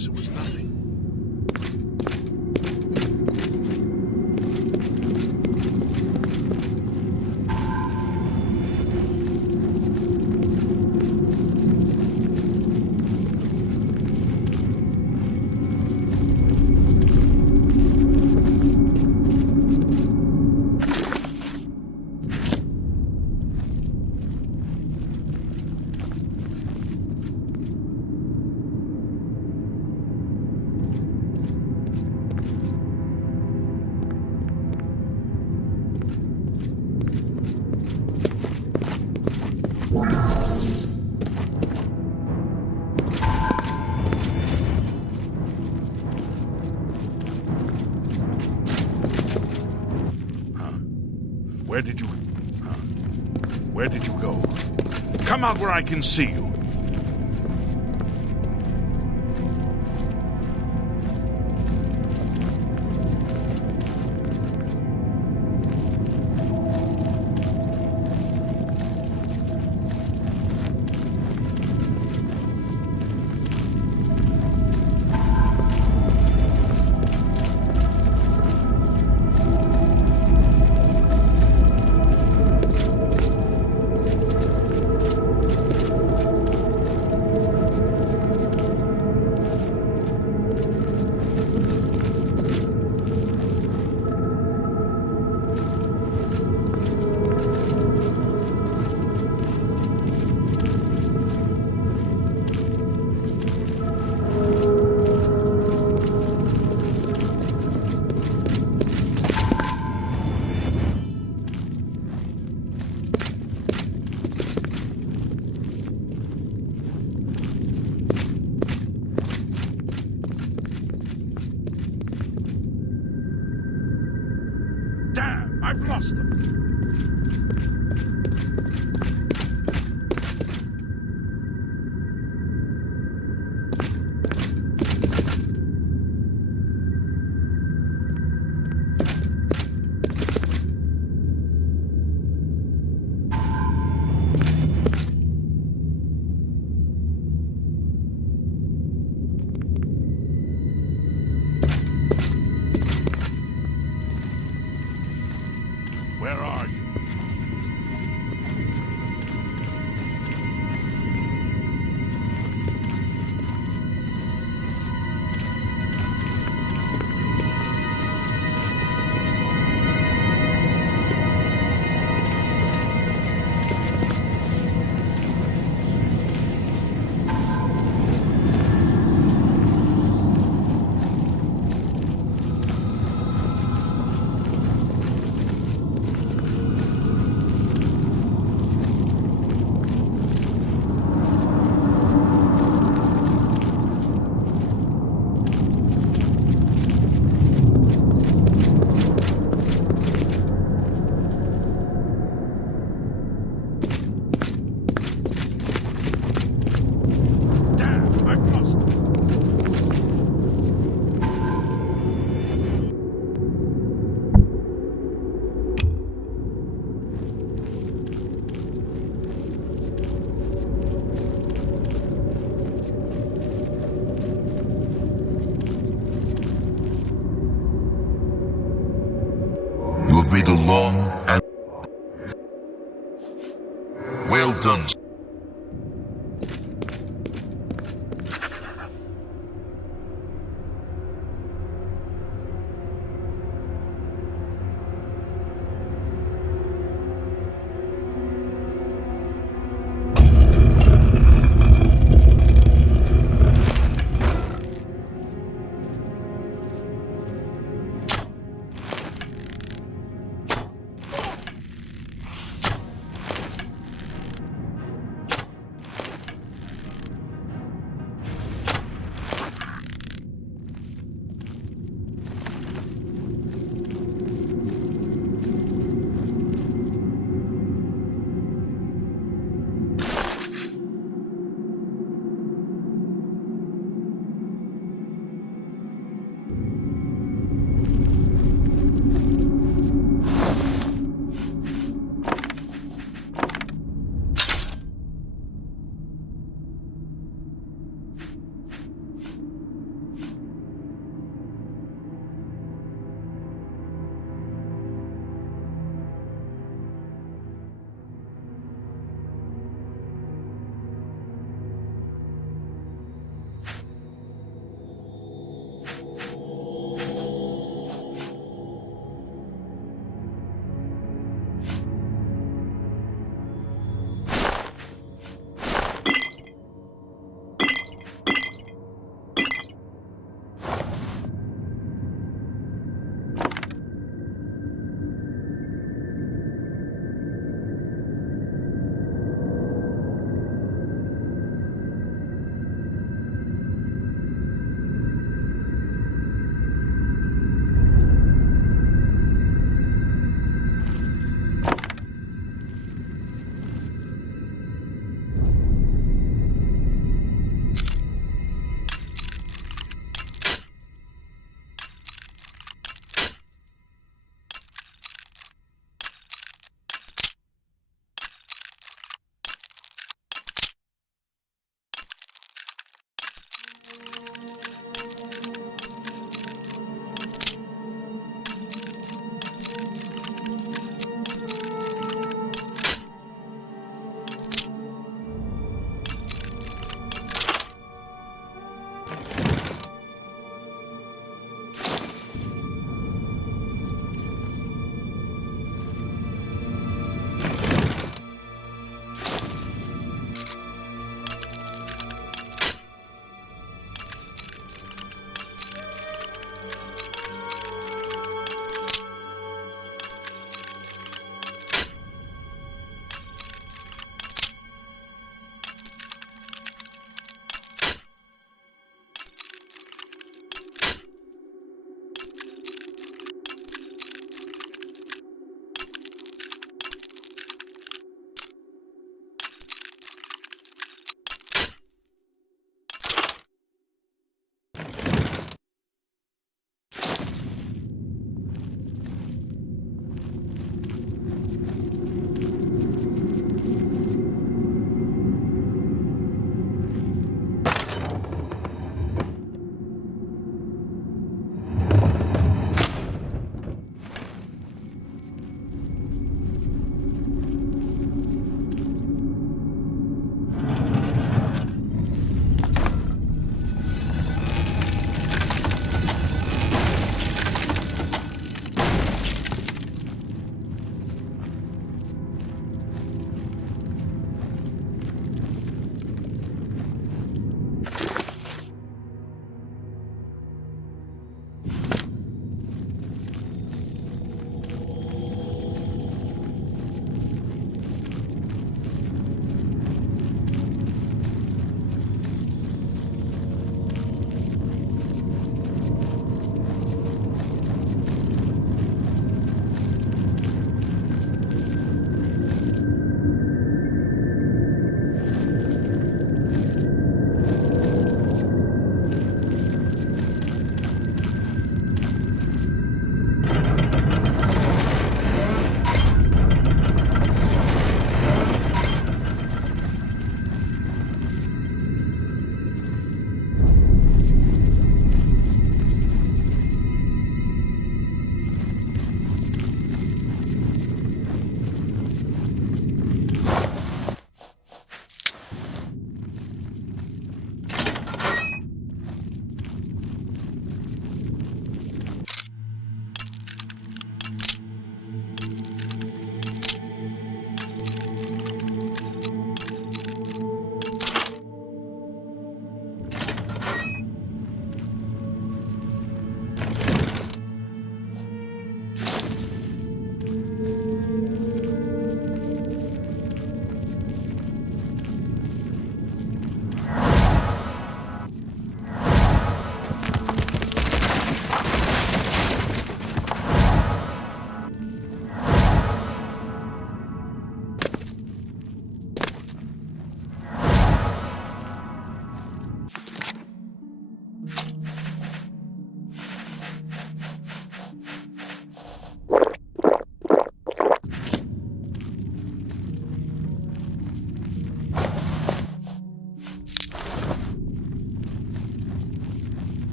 It was nothing. Where did you go? Come out where I can see you. Damn, I've lost them. Where are you? You have made a long and well done.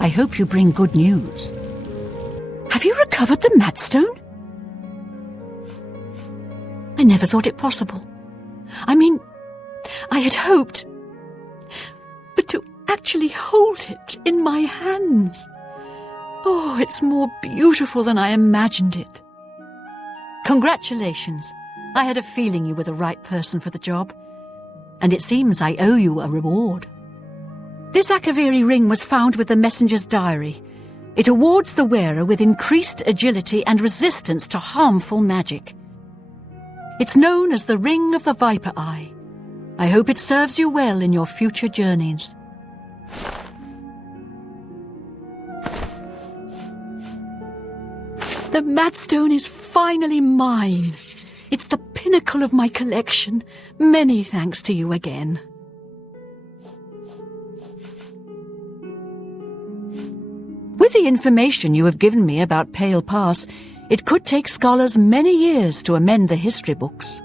I hope you bring good news. Have you recovered the Madstone? I never thought it possible. I mean, I had hoped. But to actually hold it in my hands. Oh, it's more beautiful than I imagined it. Congratulations. I had a feeling you were the right person for the job. And it seems I owe you a reward. This Akaviri ring was found with the messenger's diary. It awards the wearer with increased agility and resistance to harmful magic. It's known as the Ring of the Viper Eye. I hope it serves you well in your future journeys. The Madstone is finally mine. It's the pinnacle of my collection. Many thanks to you again. With the information you have given me about Pale Pass, it could take scholars many years to amend the history books.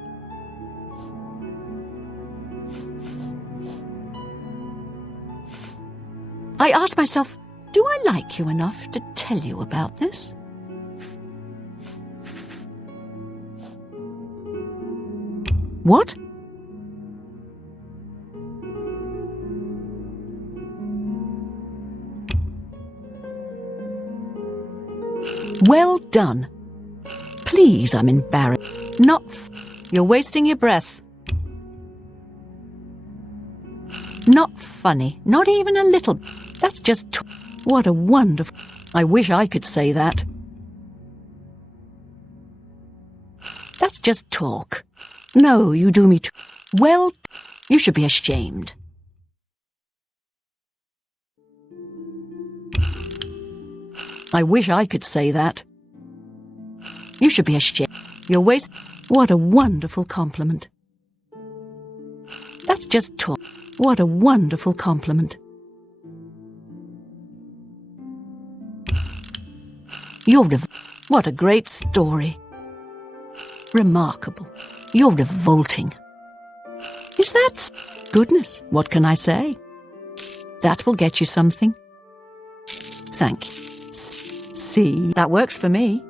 I ask myself, do I like you enough to tell you about this? What? Well done. Please, I'm embarrassed. Not You're wasting your breath. Not funny. Not even a little. That's just what a wonderful... I wish I could say that. That's just talk. No, you do me well, you should be ashamed. I wish I could say that. You should be ashamed. You're What a wonderful compliment. That's just talk. What a wonderful compliment. What a great story. Remarkable. You're revolting. Is that... Goodness, what can I say? That will get you something. Thank you. See, that works for me.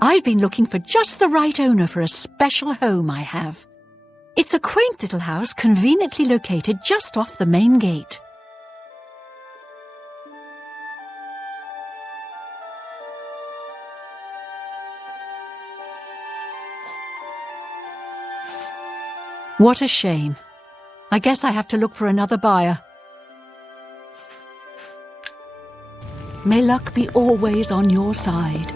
I've been looking for just the right owner for a special home I have. It's a quaint little house conveniently located just off the main gate. What a shame. I guess I have to look for another buyer. May luck be always on your side.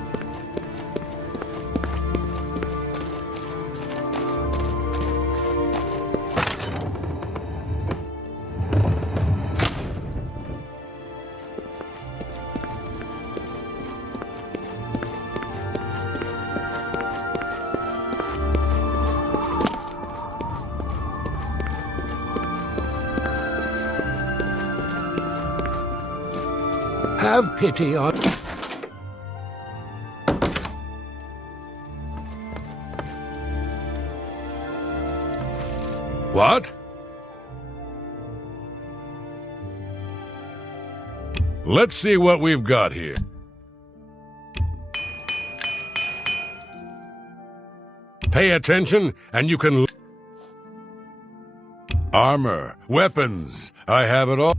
Have pity on... What? Let's see what we've got here. Pay attention, and you can... Armor, weapons, I have it all.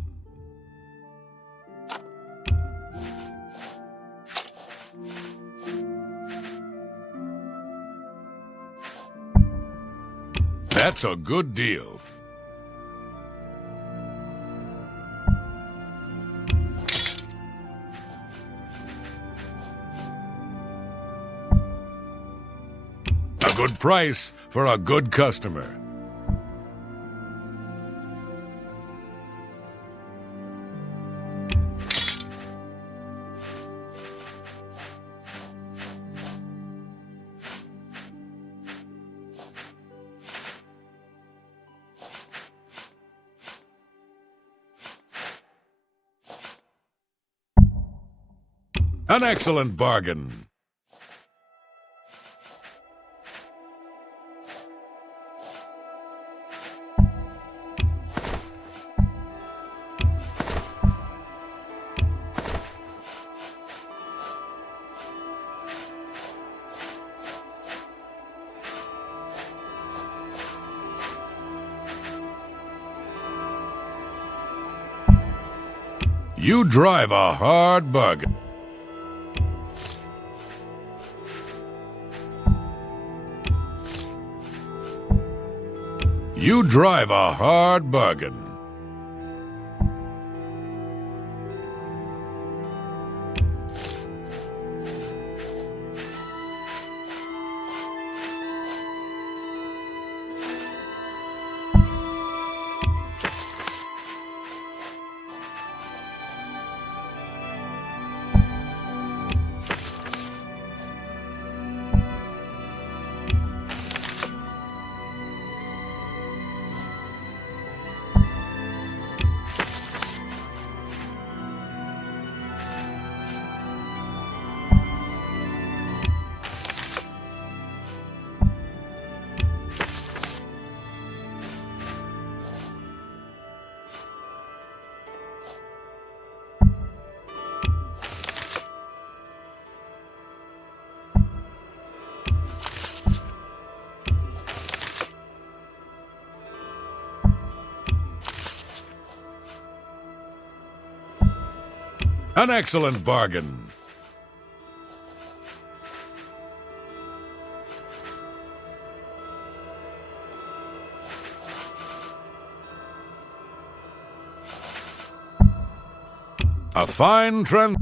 That's a good deal. A good price for a good customer. An excellent bargain. You drive a hard bargain. You drive a hard bargain. An excellent bargain. A fine trend.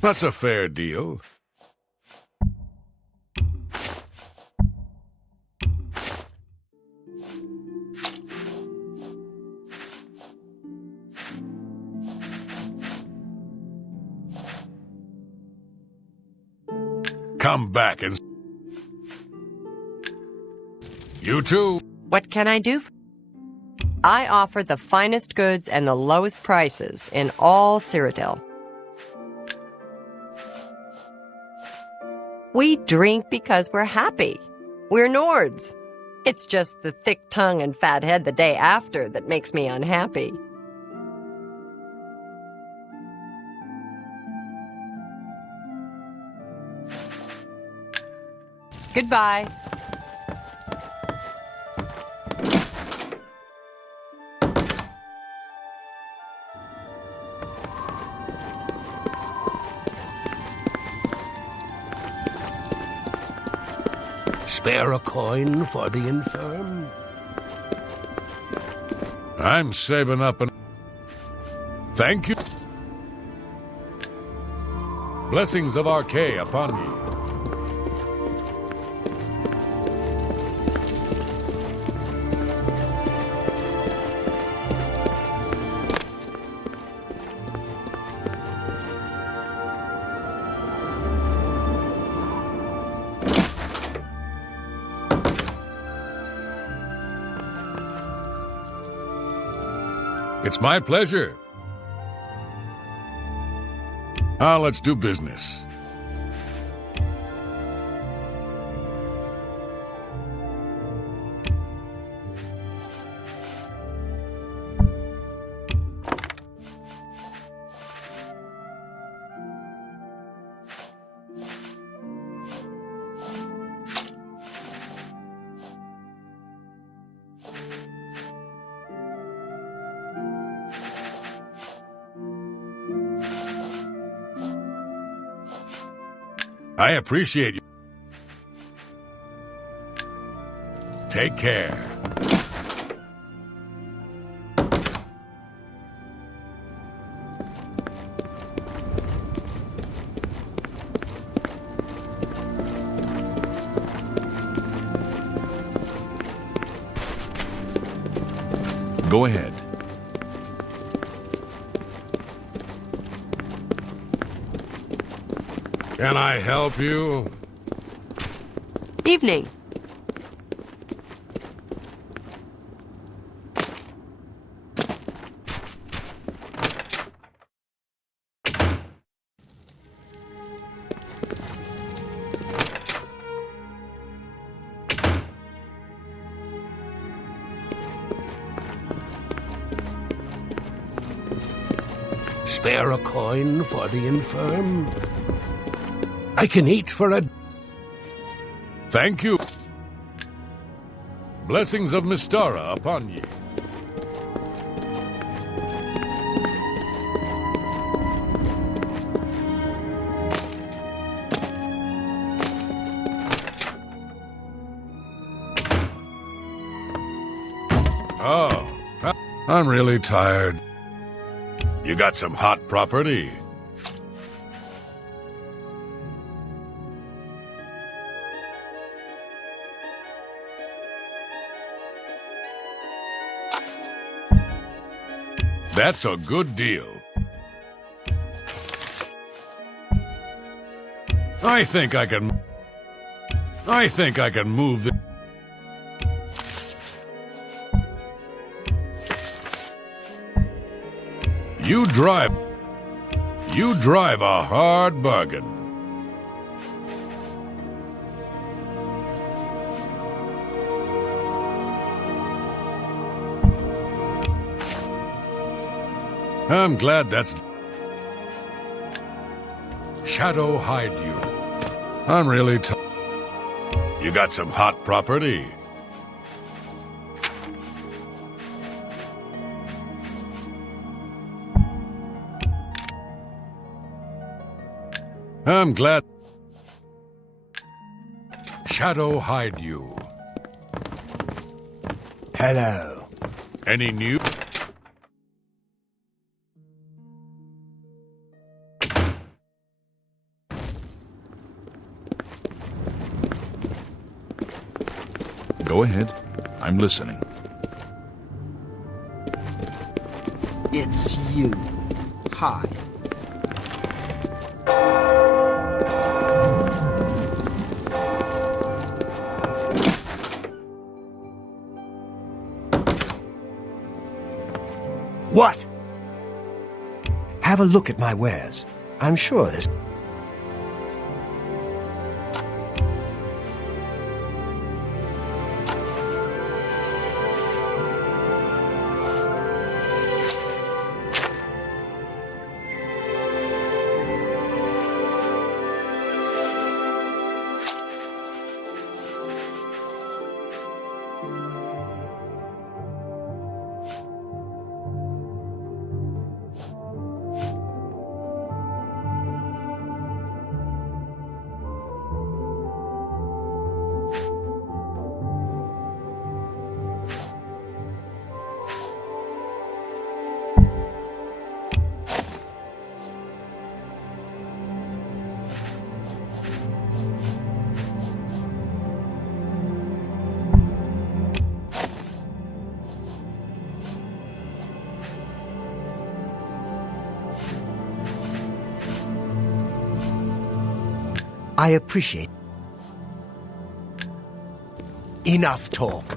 That's a fair deal. Come back and... You too. What can I do? I offer the finest goods and the lowest prices in all Cyrodiil. We drink because we're happy. We're Nords. It's just the thick tongue and fat head the day after that makes me unhappy. Goodbye. Spare a coin for the infirm? I'm saving up an... Thank you. Blessings of Archay upon ye. It's my pleasure. Now let's do business. I appreciate you. Take care. Go ahead. Can I help you? Evening. Spare a coin for the infirm? I can eat for a... Thank you. Blessings of Mystara upon ye. Oh, I'm really tired. You got some hot property? That's a good deal. I think I can move the... You drive a hard bargain. I'm glad that's... Shadow hide you. I'm really You got some hot property? I'm glad... Shadow hide you. Hello. Any new... Go ahead. I'm listening. It's you. Hi. What? Have a look at my wares. I'm sure this... I appreciate... Enough talk.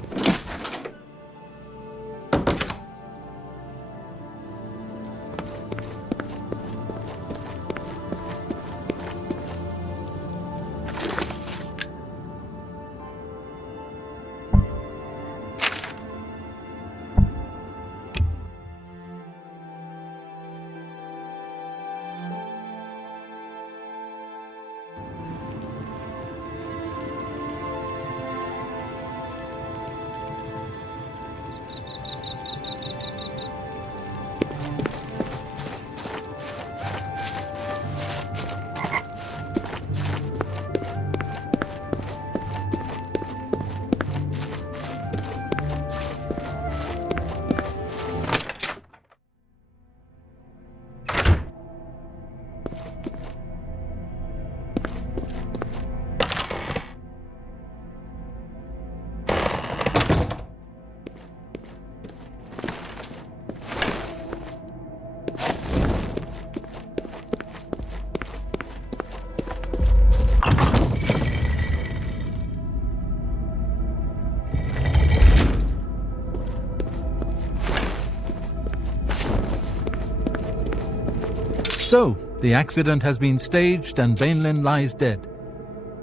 So, the accident has been staged and Bainlin lies dead.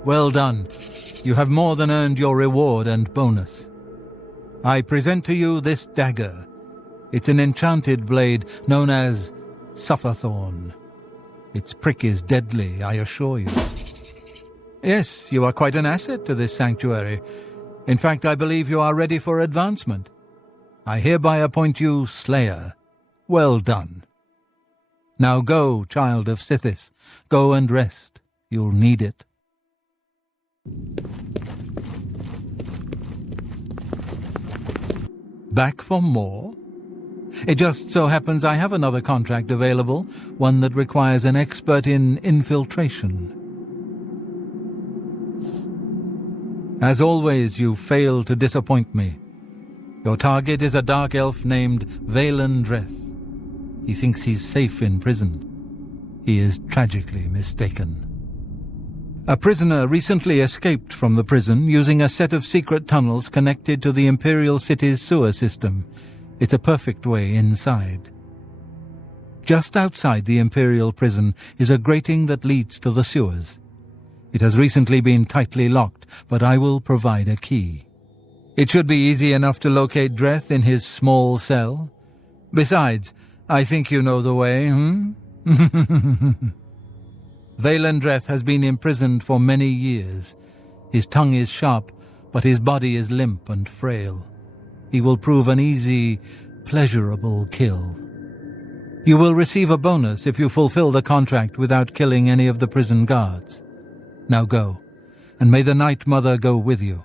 Well done. You have more than earned your reward and bonus. I present to you this dagger. It's an enchanted blade known as Sufferthorn. Its prick is deadly, I assure you. Yes, you are quite an asset to this sanctuary. In fact, I believe you are ready for advancement. I hereby appoint you Slayer. Well done. Now go, child of Sithis. Go and rest. You'll need it. Back for more? It just so happens I have another contract available, one that requires an expert in infiltration. As always, you fail to disappoint me. Your target is a dark elf named Valen Dreth. He thinks he's safe in prison. He is tragically mistaken. A prisoner recently escaped from the prison using a set of secret tunnels connected to the Imperial City's sewer system. It's a perfect way inside. Just outside the Imperial prison is a grating that leads to the sewers. It has recently been tightly locked, but I will provide a key. It should be easy enough to locate Dreth in his small cell. Besides, I think you know the way, Valen Dreth has been imprisoned for many years. His tongue is sharp, but his body is limp and frail. He will prove an easy, pleasurable kill. You will receive a bonus if you fulfill the contract without killing any of the prison guards. Now go, and may the Night Mother go with you.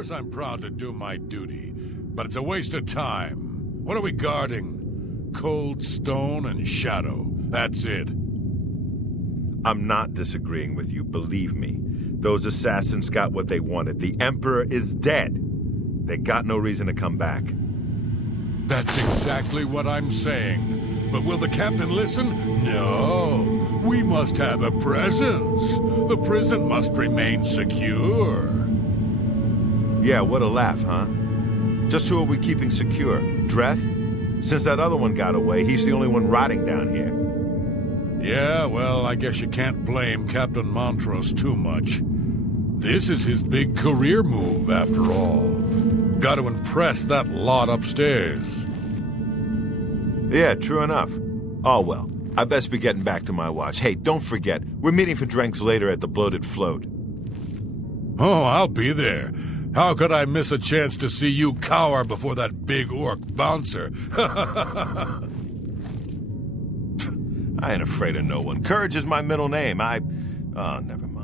course I'm proud to do my duty, but it's a waste of time. What are we guarding? Cold stone and shadow. That's it. I'm not disagreeing with you, believe me. Those assassins got what they wanted. The Emperor is dead. They got no reason to come back. That's exactly what I'm saying. But will the captain listen? No. We must have a presence. The prison must remain secure. Yeah, what a laugh, huh? Just who are we keeping secure? Dreth? Since that other one got away, he's the only one rotting down here. Yeah, well, I guess you can't blame Captain Montrose too much. This is his big career move, after all. Got to impress that lot upstairs. Yeah, true enough. Oh, well, I best be getting back to my watch. Hey, don't forget, we're meeting for drinks later at the Bloated Float. Oh, I'll be there. How could I miss a chance to see you cower before that big orc bouncer? I ain't afraid of no one. Courage is my middle name. Oh, never mind.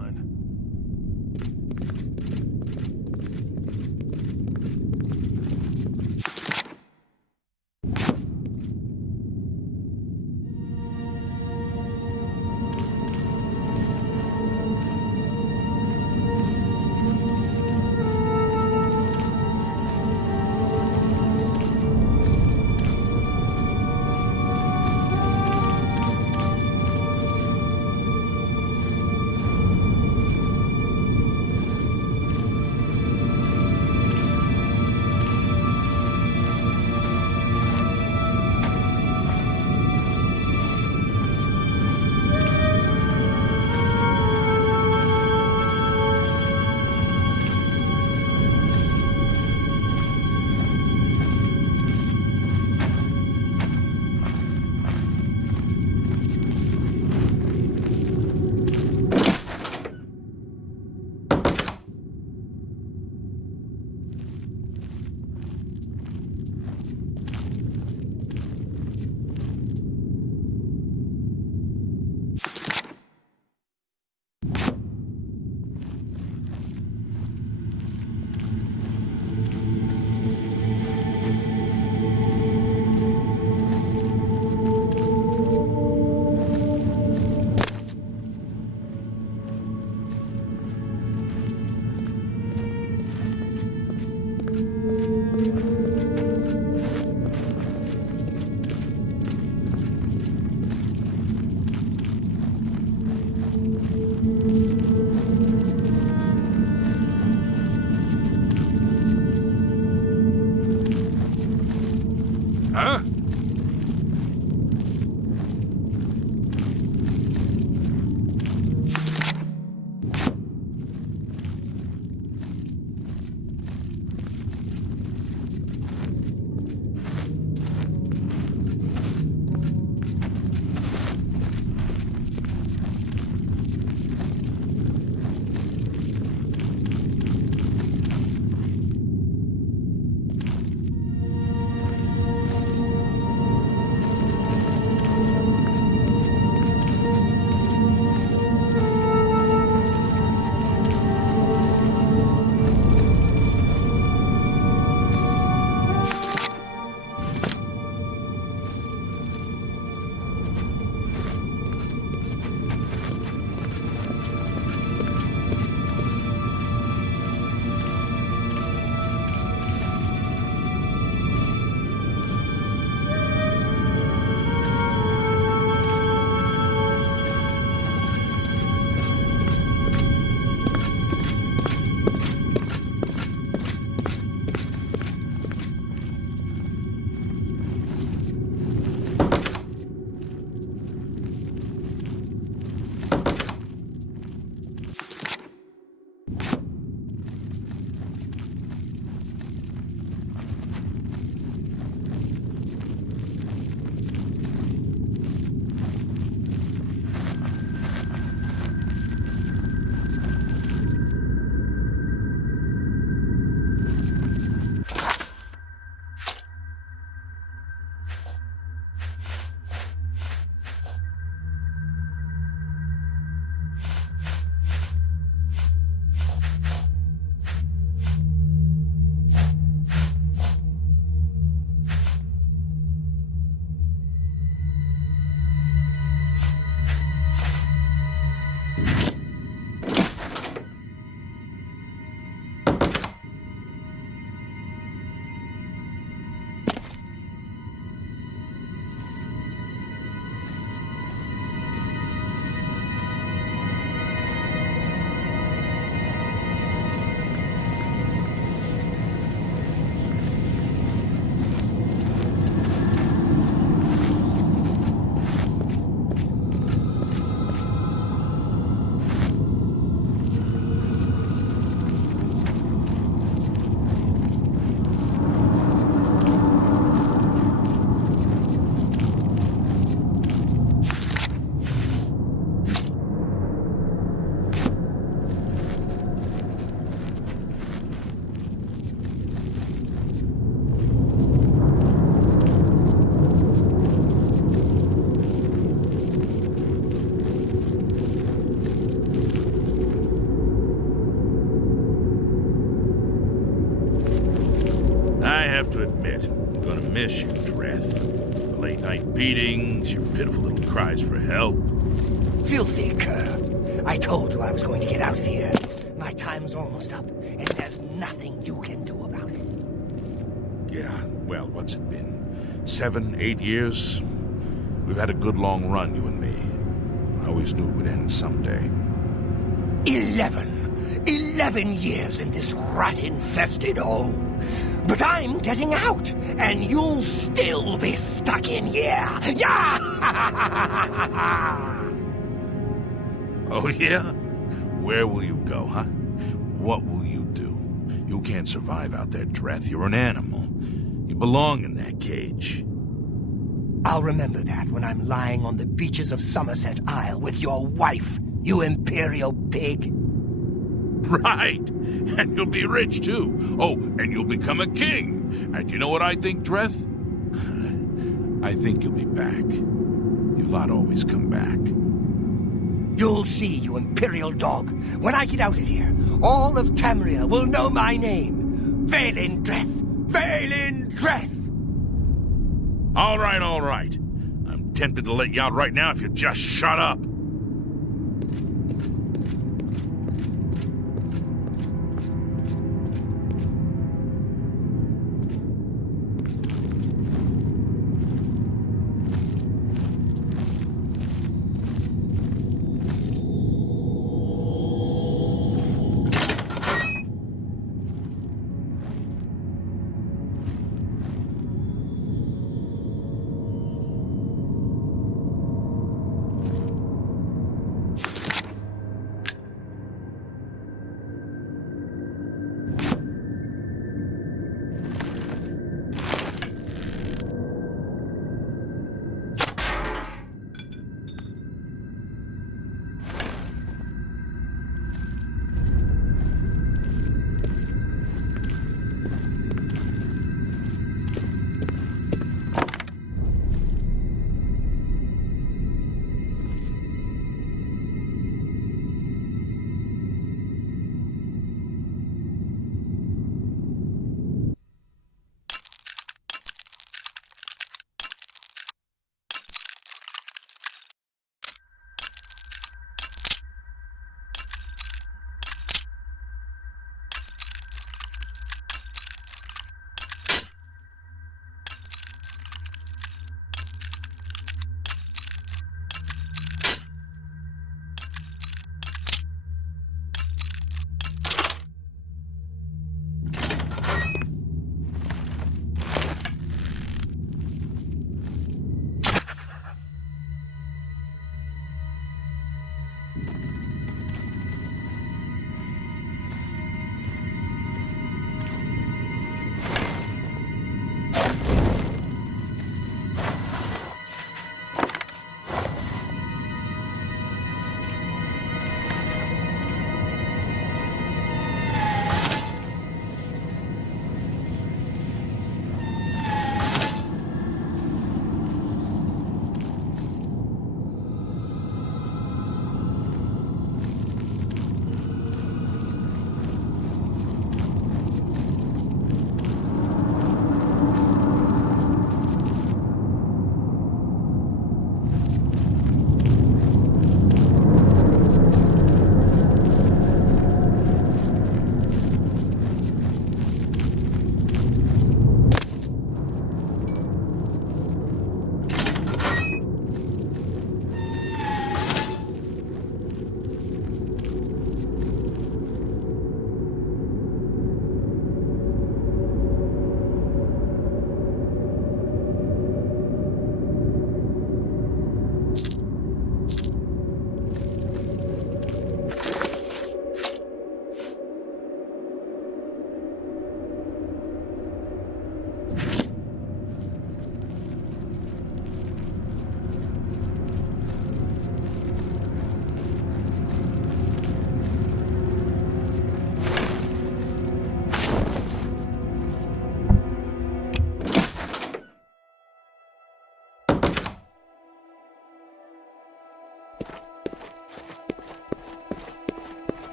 miss you, Dreth. The late-night beatings, your pitiful little cries for help. Filthy cur. I told you I was going to get out of here. My time's almost up, and there's nothing you can do about it. Yeah, well, what's it been? 7, 8 years? We've had a good long run, you and me. I always knew it would end someday. 11 years in this rat-infested hole. But I'm getting out, and you'll still be stuck in here. Yeah! Oh, yeah? Where will you go, huh? What will you do? You can't survive out there, Dreth. You're an animal. You belong in that cage. I'll remember that when I'm lying on the beaches of Somerset Isle with your wife, you imperial pig. Right! And you'll be rich, too. Oh, and you'll become a king. And you know what I think, Dreth? I think you'll be back. You lot always come back. You'll see, you imperial dog. When I get out of here, all of Tamriel will know my name. Vaelin Dreth! Vaelin Dreth! All right, all right. I'm tempted to let you out right now if you just shut up.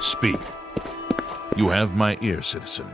Speak. You have my ear, citizen.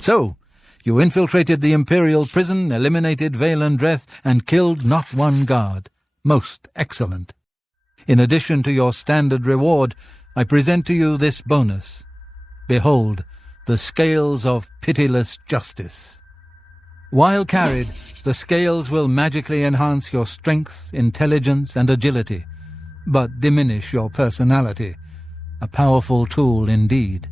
So, you infiltrated the Imperial prison, eliminated Vale and Dreth, and killed not one guard. Most excellent. In addition to your standard reward, I present to you this bonus. Behold, the scales of pitiless justice. While carried, the scales will magically enhance your strength, intelligence, and agility, but diminish your personality. A powerful tool indeed.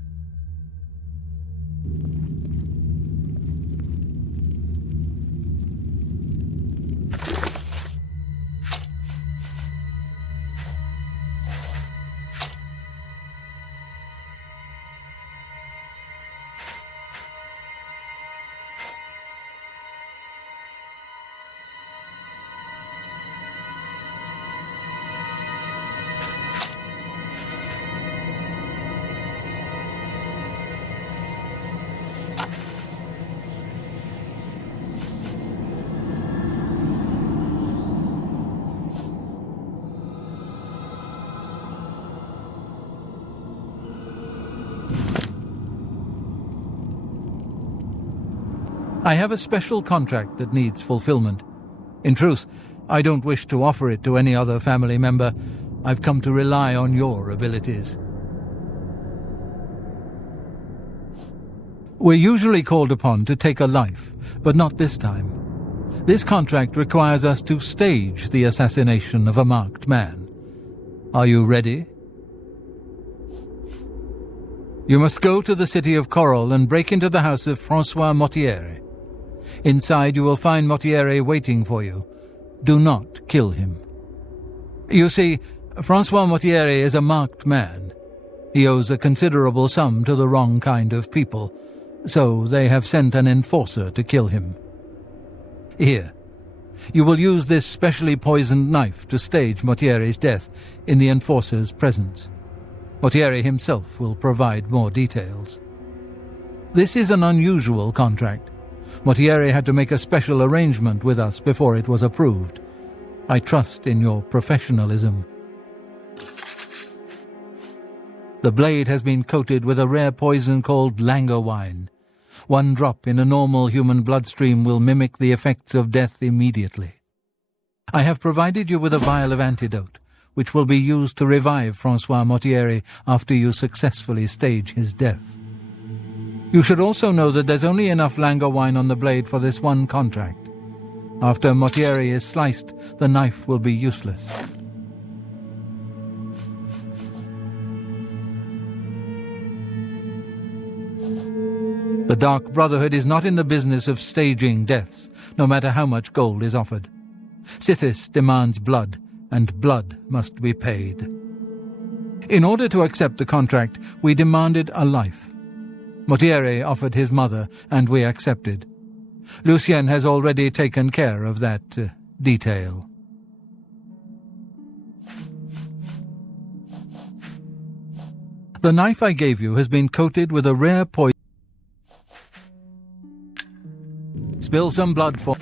I have a special contract that needs fulfillment. In truth, I don't wish to offer it to any other family member. I've come to rely on your abilities. We're usually called upon to take a life, but not this time. This contract requires us to stage the assassination of a marked man. Are you ready? You must go to the city of Coral and break into the house of Francois Mortieri. Inside you will find Mortieri waiting for you. Do not kill him. You see, Francois Mortieri is a marked man. He owes a considerable sum to the wrong kind of people, so they have sent an enforcer to kill him. Here, you will use this specially poisoned knife to stage Mortieri's death in the enforcer's presence. Mortieri himself will provide more details. This is an unusual contract. Mortieri had to make a special arrangement with us before it was approved. I trust in your professionalism. The blade has been coated with a rare poison called langerwine. 1 drop in a normal human bloodstream will mimic the effects of death immediately. I have provided you with a vial of antidote, which will be used to revive Francois Mortieri after you successfully stage his death. You should also know that there's only enough langerwine on the blade for this one contract. After Motieri is sliced, the knife will be useless. The Dark Brotherhood is not in the business of staging deaths, no matter how much gold is offered. Sithis demands blood, and blood must be paid. In order to accept the contract, we demanded a life. Motieri offered his mother, and we accepted. Lucien has already taken care of that detail. The knife I gave you has been coated with a rare poison. Spill some blood for...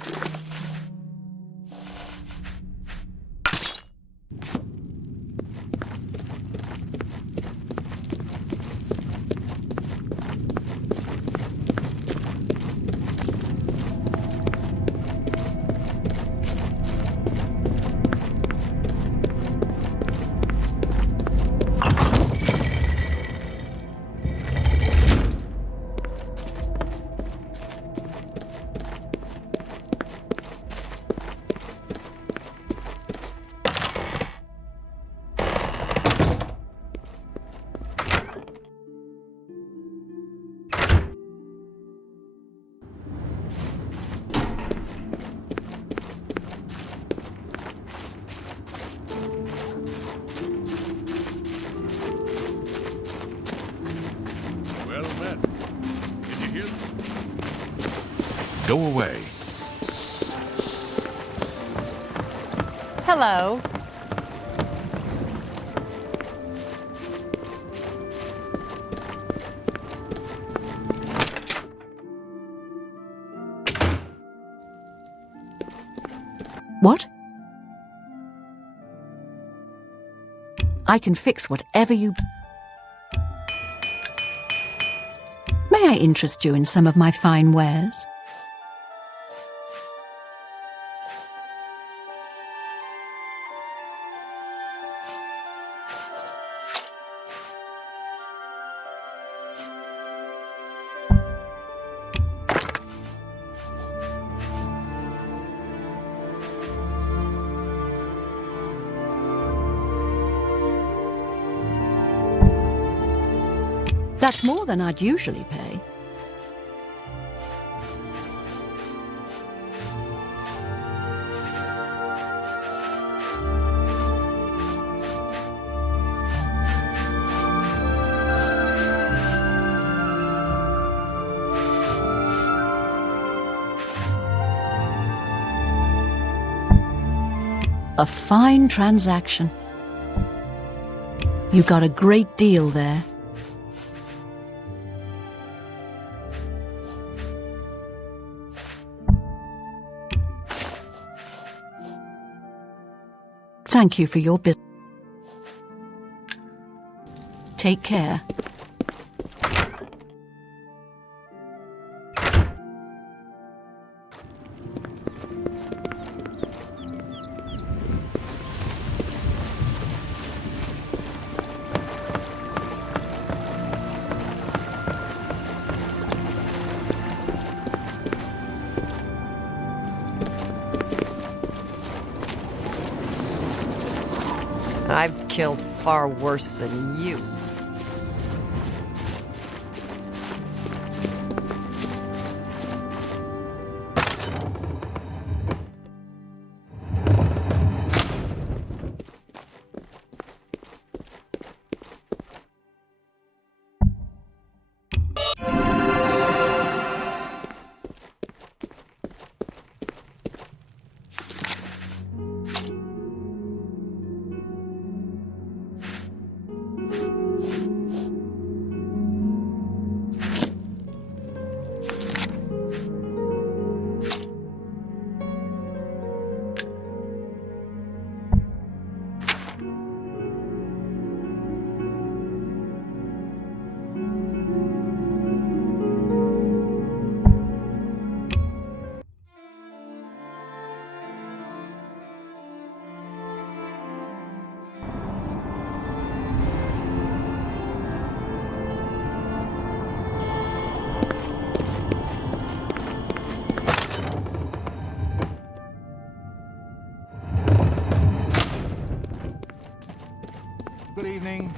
Well met. Did you hear that? Go away. Hello. What? I can fix whatever you... May I interest you in some of my fine wares? That's more than I'd usually pay. A fine transaction. You got a great deal there. Thank you for your business. Take care. I've killed far worse than you. evening.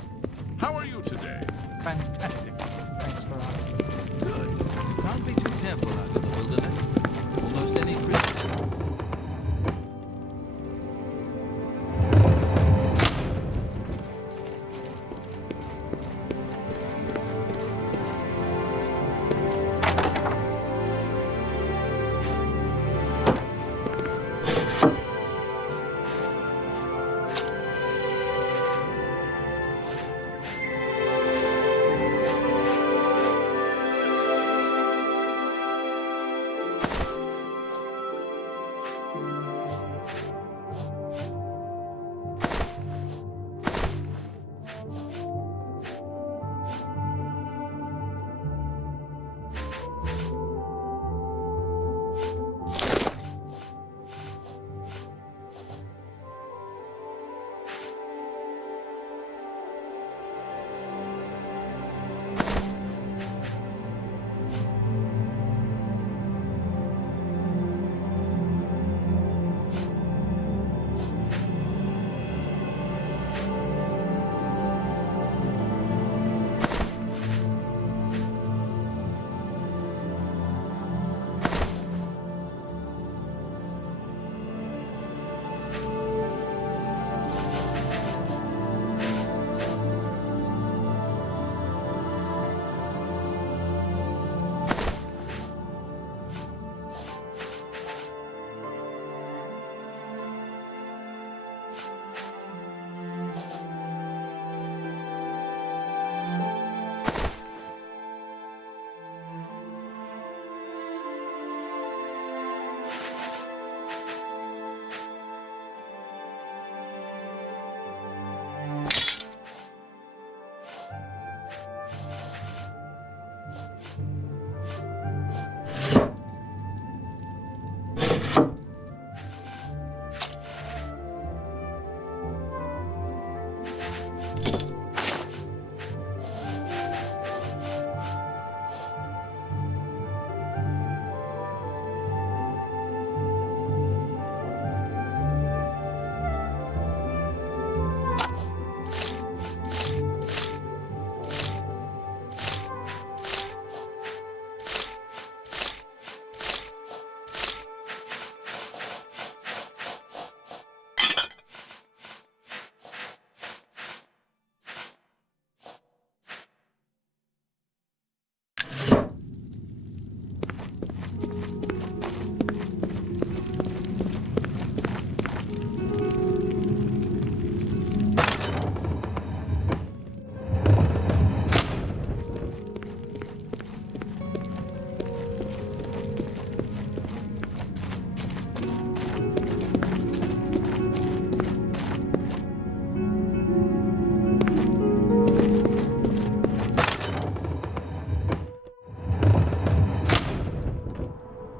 How are you today? Fantastic. Thanks for asking. Good. You can't be too careful out in the wilderness. Almost any creature.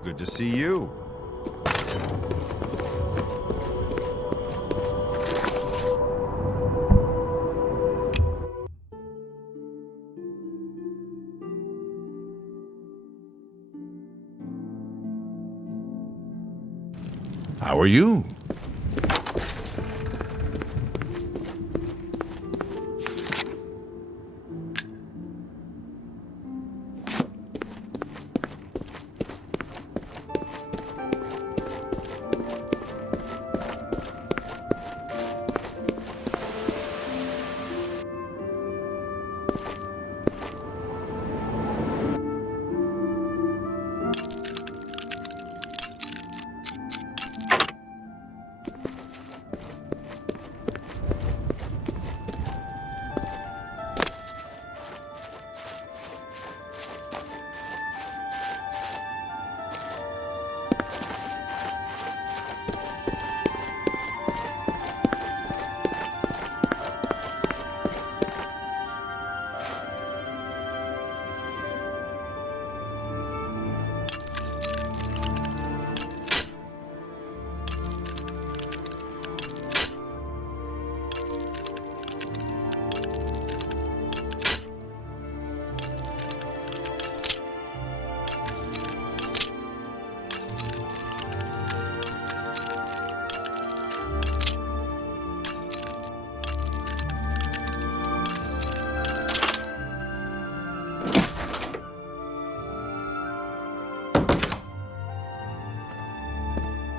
Good to see you. How are you?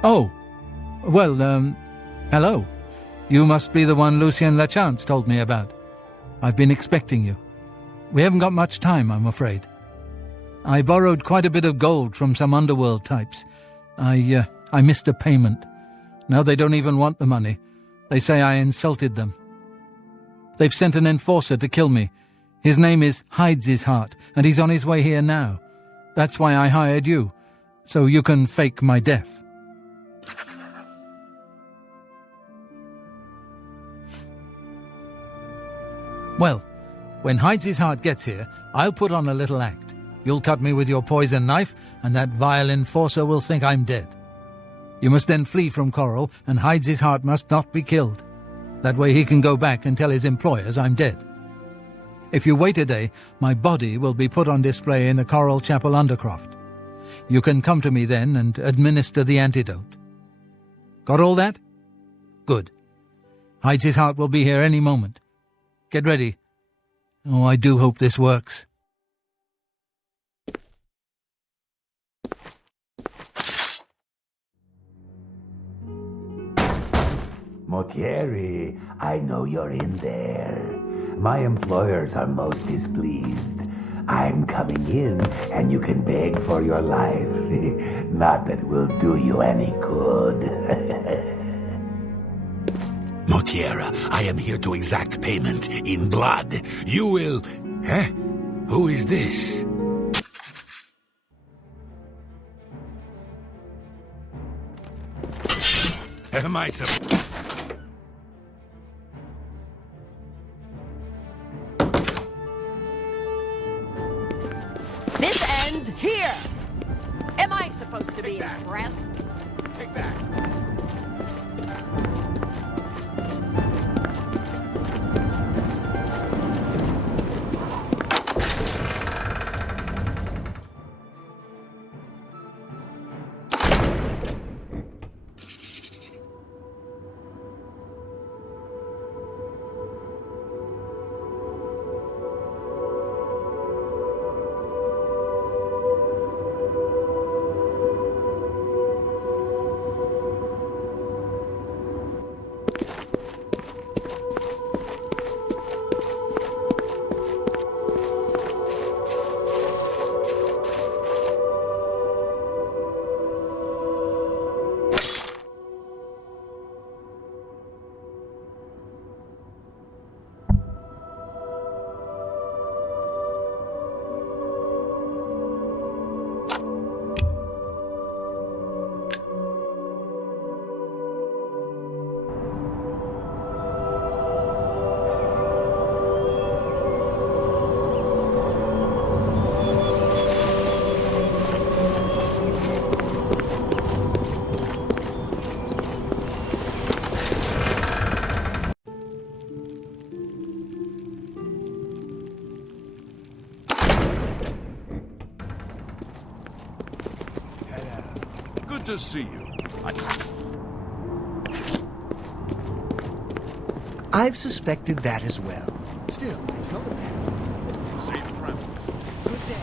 Oh, well, hello. You must be the one Lucien Lachance told me about. I've been expecting you. We haven't got much time, I'm afraid. I borrowed quite a bit of gold from some underworld types. I missed a payment. Now they don't even want the money. They say I insulted them. They've sent an enforcer to kill me. His name is Hides His Heart, and he's on his way here now. That's why I hired you, so you can fake my death. Well, when Hides His Heart gets here, I'll put on a little act. You'll cut me with your poison knife, and that vile enforcer will think I'm dead. You must then flee from Coral, and Hides His Heart must not be killed. That way he can go back and tell his employers I'm dead. If you wait a day, my body will be put on display in the Coral Chapel Undercroft. You can come to me then and administer the antidote. Got all that? Good. Hides His Heart will be here any moment. Get ready. Oh, I do hope this works. Motieri, I know you're in there. My employers are most displeased. I'm coming in, and you can beg for your life. Not that it will do you any good. Motiera, I am here to exact payment in blood. You will... Eh? Who is this? Am I This ends here! Am I supposed to be impressed? Take that. Good to see you. I've suspected that as well. Still, it's not a bad. Safe travels. Good day.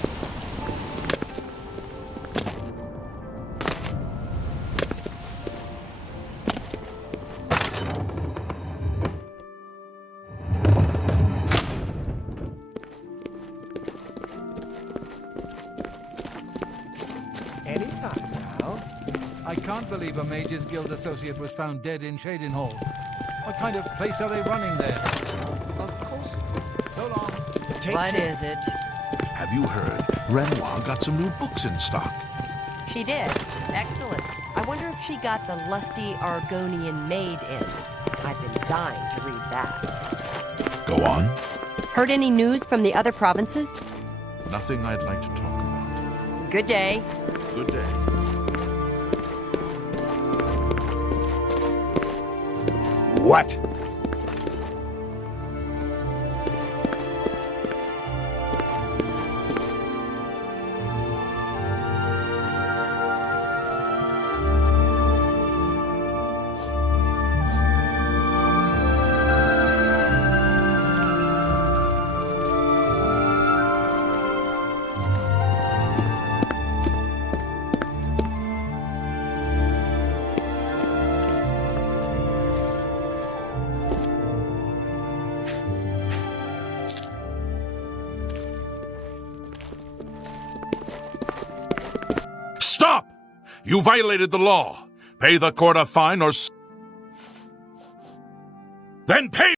Anytime now. I can't believe a Mages Guild associate was found dead in Shadenhall. What kind of place are they running there? Of course. So long. What is it? Have you heard? Renoir got some new books in stock. She did. Excellent. I wonder if she got the Lusty Argonian Maid in. I've been dying to read that. Go on. Heard any news from the other provinces? Nothing I'd like to talk about. Good day. Good day. What? You violated the law. Pay the court a fine or... Then pay...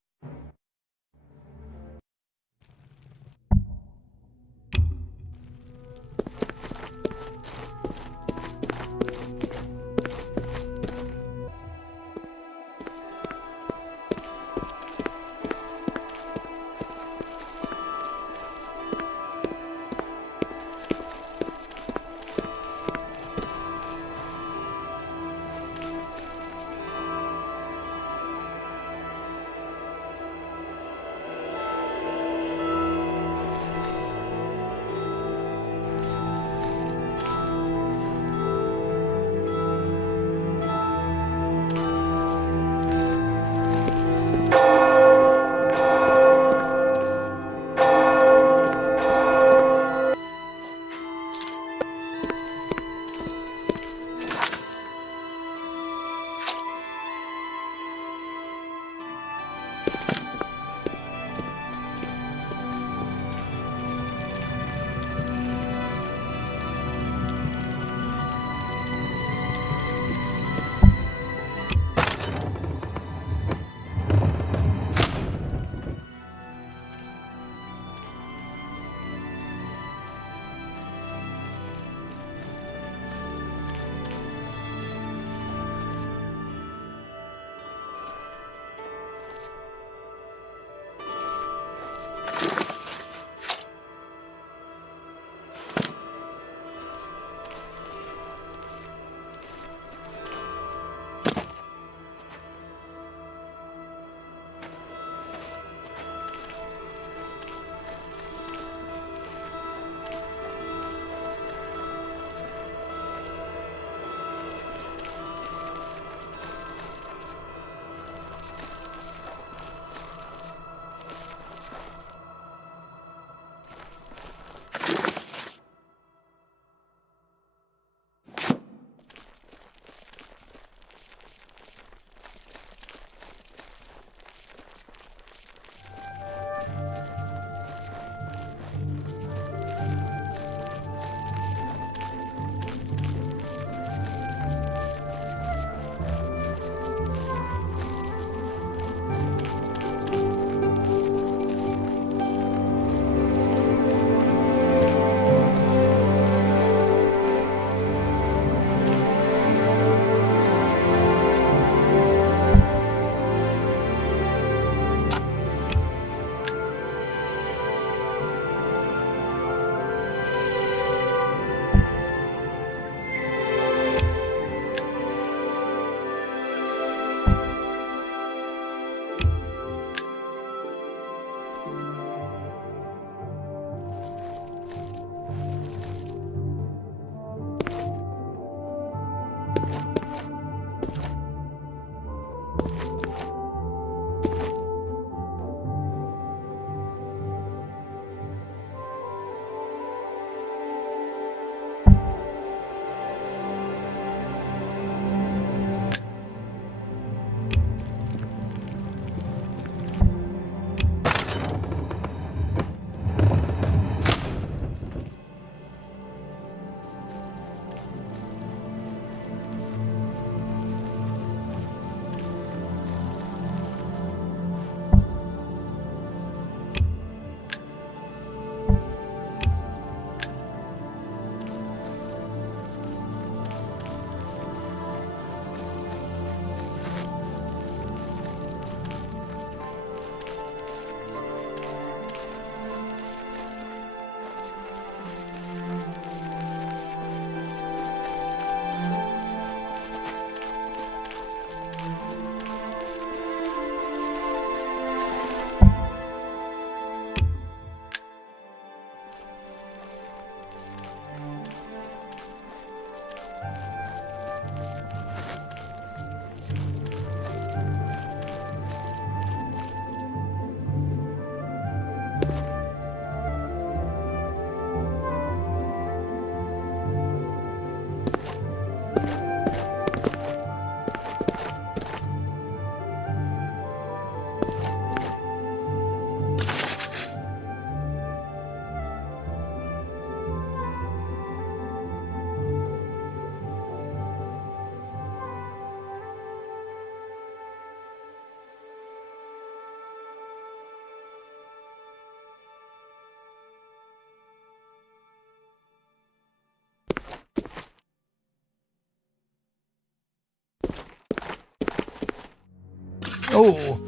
Oh,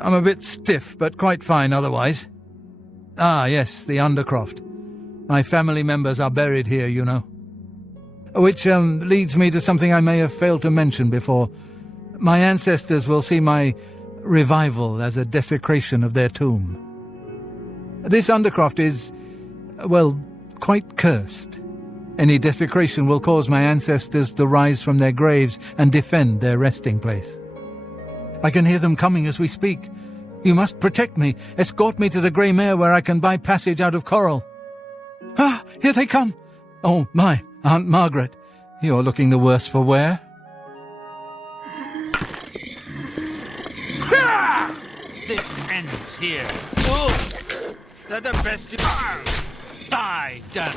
I'm a bit stiff, but quite fine otherwise. Ah, yes, the Undercroft. My family members are buried here, you know. Which leads me to something I may have failed to mention before. My ancestors will see my revival as a desecration of their tomb. This Undercroft is, well, quite cursed. Any desecration will cause my ancestors to rise from their graves and defend their resting place. I can hear them coming as we speak. You must protect me. Escort me to the Grey Mare where I can buy passage out of Coral. Ah, here they come. Oh, my, Aunt Margaret. You're looking the worse for wear. This ends here. Oh, they're the best you are. Die, done.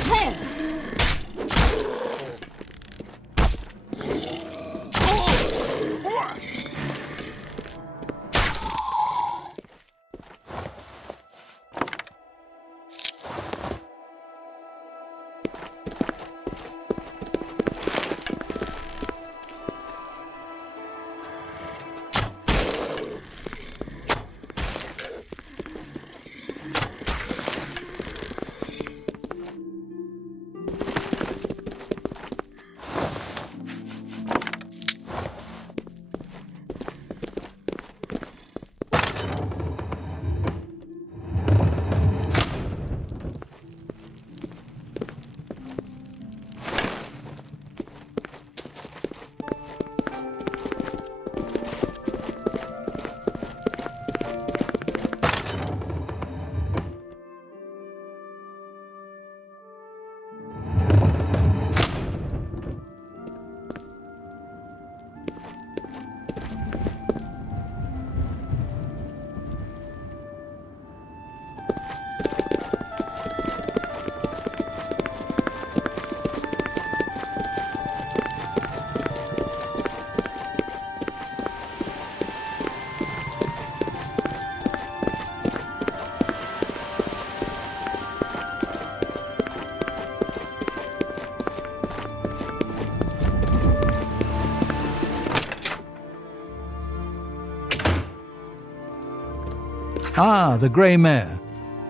Ah, the Grey Mare.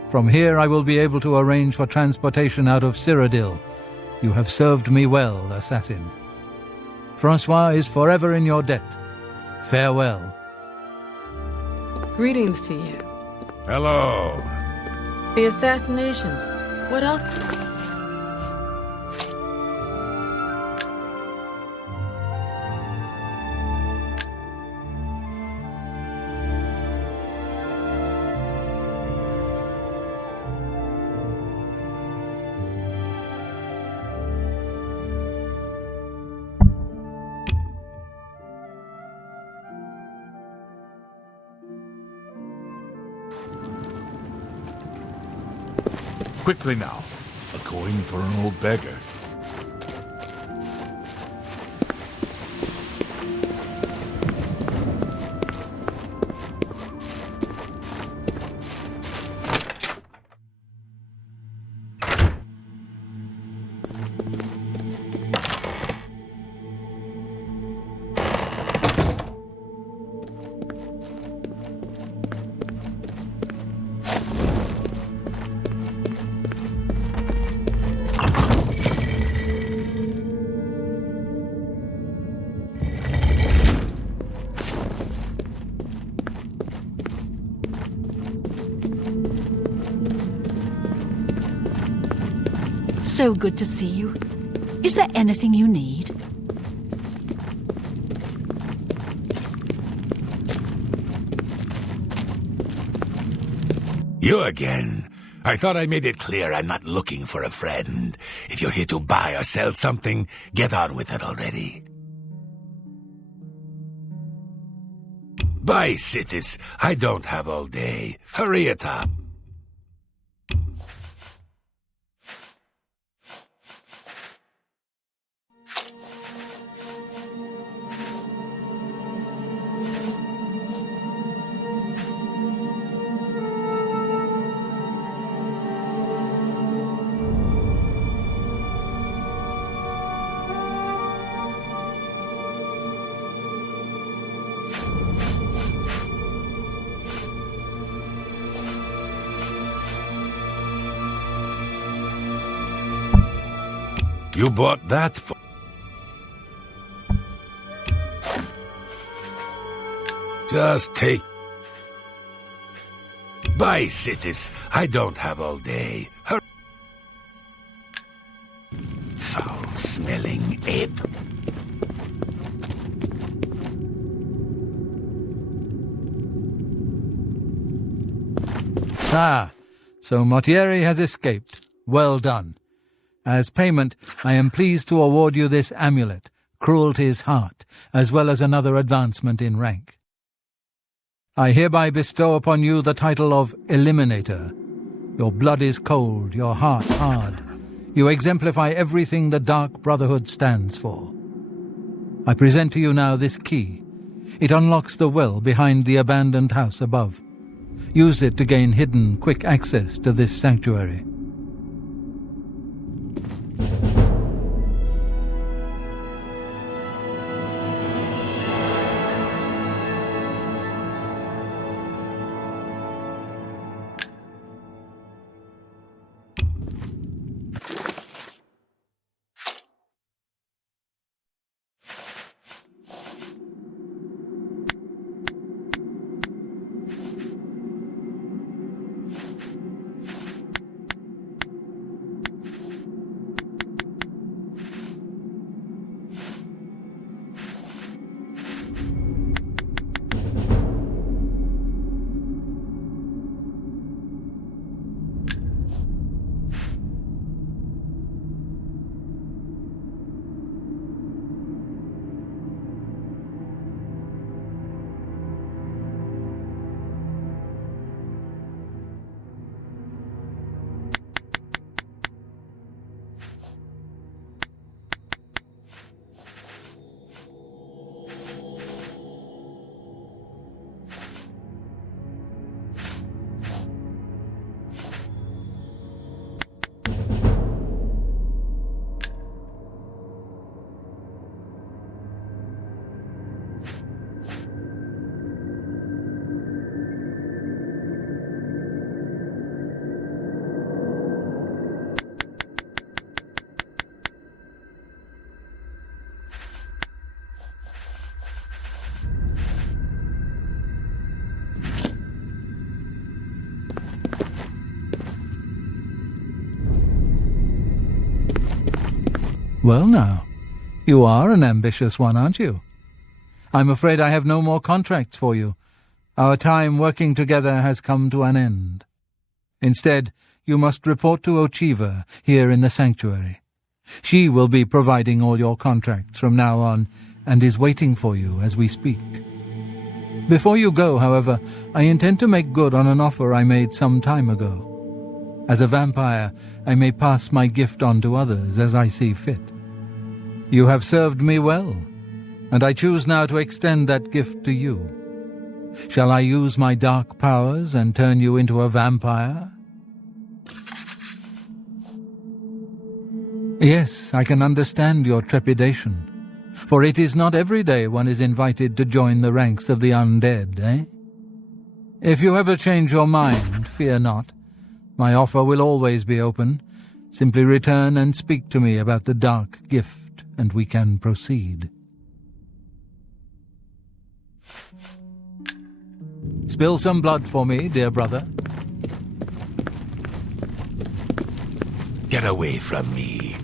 From here I will be able to arrange for transportation out of Cyrodiil. You have served me well, assassin. Francois is forever in your debt. Farewell. Greetings to you. Hello. The assassinations. What else? Quickly now. A coin for an old beggar. So good to see you. Is there anything you need? You again. I thought I made it clear I'm not looking for a friend. If you're here to buy or sell something, get on with it already. Bye, Sithis. I don't have all day. Hurry it up. You bought that for... Just take... Bye, Sithis. I don't have all day. Hurry. Foul-smelling ape. Ah, so Mortieri has escaped. Well done. As payment, I am pleased to award you this amulet, Cruelty's Heart, as well as another advancement in rank. I hereby bestow upon you the title of Eliminator. Your blood is cold, your heart hard. You exemplify everything the Dark Brotherhood stands for. I present to you now this key. It unlocks the well behind the abandoned house above. Use it to gain hidden, quick access to this sanctuary. Well now, you are an ambitious one, aren't you? I'm afraid I have no more contracts for you. Our time working together has come to an end. Instead, you must report to Ochiva here in the sanctuary. She will be providing all your contracts from now on, and is waiting for you as we speak. Before you go, however, I intend to make good on an offer I made some time ago. As a vampire, I may pass my gift on to others as I see fit. You have served me well, and I choose now to extend that gift to you. Shall I use my dark powers and turn you into a vampire? Yes, I can understand your trepidation, for it is not every day one is invited to join the ranks of the undead, eh? If you ever change your mind, fear not. My offer will always be open. Simply return and speak to me about the dark gift, and we can proceed. Spill some blood for me, dear brother. Get away from me.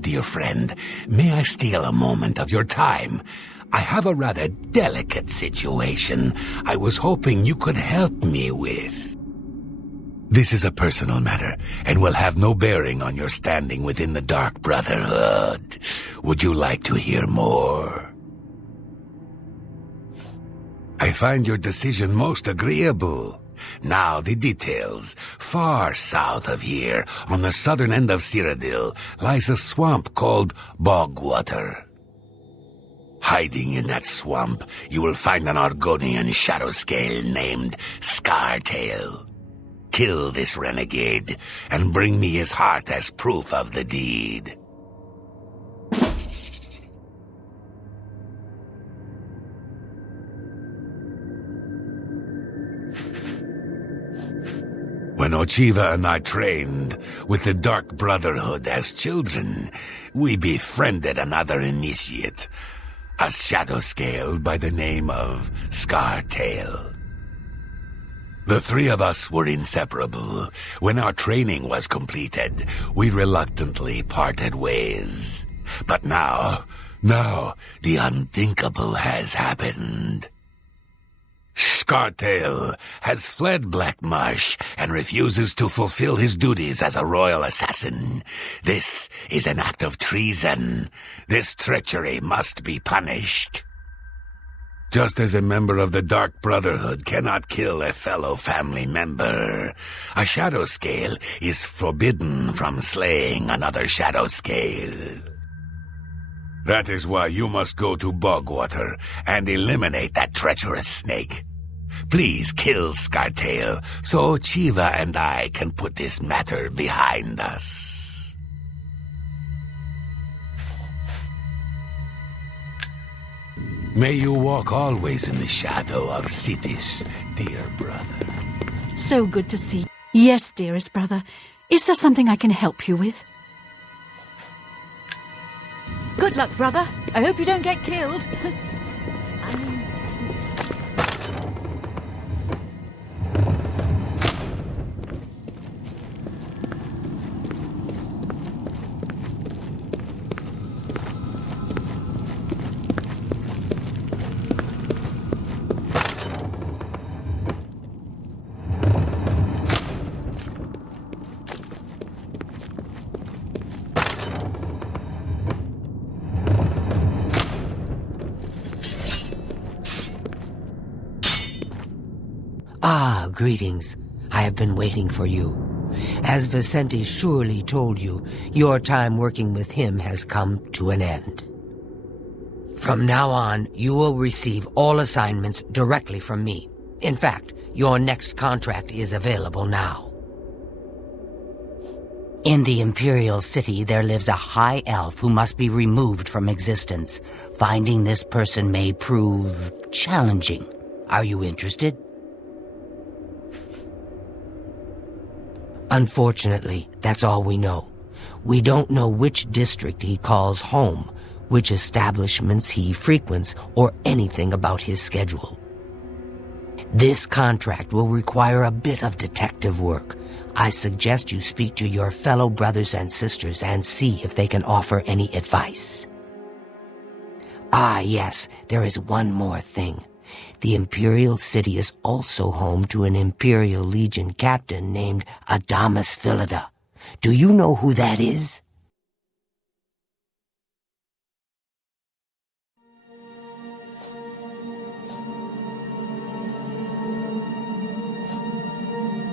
Dear friend, may I steal a moment of your time? I have a rather delicate situation I was hoping you could help me with. This is a personal matter, and will have no bearing on your standing within the Dark Brotherhood. Would you like to hear more? I find your decision most agreeable. Now the details. Far south of here, on the southern end of Cyrodiil, lies a swamp called Bogwater. Hiding in that swamp, you will find an Argonian shadow scale named Scartail. Kill this renegade, and bring me his heart as proof of the deed. When Ochiva and I trained with the Dark Brotherhood as children, we befriended another initiate, a shadow scale by the name of Scartail. The three of us were inseparable. When our training was completed, we reluctantly parted ways. But now, the unthinkable has happened. Scartail has fled Black Marsh and refuses to fulfill his duties as a royal assassin. This is an act of treason. This treachery must be punished. Just as a member of the Dark Brotherhood cannot kill a fellow family member, a Shadow Scale is forbidden from slaying another Shadow Scale. That is why you must go to Bogwater and eliminate that treacherous snake. Please kill Scartail so Chiva and I can put this matter behind us. May you walk always in the shadow of Siddis, dear brother. So good to see. Yes, dearest brother. Is there something I can help you with? Good luck, brother. I hope you don't get killed. Ah, greetings. I have been waiting for you. As Vicente surely told you, your time working with him has come to an end. From now on, you will receive all assignments directly from me. In fact, your next contract is available now. In the Imperial City, there lives a high elf who must be removed from existence. Finding this person may prove challenging. Are you interested? Unfortunately, that's all we know. We don't know which district he calls home, which establishments he frequents, or anything about his schedule. This contract will require a bit of detective work. I suggest you speak to your fellow brothers and sisters and see if they can offer any advice. Ah, yes, there is one more thing. The Imperial City is also home to an Imperial Legion captain named Adamus Philida. Do you know who that is?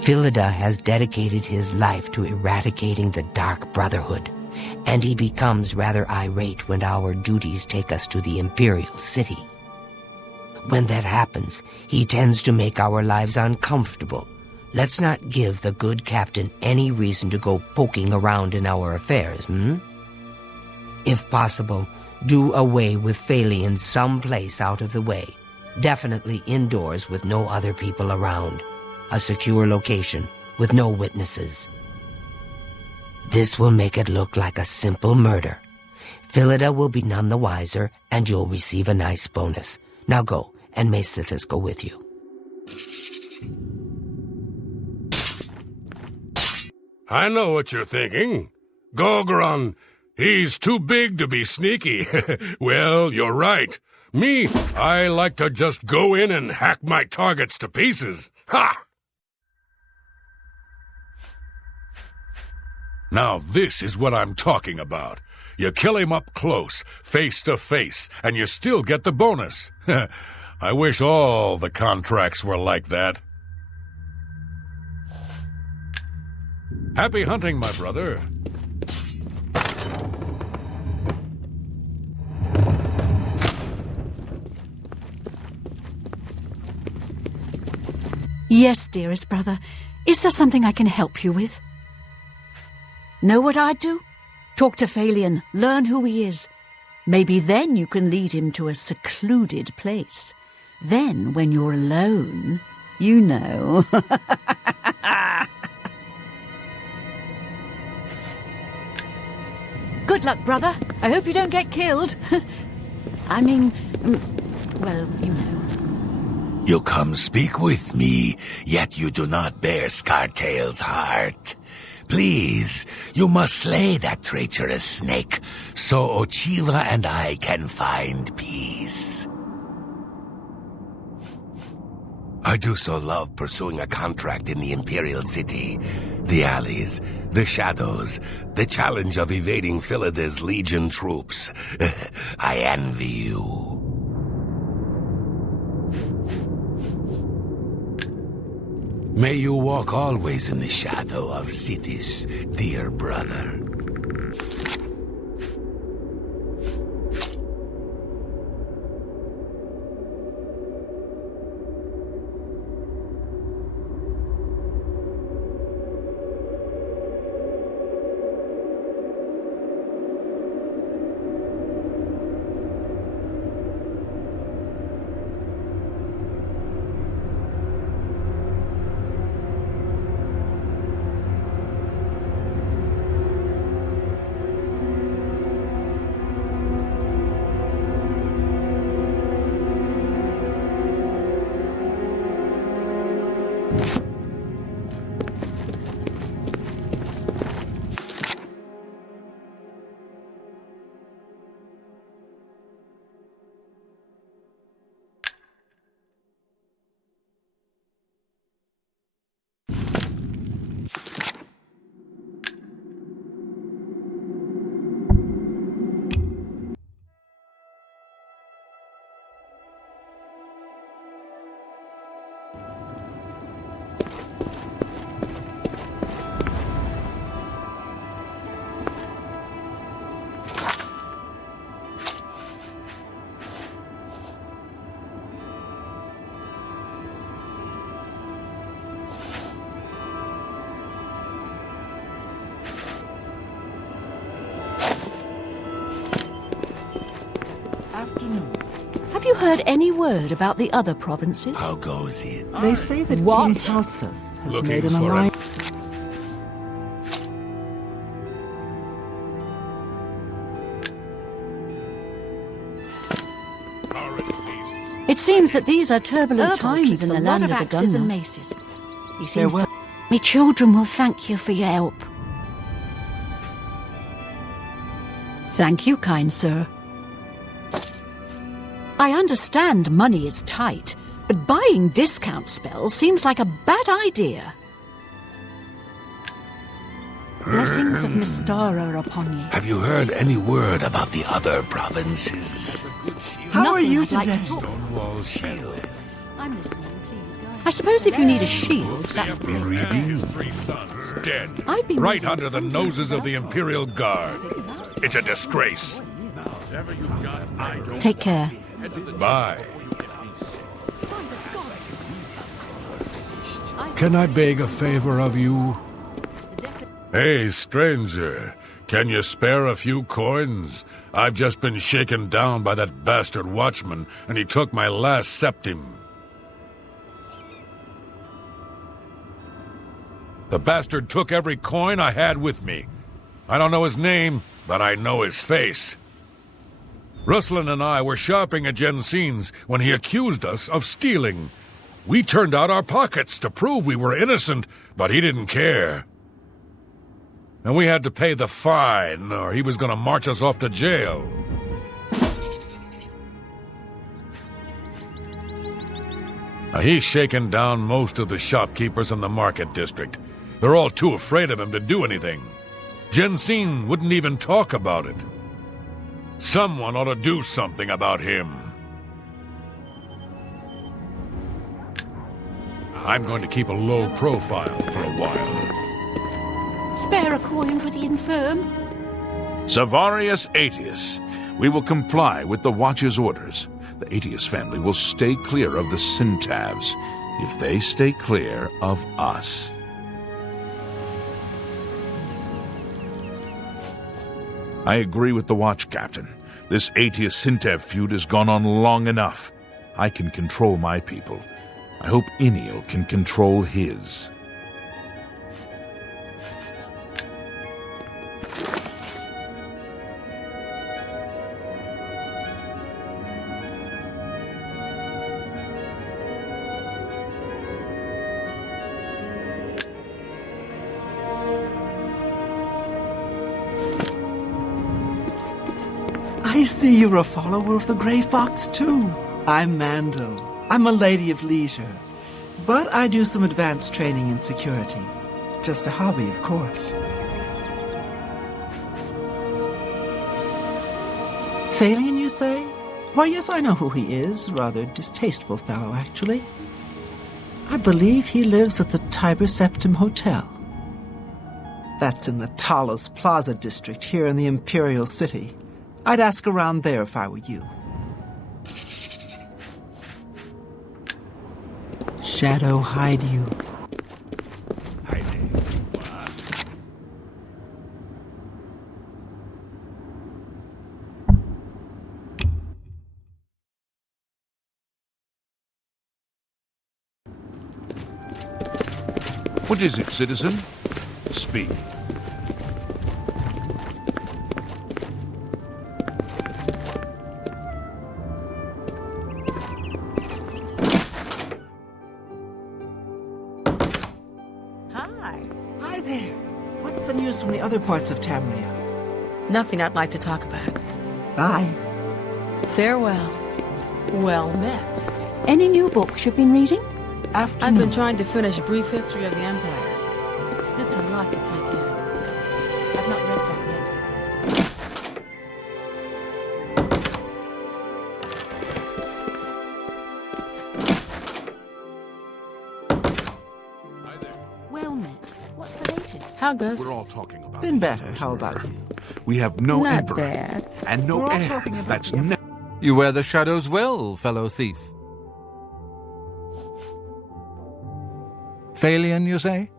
Philida has dedicated his life to eradicating the Dark Brotherhood, and he becomes rather irate when our duties take us to the Imperial City. When that happens, he tends to make our lives uncomfortable. Let's not give the good captain any reason to go poking around in our affairs, If possible, do away with Phalian someplace out of the way. Definitely indoors with no other people around. A secure location with no witnesses. This will make it look like a simple murder. Philida will be none the wiser, and you'll receive a nice bonus. Now go, and may Sithis go with you. I know what you're thinking. Gogron, he's too big to be sneaky. Well, you're right. Me, I like to just go in and hack my targets to pieces. Ha! Now this is what I'm talking about. You kill him up close, face to face, and you still get the bonus. I wish all the contracts were like that. Happy hunting, my brother. Yes, dearest brother. Is there something I can help you with? Know what I'd do? Talk to Phalion, learn who he is. Maybe then you can lead him to a secluded place. Then, when you're alone, you know. Good luck, brother. I hope you don't get killed. I mean, well, you know. You come speak with me, yet you do not bear Scartail's heart. Please, you must slay that traitorous snake, so Ochiva and I can find peace. I do so love pursuing a contract in the Imperial City. The alleys, the shadows, the challenge of evading Philida's Legion troops. I envy you. May you walk always in the shadow of Sithis, dear brother. Have you heard any word about the other provinces? How goes it? They say that What? King Halseth has Looking made an for alliance. It seems that these are turbulent Herbal times keeps in a the lot land of of the axes and gunner. maces. He seems to... Me children will thank you for your help. Thank you, kind sir. I understand money is tight, but buying discount spells seems like a bad idea. Blessings of Mystara upon you. Have you heard any word about the other provinces? How are Nothing you I'd like to today? talk- Stonewall shields. I'm listening, please go ahead. I suppose if you need a shield, that's the Emperor best. and his 3 sons dead, I've been right reading under the noses of the Imperial Guard. It's a disgrace. Take care. Bye. Can I beg a favor of you? Hey, stranger. Can you spare a few coins? I've just been shaken down by that bastard watchman, and he took my last septim. The bastard took every coin I had with me. I don't know his name, but I know his face. Ruslan and I were shopping at Jensen's when he accused us of stealing. We turned out our pockets to prove we were innocent, but he didn't care. And we had to pay the fine, or he was going to march us off to jail. Now, he's shaken down most of the shopkeepers in the market district. They're all too afraid of him to do anything. Jensen wouldn't even talk about it. Someone ought to do something about him. I'm going to keep a low profile for a while. Spare a coin for the infirm. Savarius Aetius, we will comply with the Watch's orders. The Aetius family will stay clear of the Syntavs, if they stay clear of us. I agree with the Watch Captain. This Aetius-Sintev feud has gone on long enough. I can control my people. I hope Iniel can control his. I see you're a follower of the Grey Fox, too. I'm Mando. I'm a lady of leisure. But I do some advanced training in security. Just a hobby, of course. Thalian, you say? Why, yes, I know who he is. Rather distasteful fellow, actually. I believe he lives at the Tiber Septim Hotel. That's in the Talos Plaza district here in the Imperial City. I'd ask around there if I were you. Shadow hide you. What is it, citizen? Speak. Hi there. What's the news from the other parts of Tamria? Nothing I'd like to talk about. Bye. Farewell. Well met. Any new books you've been reading? Afternoon. I've been trying to finish Brief History of the Empire. It's a lot to take in. I've not read that yet. Well met. What's the latest? How goes We're all talking about Been the better. Emperor's How murder. about you? We have no Not emperor bad. and no We're all heir. talking about That's the Emperor. You wear the shadows well, fellow thief. Thalian, you say?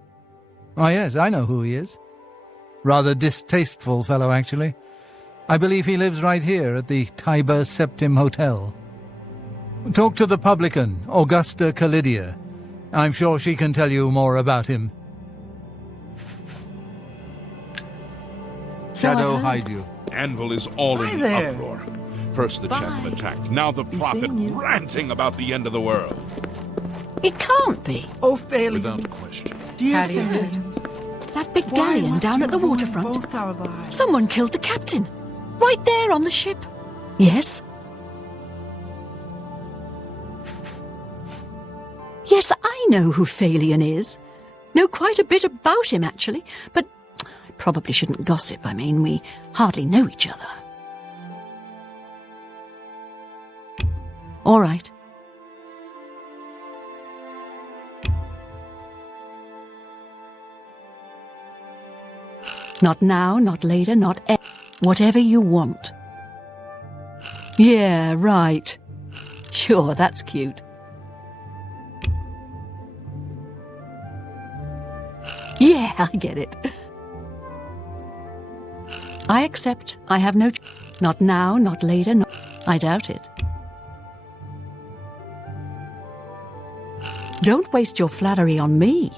Oh, yes, I know who he is. Rather distasteful fellow, actually. I believe he lives right here at the Tiber Septim Hotel. Talk to the publican, Augusta Calidia. I'm sure she can tell you more about him. Shadow hide you. Anvil is all Hi in the there. uproar. First the Chapel attacked, now the prophet seeing you. ranting about the end of the world. It can't be. Oh, Thalian. Without question. Dear How do you do? Thalian. That big Why galleon must down you at the ruin waterfront. both our lives? Someone killed the captain. Right there on the ship. Yes? Yes, I know who Thalian is. Know quite a bit about him, actually. But I probably shouldn't gossip. I mean, we hardly know each other. All right. Not now, not later, not whatever you want. Yeah, right. Sure, that's cute. Yeah, I get it. I accept. I have no... Not now, not later, not... I doubt it. Don't waste your flattery on me.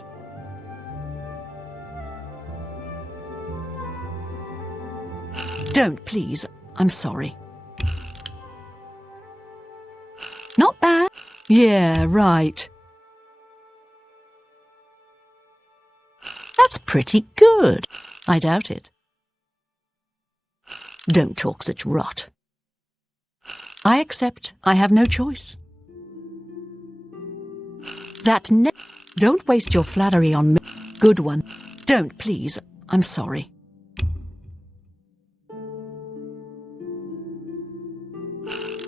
Don't, please. I'm sorry. Not bad. Yeah, right. That's pretty good. I doubt it. Don't talk such rot. I accept. I have no choice. Don't waste your flattery on me. Good one. Don't, please. I'm sorry.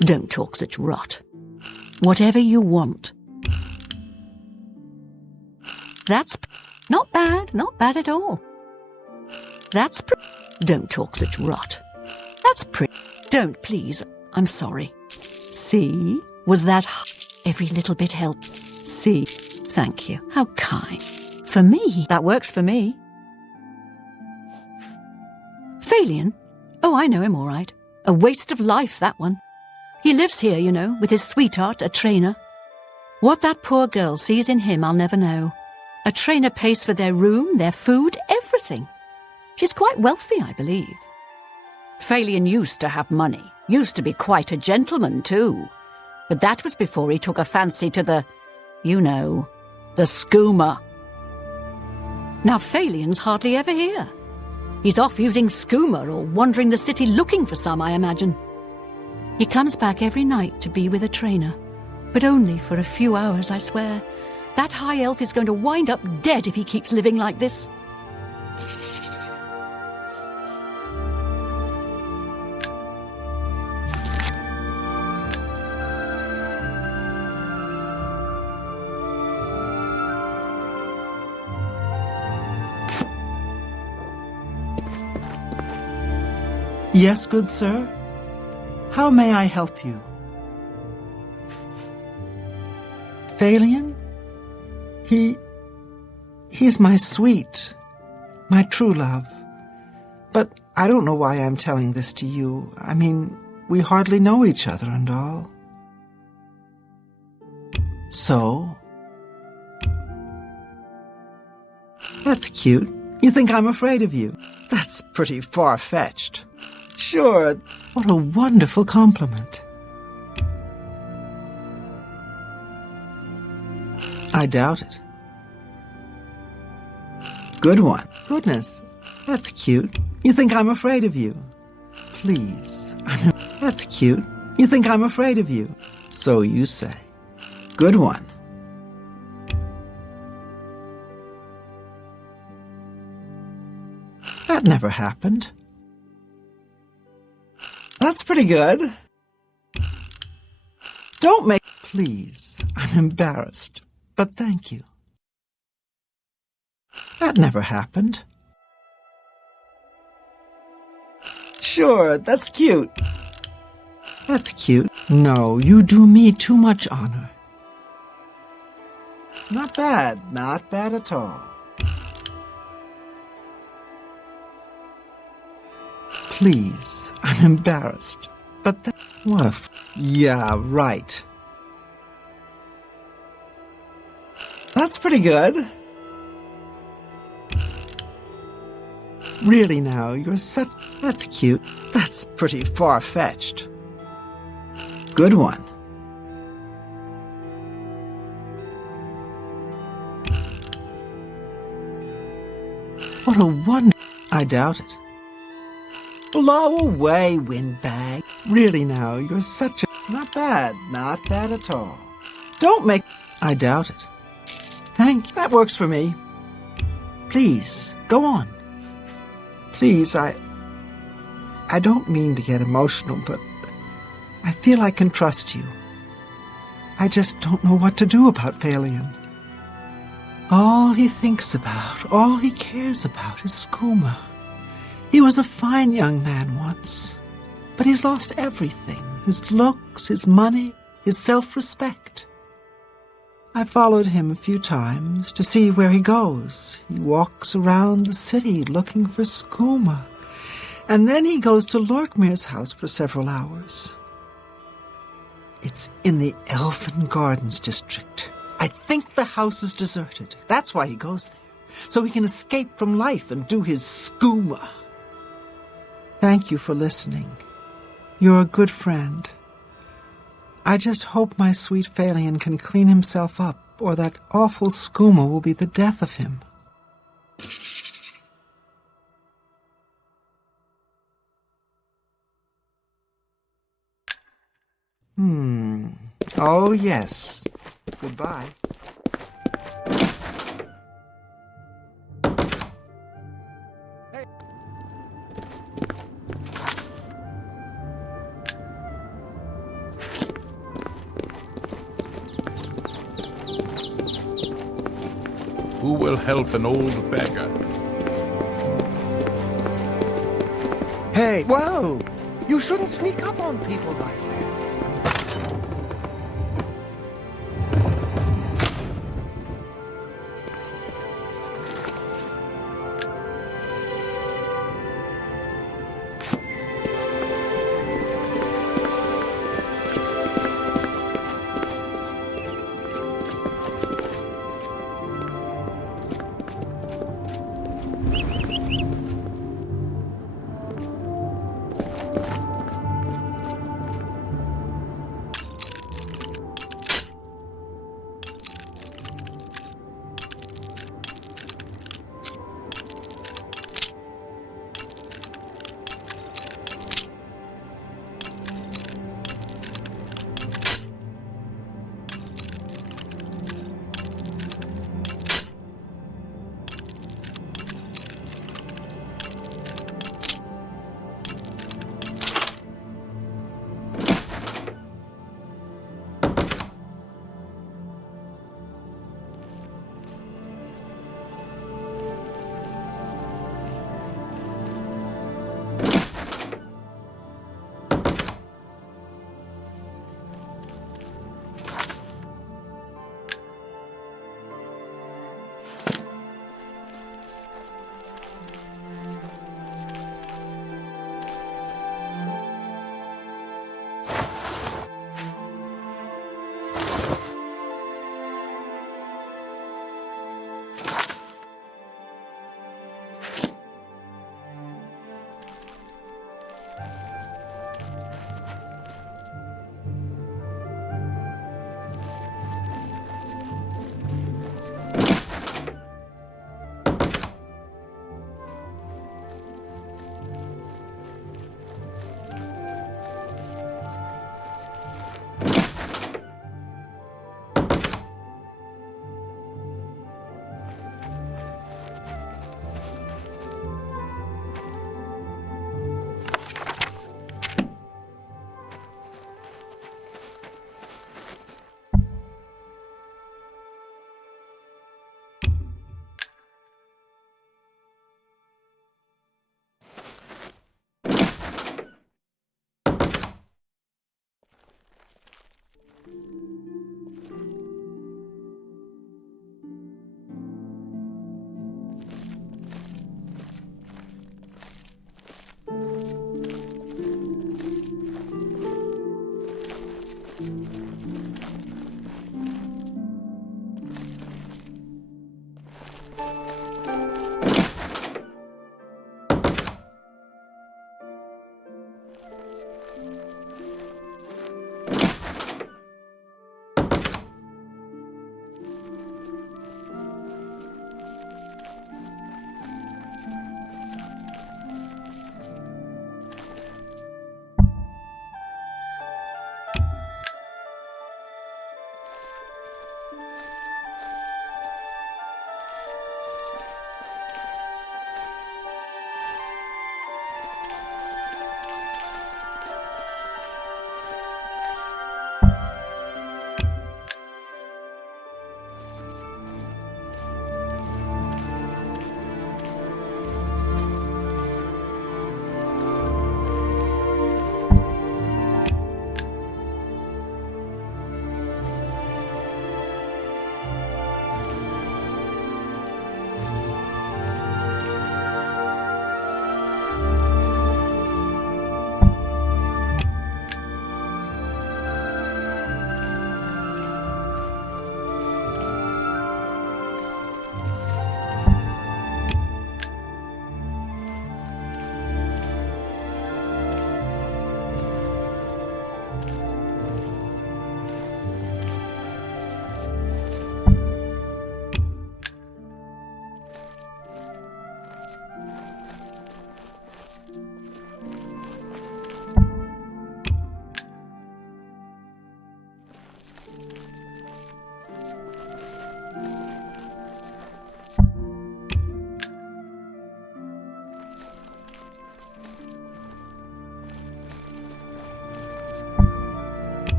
Don't talk such rot. Whatever you want. That's not bad at all. That's don't talk such rot. That's don't, please. I'm sorry. See? Was that every little bit help? See? Thank you. How kind. For me, that works for me. Thalian, Oh, I know him all right. A waste of life, that one. He lives here, you know, with his sweetheart, a trainer. What that poor girl sees in him, I'll never know. A trainer pays for their room, their food, everything. She's quite wealthy, I believe. Phalion used to have money. Used to be quite a gentleman, too. But that was before he took a fancy to the, you know, the skooma. Now Phalion's hardly ever here. He's off using skooma or wandering the city looking for some, I imagine. He comes back every night to be with a trainer, but only for a few hours, I swear. That high elf is going to wind up dead if he keeps living like this. Yes, good sir? How may I help you? Phalion? He's my sweet, my true love. But I don't know why I'm telling this to you. I mean, we hardly know each other and all. So? That's cute. You think I'm afraid of you? That's pretty far-fetched. Sure, what a wonderful compliment. I doubt it. Good one. Goodness, that's cute. You think I'm afraid of you? Please, that's cute. You think I'm afraid of you? So you say. Good one. That never happened. That's pretty good. Don't make... Please, I'm embarrassed, but thank you. That never happened. Sure, that's cute. That's cute. No, you do me too much honor. Not bad at all. Please, I'm embarrassed, but what a yeah, right. That's pretty good. Really now, you're such... That's cute. That's pretty far-fetched. Good one. What a wonder... I doubt it. Blow away, windbag. Really now, you're such a... Not bad at all. Don't make... I doubt it. That works for me. Please, go on. Please, I don't mean to get emotional, but I feel I can trust you. I just don't know what to do about Phalion. All he thinks about, all he cares about is skooma. He was a fine young man once, but he's lost everything. His looks, his money, his self-respect. I followed him a few times to see where he goes. He walks around the city looking for skooma, and then he goes to Lorkmir's house for several hours. It's in the Elfin Gardens district. I think the house is deserted. That's why he goes there, so he can escape from life and do his skooma. Thank you for listening. You're a good friend. I just hope my sweet Phalion can clean himself up, or that awful skooma will be the death of him. Oh, yes. Goodbye. Who will help an old beggar? Hey, whoa! You shouldn't sneak up on people like that.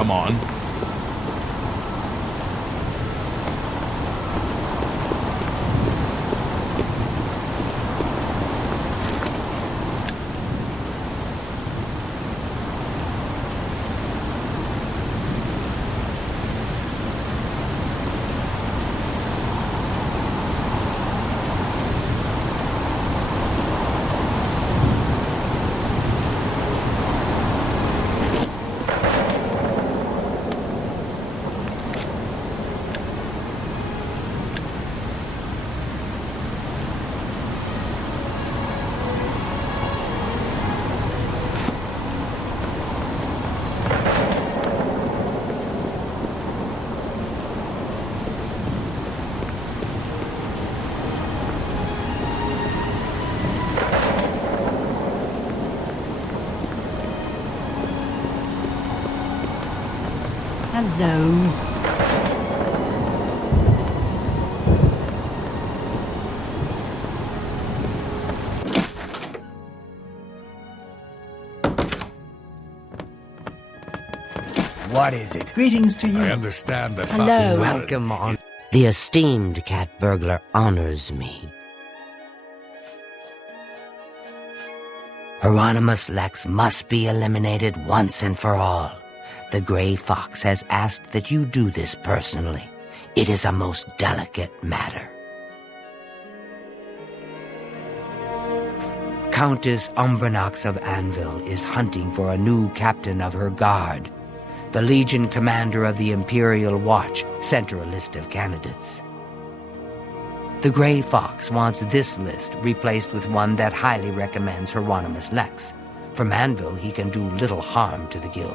come on. Hello. What is it? Greetings to you. I understand that Hello. Fop is Welcome on. The esteemed cat burglar honors me. Hieronymus Lex must be eliminated once and for all. The Grey Fox has asked that you do this personally. It is a most delicate matter. Countess Umbranox of Anvil is hunting for a new captain of her guard. The Legion commander of the Imperial Watch sent her a list of candidates. The Grey Fox wants this list replaced with one that highly recommends Hieronymus Lex. From Anvil, he can do little harm to the guild.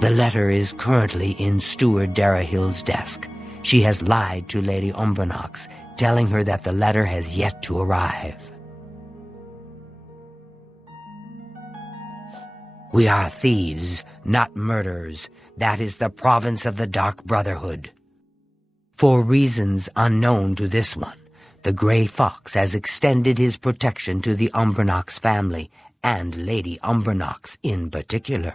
The letter is currently in Steward Darahill's desk. She has lied to Lady Umbranox, telling her that the letter has yet to arrive. We are thieves, not murderers. That is the province of the Dark Brotherhood. For reasons unknown to this one, the Grey Fox has extended his protection to the Umbranox family, and Lady Umbranox in particular.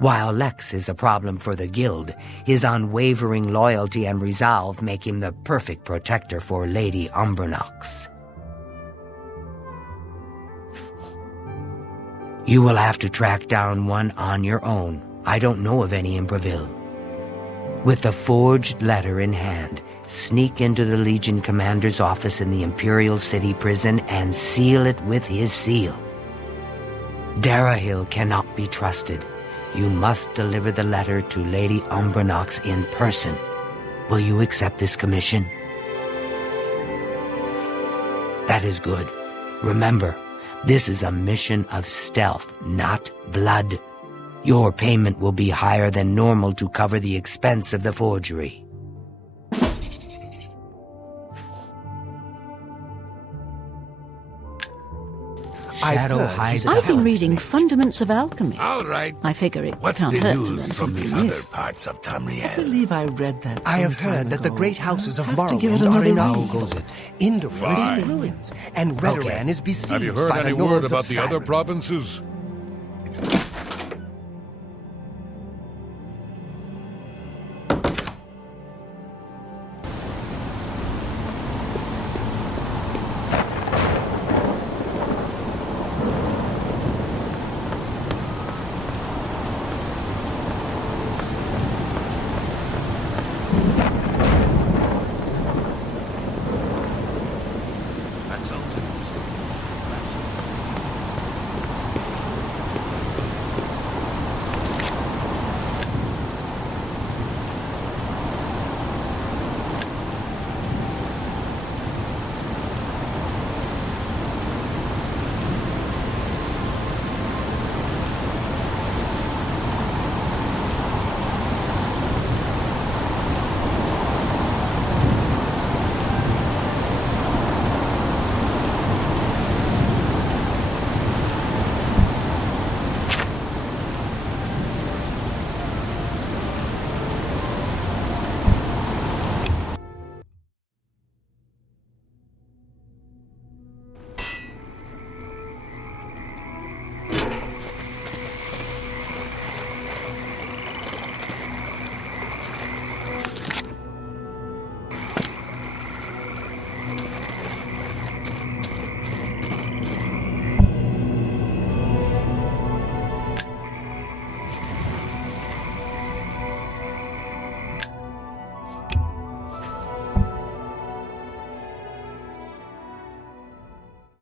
While Lex is a problem for the guild, his unwavering loyalty and resolve make him the perfect protector for Lady Umbranox. You will have to track down one on your own. I don't know of any in Breville. With the forged letter in hand, sneak into the Legion commander's office in the Imperial City prison and seal it with his seal. Darahill cannot be trusted. You must deliver the letter to Lady Umbranox in person. Will you accept this commission? That is good. Remember, this is a mission of stealth, not blood. Your payment will be higher than normal to cover the expense of the forgery. I've been reading Fundaments of Alchemy. All right. I figure it What's can't the hurt to learn news from something the new. other parts of I Tamriel? believe I read that. I have some time heard that the ago. great houses of I'll have to give it Morrowind are another in read. Indoril is Fine. in ruins, and Redoran is besieged Have you heard by any the word lords about of the other Skyrim. provinces? It's